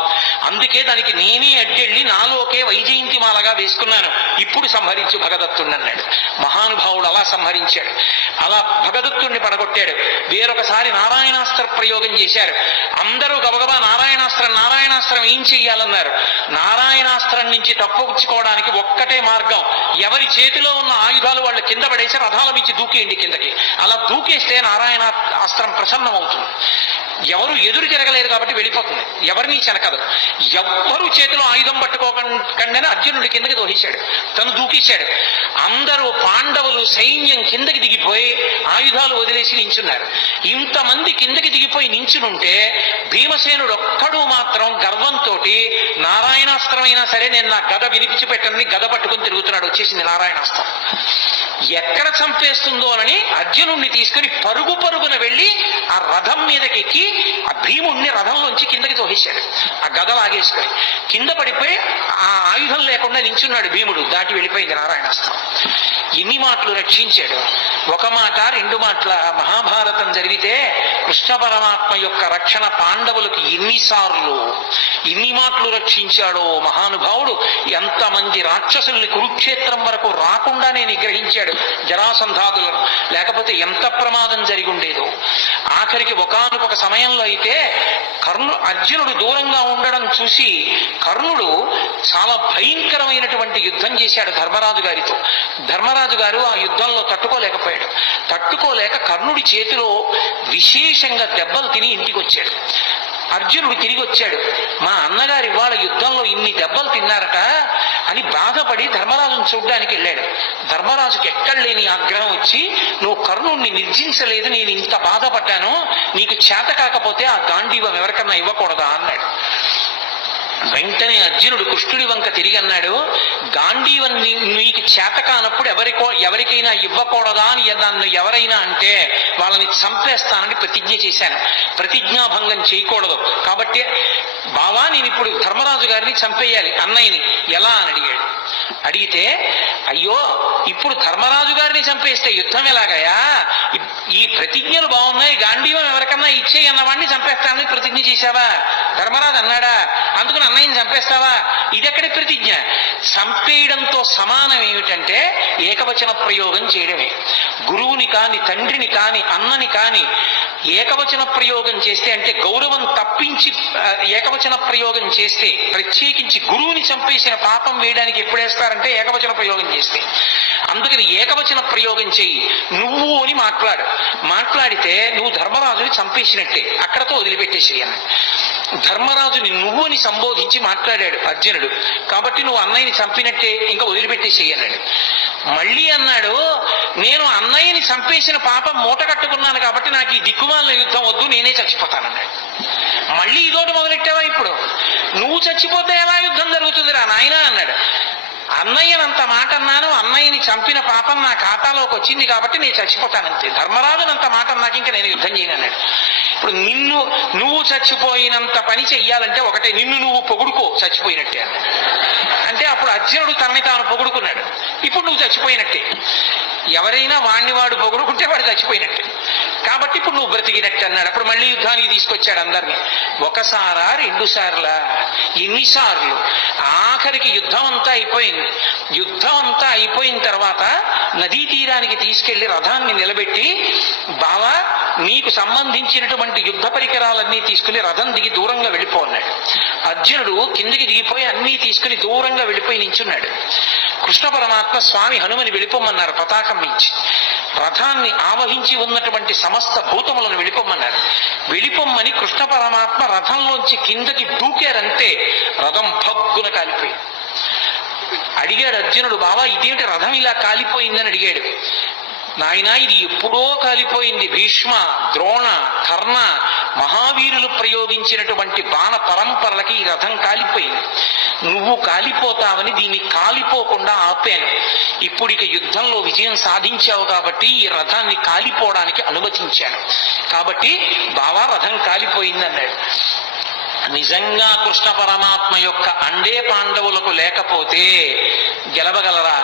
అందుకే దానికి నేనే అడ్డెళ్ళి నాలోకే వైజయంతి మాలగా వేసుకున్నాను. ఇప్పుడు సంహరించు భగదత్తుడిని అన్నాడు. మహానుభావుడు అలా సంహరించాడు. అలా భగదత్తుడిని పడగొట్టాడు. వేరొకసారి నారాయణాస్త్ర ప్రయోగం చేశారు. అందరూ గబగబా నారాయణాస్త్రం ఏం చెయ్యాలన్నారు. నారాయణాస్త్రం నుంచి తప్పుకోవడానికి ఒక్కటే మార్గం, ఎవరి చేతిలో ఉన్న ఆయుధాలు వాళ్ళు కింద పడేసి రథాల నుంచి దూకేయండి కిందకి. అలా దూకేస్తే నారాయణాస్త్రం ప్రసన్నమవుతుంది. ఎవరు ఎదురు తిరగలేరు కాబట్టి వెళ్ళిపోతుంది, ఎవరిని చెనకదు. ఎవ్వరూ చేతిలో ఆయుధం పట్టుకోకండి అర్జునుడి కిందకి దోహించాడు, తను దూకేశాడు. అందరూ పాండవులు సైన్యం కిందకి దిగిపోయి ఆయుధాలు వదిలేసి నించున్నారు. ఇంతమంది కిందకి దిగిపోయి నించునుంటే భీమసేనుడు ఒక్కడు మాత్రం గర్వంతో నారాయణాస్త్రమైనా సరే నేను నా గద వినిపించి పెట్టని గద పట్టుకుని తిరుగుతున్నాడు. వచ్చేసింది నారాయణాస్త్రం. ఎక్కడ చంపేస్తుందో అని అర్జునుడిని తీసుకుని పరుగున వెళ్ళి ఆ రథం మీదకి ఎక్కి ఆ భీముడిని రథంలోంచి కిందకి తోసేశాడు. ఆ గద లాగేసుకొని కింద పడిపోయి ఆ ఆయుధం లేకుండా నించున్నాడు భీముడు. దాటి వెళ్ళిపోయింది నారాయణాస్త్రం. ఎన్ని మాటలు రక్షించాడు. ఒక మాట 2 మాటల మహాభారతం జరిగితే కృష్ణ పరమాత్మ యొక్క రక్షణ పాండవులకు ఎన్ని మాటలు రక్షించాడో మహానుభావుడు. ఎంతమంది రాక్షసుల్ని కురుక్షేత్రం వరకు రాకుండానే నిగ్రహించాడు జరాసంధాదులను. లేకపోతే ఎంత ప్రమాదం జరిగి ఉండేదో. ఆఖరికి ఒకానొక సమయంలో అయితే అర్జునుడు దూరంగా ఉండడం చూసి కర్ణుడు చాలా భయంకరమైనటువంటి యుద్ధం చేశాడు ధర్మరాజు గారితో. ధర్మరాజు గారు ఆ యుద్ధంలో తట్టుకోలేకపోయాడు. తట్టుకోలేక కర్ణుడి చేతిలో విశేషంగా దెబ్బలు తిని ఇంటికి వచ్చాడు. అర్జునుడు తిరిగి వచ్చాడు. మా అన్నగారు ఇవాళ యుద్ధంలో ఇన్ని దెబ్బలు తిన్నారట అని బాధపడి ధర్మరాజును చూడ్డానికి వెళ్ళాడు. ధర్మరాజుకి ఎక్కడలేని ఆగ్రహం వచ్చి, నువ్వు కర్ణుడిని నిర్జించలేదు, నేను ఇంత బాధపడ్డాను, నీకు చేత కాకపోతే ఆ గాంధీవం ఎవరికన్నా ఇవ్వకూడదా అన్నాడు. వెంటనే అర్జునుడు కృష్ణుడి వంక తిరిగి అన్నాడు, గాంధీవం నీకు చేత కానప్పుడు ఎవరికైనా ఇవ్వకూడదా అని నన్ను ఎవరైనా అంటే వాళ్ళని చంపేస్తానని ప్రతిజ్ఞ చేశాను. ప్రతిజ్ఞాభంగం చేయకూడదు. కాబట్టి బావా నేను ఇప్పుడు ధర్మరాజు గారిని చంపేయాలి, అన్నయ్యని ఎలా అని అడిగాడు. అడిగితే అయ్యో ఇప్పుడు ధర్మరాజు గారిని చంపేస్తే యుద్ధం ఎలాగయా, ఈ ప్రతిజ్ఞలు బాగున్నాయి, గాంధీవం ఎవరికన్నా ఇచ్చేయి అన్నవాడిని చంపేస్తానని ప్రతిజ్ఞ చేశావా? ధర్మరాజు అన్నాడా? అందుకని అన్నయ్యని చంపేస్తావా? ఇదెక్కడి ప్రతిజ్ఞ? చంపేయడంతో సమానం ఏమిటంటే ఏకవచన ప్రయోగం చేయడమే. గురువుని కాని, తండ్రిని కాని, అన్నని కాని ఏకవచన ప్రయోగం చేస్తే, అంటే గౌరవం తప్పించి ఏకవచన ప్రయోగం చేస్తే, ప్రత్యేకించి గురువుని చంపేసిన పాపం వేయడానికి ఎప్పుడేస్తారంటే ఏకవచన ప్రయోగం చేస్తే. అందుకని ఏకవచన ప్రయోగం చెయ్యి, నువ్వు అని మాట్లాడితే నువ్వు ధర్మరాజుని చంపేసినట్టే, అక్కడతో వదిలిపెట్టేసేయి అన్న. ధర్మరాజుని నువ్వు అని సంబోధించి మాట్లాడాడు అర్జునుడు. కాబట్టి నువ్వు అన్నయ్యని చంపినట్టే, ఇంకా వదిలిపెట్టేసేయి అన్నాడు. మళ్ళీ అన్నాడు, నేను అన్నయ్యని చంపేసిన పాపం మూట కట్టుకున్నాను కాబట్టి నాకు ఈ దిక్కుమాలిన యుద్ధం వద్దు, నేనే చచ్చిపోతానన్నాడు. అన్నయ్యతోటి మొదలెట్టావా ఇప్పుడు? నువ్వు చచ్చిపోతే ఎలా యుద్ధం జరుగుతుందిరా నాయనా అన్నాడు. అన్నయ్యనంత మాట అన్నాను, అన్నయ్యని చంపిన పాపం నా ఖాతాలోకి వచ్చింది కాబట్టి నేను చచ్చిపోతానంతే. ధర్మరాజునంత మాట అన్నాక ఇంకా నేను యుద్ధం చేయను అన్నాడు. ఇప్పుడు నువ్వు చచ్చిపోయినంత పని చెయ్యాలంటే ఒకటే, నిన్ను నువ్వు పొగుడుకో చచ్చిపోయినట్టే అన్నాడు. అంటే అప్పుడు అర్జునుడు తనని తాను పొగుడుకున్నాడు. ఇప్పుడు నువ్వు చచ్చిపోయినట్టే. ఎవరైనా వాణ్ణి వాడు పొగుడుకుంటే వాడు చచ్చిపోయినట్టే. కాబట్టి ఇప్పుడు నువ్వు బ్రతికినట్టు అన్నాడు. అప్పుడు మళ్ళీ యుద్ధానికి తీసుకొచ్చాడు అందరినీ. ఒకసారా, 2 సార్లా, ఎన్నిసార్లు? ఆఖరికి యుద్ధం అంతా అయిపోయింది. యుద్ధం అంతా అయిపోయిన తర్వాత నదీ తీరానికి తీసుకెళ్లి రథాన్ని నిలబెట్టి, బావా నీకు సంబంధించినటువంటి యుద్ధ పరికరాలన్నీ తీసుకుని రథం దిగి దూరంగా వెళ్ళిపోన్నాడు. అర్జునుడు కిందికి దిగిపోయి అన్నీ తీసుకుని దూరంగా వెళ్ళిపోయి నించున్నాడు. కృష్ణ పరమాత్మ స్వామి హనుమని వెళ్ళిపోమన్నారు పతాకం మించి. రథాన్ని ఆవహించి ఉన్నటువంటి సమస్త భూతములను వెళ్ళిపోమన్నారు. వెళ్ళిపోమ్మని కృష్ణ పరమాత్మ రథంలోంచి కిందకి దూకారంతే రథం భగ్గున కాలిపోయింది. అడిగాడు అర్జునుడు, బావా ఇదేంటి రథం ఇలా కాలిపోయిందని అడిగాడు. నాయనా ఇది ఎప్పుడో కాలిపోయింది. భీష్మ, ద్రోణ, కర్ణ మహావీరులు ప్రయోగించినటువంటి బాణ పరంపరలకి ఈ రథం కాలిపోయింది. నువ్వు కాలిపోతావని దీన్ని కాలిపోకుండా ఆపాను. ఇప్పుడు ఇక యుద్ధంలో విజయం సాధించావు కాబట్టి ఈ రథాన్ని కాలిపోవడానికి అనుమతించాను. కాబట్టి బావా రథం కాలిపోయింది అన్నాడు. నిజంగా కృష్ణ పరమాత్మ యొక్క అండే పాండవులకు లేకపోతే గెలవగలరా?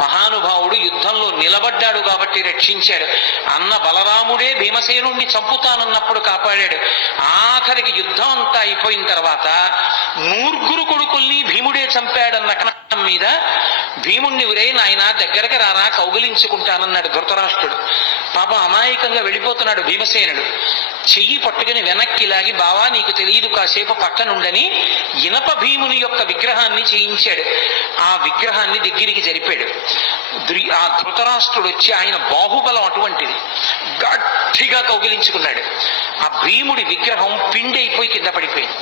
మహానుభావుడు యుద్ధంలో నిలబడ్డాడు కాబట్టి రక్షించాడు. అన్న బలరాముడే భీమసేనుణ్ణి చంపుతానన్నప్పుడు కాపాడాడు. ఆఖరికి యుద్ధం అంతా అయిపోయిన తర్వాత 9 కొడుకుల్ని భీముడే చంపాడన్న కారణం మీద భీముణ్ణి ఉరే నాయన దగ్గరకు రారా కౌగిలించుకుంటానన్నాడు ధృతరాష్ట్రుడు. పాపం అమాయకంగా వెళ్ళిపోతున్నాడు భీమసేనుడు. చెయ్యి పట్టుకుని వెనక్కి లాగి, బావా నీకు తెలియదు కాసేపు పక్కనుండని ఇనప భీముని యొక్క విగ్రహాన్ని చేయించాడు. ఆ విగ్రహాన్ని దగ్గరికి జరిపాడు. ఆ ధృతరాష్ట్రుడు వచ్చి, ఆయన బాహుబలం అటువంటిది, గట్టిగా కౌగిలించుకున్నాడు. ఆ భీముడి విగ్రహం పిండి అయిపోయి కింద పడిపోయింది.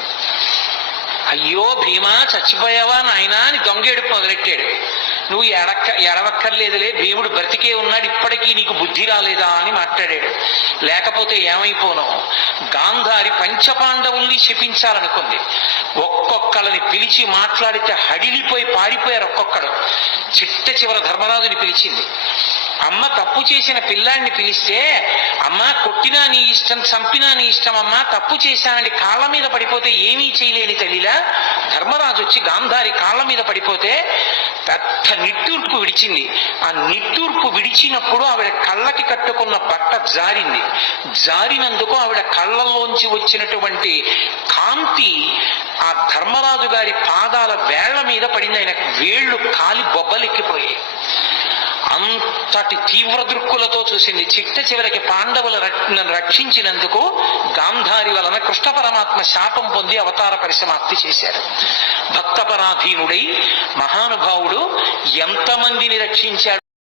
అయ్యో భీమా చచ్చిపోయావా నాయనా అని దొంగేడుపు మొదలెట్టాడు. నువ్వు ఎడవక్కర్లేదులే, భీముడు బ్రతికే ఉన్నాడు, ఇప్పటికీ నీకు బుద్ధి రాలేదా అని మాట్లాడాడు. లేకపోతే ఏమైపోను, గాంధారి పంచపాండవుల్ని శపించాలనుకుంది. ఒక్కొక్కళ్ళని పిలిచి మాట్లాడితే హడిలిపోయి పారిపోయారు ఒక్కొక్కడు. చివర ధర్మరాజుని పిలిచింది. అమ్మ తప్పు చేసిన పిల్లాడిని పిలిస్తే, అమ్మ కొట్టినా నీ ఇష్టం, చంపినా నీ ఇష్టం, అమ్మ తప్పు చేశానని కాళ్ళ మీద పడిపోతే ఏమీ చేయలేని తల్లిలా ధర్మరాజు వచ్చి గాంధారి కాళ్ళ మీద పడిపోతే పెద్ద నిట్టూర్పు విడిచింది. ఆ నిట్టూర్పు విడిచినప్పుడు ఆవిడ కళ్ళకి కట్టుకున్న బట్ట జారింది. జారినందుకు ఆవిడ కళ్ళల్లోంచి వచ్చినటువంటి కాంతి ఆ ధర్మరాజు గారి పాదాల వేళ్ల మీద పడింది. ఆయన వేళ్లు కాలి బొబ్బలెక్కిపోయాయి. అంతటి తీవ్ర దృక్కులతో చూసింది. చివరికి పాండవుల రక్షించినందుకు గాంధారి వలన కృష్ణ పరమాత్మ శాపం పొంది అవతార పరిసమాప్తి చేశారు. భక్తపరాధీనుడై మహానుభావుడు ఎంతమందిని రక్షించాడు.